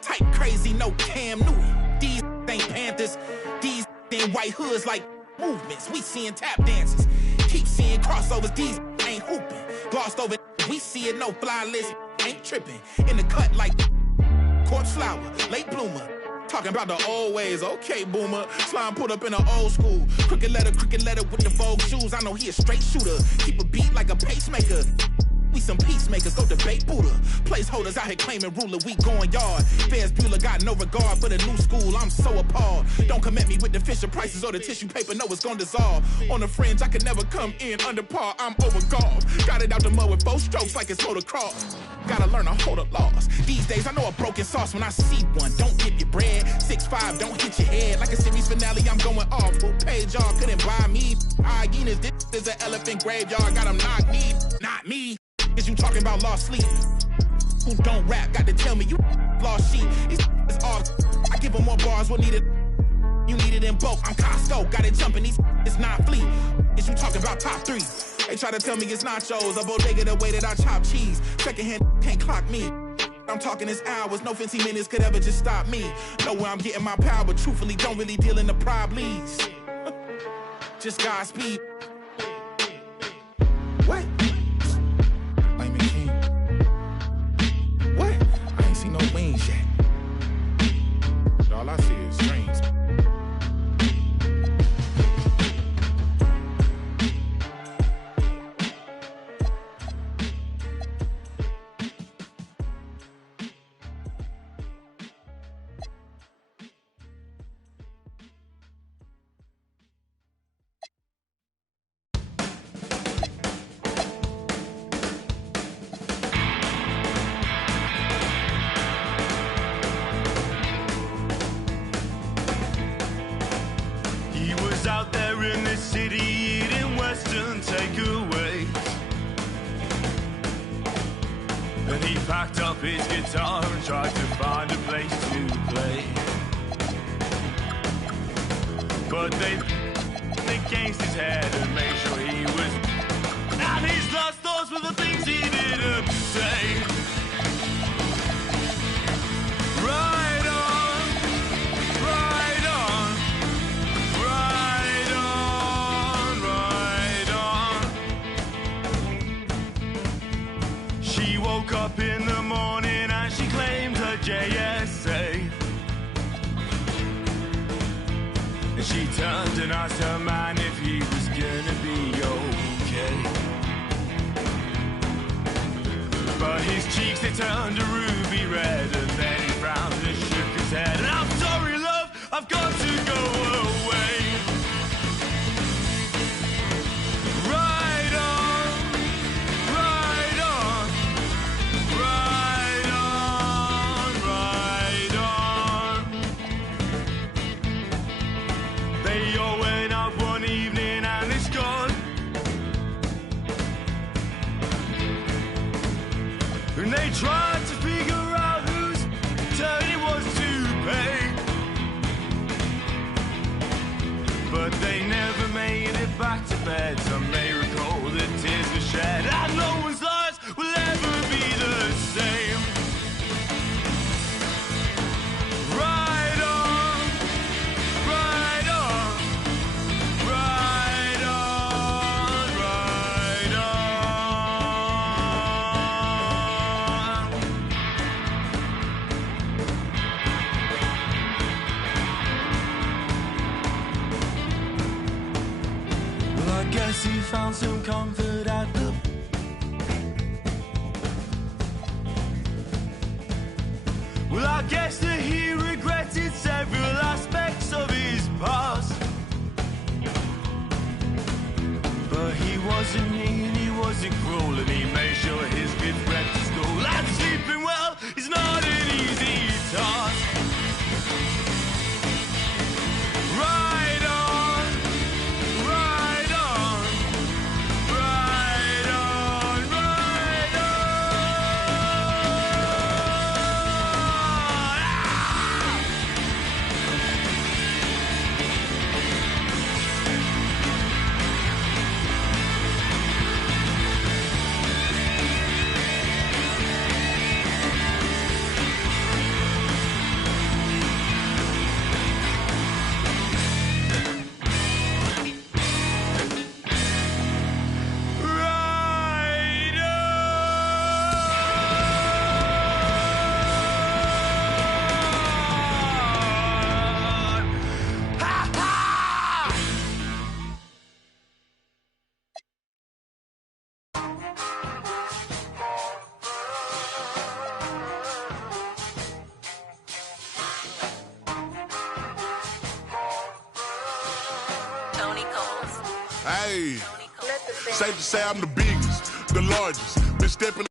Type crazy, no Cam Newton. These ain't Panthers. These ain't white hoods like movements. We seeing tap dances. Keep seeing crossovers. These ain't hooping. Glossed over. We see it, no fly list. Ain't tripping. In the cut like corpse flower, late bloomer. Talking about the old ways, okay, boomer. Slime put up in the old school. Crooked letter with the Vogue shoes. I know he a straight shooter. Keep a beat like a pacemaker. We some peacemakers, go debate Buddha. Placeholders out here claiming ruler, we going yard. Fairs Bueller got no regard for the new school, I'm so appalled. Don't come at me with the Fisher prices or the tissue paper, no, it's gonna dissolve. On the fringe, I could never come in under par, I'm overgolfed. Got it out the mud with 4 strokes like it's motocross. Gotta learn to hold up laws. These days, I know a broken sauce when I see one. Don't dip your bread. 6'5", don't hit your head. Like a series finale, I'm going off. Full page, y'all couldn't buy me. Hyenas, this is an elephant graveyard. Got them knocked me, not me. Is you talking about lost sleep? Who don't rap, got to tell me you lost sheep. It's all, I give them more bars, what needed? You need it in bulk, I'm Costco, got it jumping, it's not fleet. Is you talking about top 3? They try to tell me it's nachos, a bodega the way that I chop cheese. Secondhand can't clock me. I'm talking this hours, no 15 minutes could ever just stop me. Know where I'm getting my power, but truthfully don't really deal in the problems. Just Godspeed. What? I ain't seen no wings yet. All I see is strings. Then he packed up his guitar and tried to find a place to play. But they against his head and made sure he was. And his last thoughts were the things he didn't say. Ride on, ride on, ride on, ride on. She woke up in the morning and she claimed her JSA. And she turned and asked her man if he was gonna be okay. But his cheeks, they turned a ruby red, and then he frowned and shook his head. And I'm sorry, love, I've got to go away. Ride on, ride on, ride on, ride on. They all went out one evening and it's gone. And they tried to figure out whose turn it was to pay. But they never made it back to bed. Some may recall that tears were shed, and no one's lives will ever be the same. Ride on, ride on, ride on, ride on. Well, I guess he found some comfort at the. Well, I guess that he regretted several aspects of his past. But he wasn't mean, he wasn't cruel, and he made sure his kids went to school. And sleeping well is not an easy task. Ride on, ride on, ride on, ride on. Hey, safe to say I'm the biggest, the largest. Been stepping.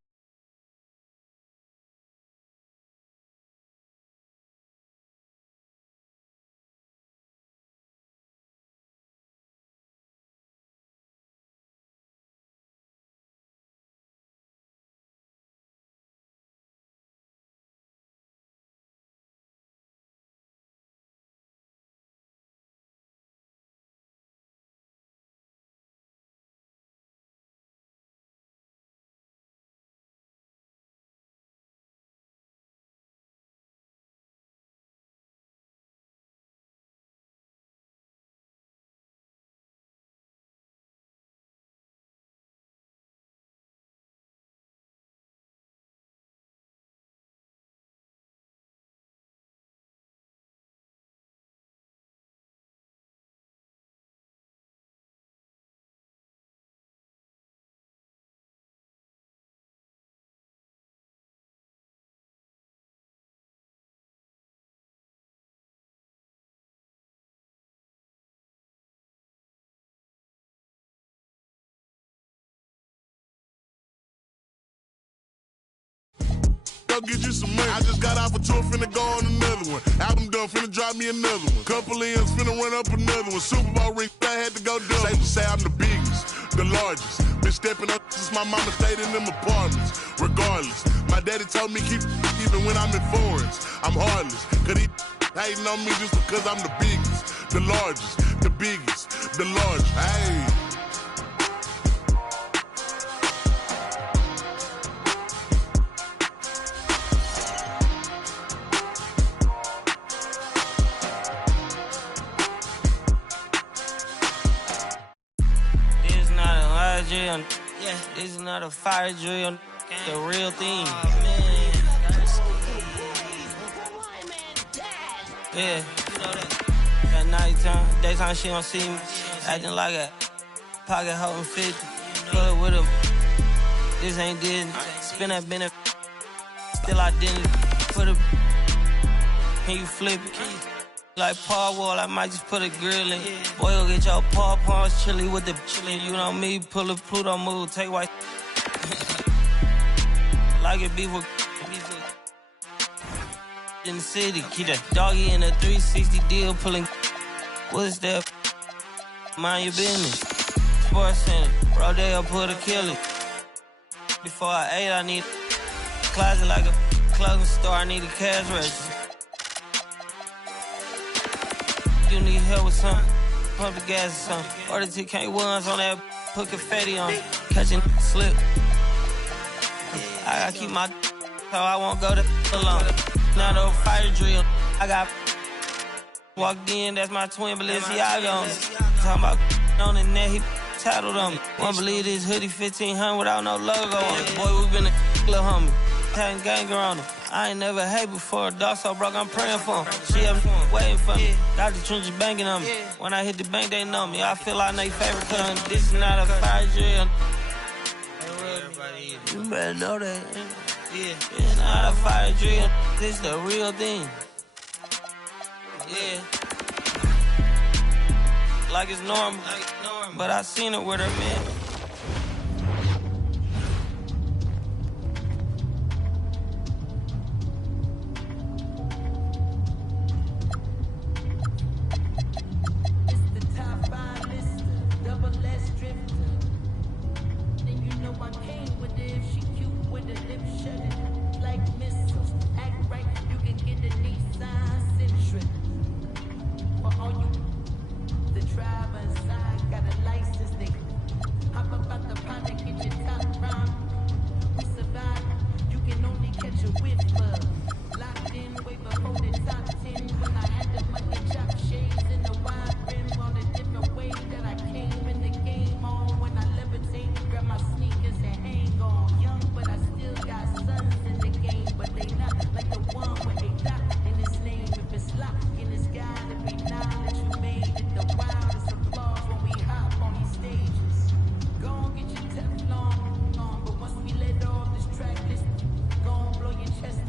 Go get you some money. I just got off a tour, finna go on another one. Album done, finna drop me another one. Couple M's, finna run up another one. Super Bowl ring, I had to go double. Safe to say I'm the biggest, the largest. Been stepping up since my mama stayed in them apartments. Regardless, My daddy told me keep even when I'm in foreigns. I'm heartless, cause he hating on me just because I'm the biggest, the largest, the biggest, the largest. Hey. This not a lie drill, yeah. This is not a fire drill, the real thing. Yeah, you know that. At nighttime, daytime she don't see me. Acting like a pocket holding 50. Pull it with a, this ain't Disney. Spin that benefit, still identity. Put a, can you flip it? Like Paul Wall, I might just put a grill in. Boy, you'll get your paw paws chili with the chili. You know me, pull a Pluto move, take white. Like it beef with in the city. Keep that doggy in a 360 deal, pulling. What's that? Mind your business. Sports Center, Rodeo put a kill. Before I ate, I need a closet like a clothing store. I need a cash register. You need help with something, pump the gas or something. Order TK1s on that, put confetti on it. Catching slip. I gotta keep my so I won't go to alone. Now the fire drill, I got walked in, that's my twin Balenciaga on it. Talking about on the net, he tattled on me. Won't believe this hoodie 1500 without no logo on it. Boy, we been a little homie, having ganger on him. I ain't never hate before, dog so broke, I'm praying for him. She up waiting for me, got the trenches banking on me. When I hit the bank, they know me. I feel like they favorite cause this is not a fire drill. You better know that. Yeah, it's not a fire drill, this the real thing. Yeah. Like it's normal, but I seen it with her, man. Chest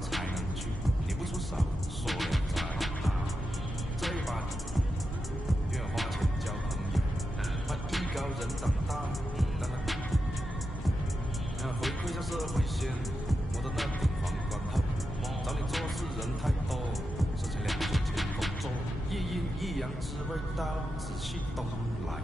才能去，你不出手，说了再打。这一把愿花钱交朋友，怕艺高人胆大，回馈下社会先，我的那顶皇冠后，找你做事人太多，事情两袖清风做，一阴一阳之谓道，紫气东来。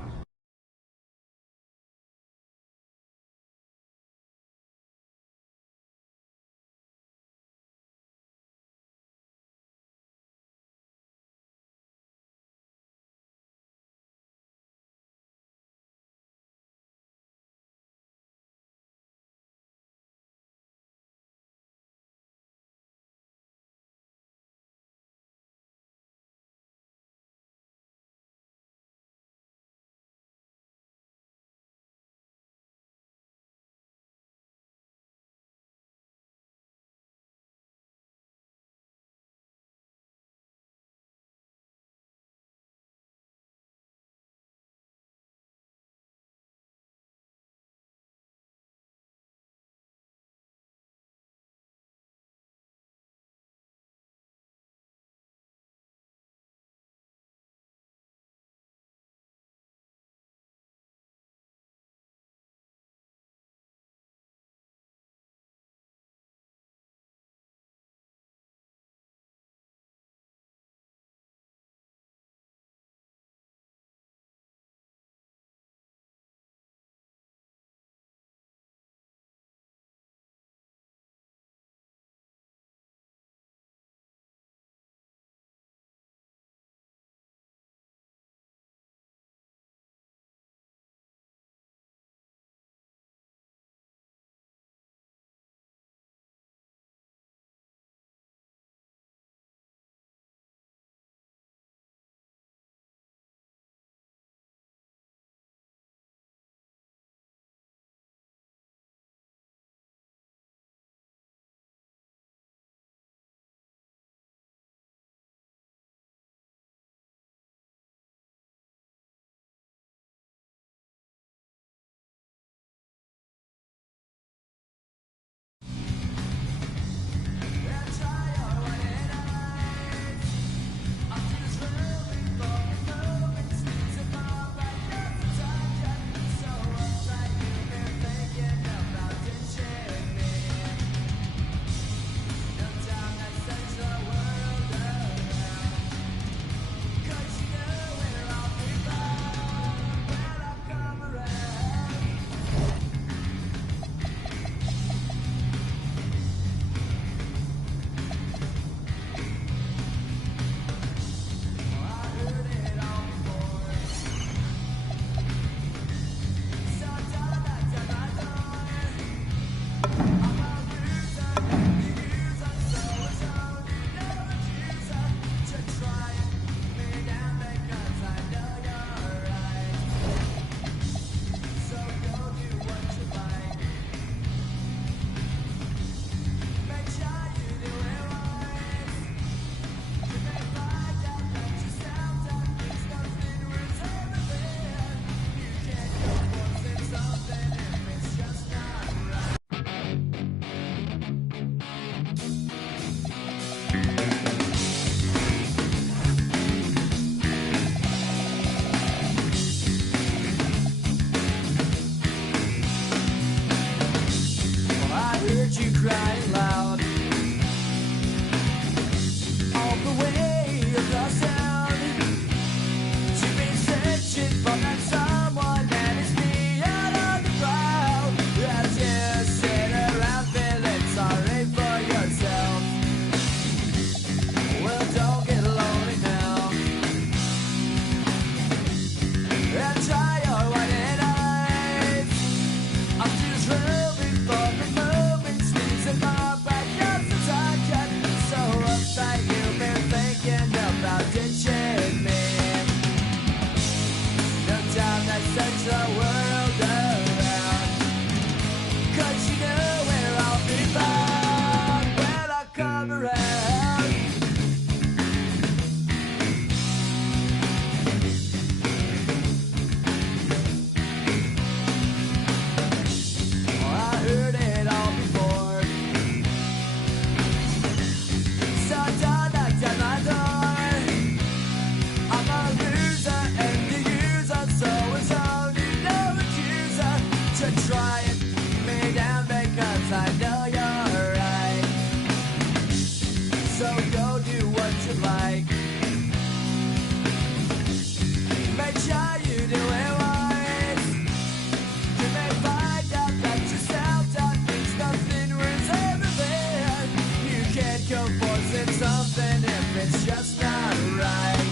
go do what you like. Make sure you do it right. You may find out that yourself that means nothing ruins everything. You can't go forcing something if it's just not right.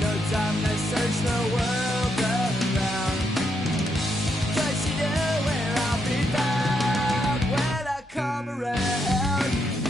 No time to search the world around. Cause you know where I'll be found when I come around.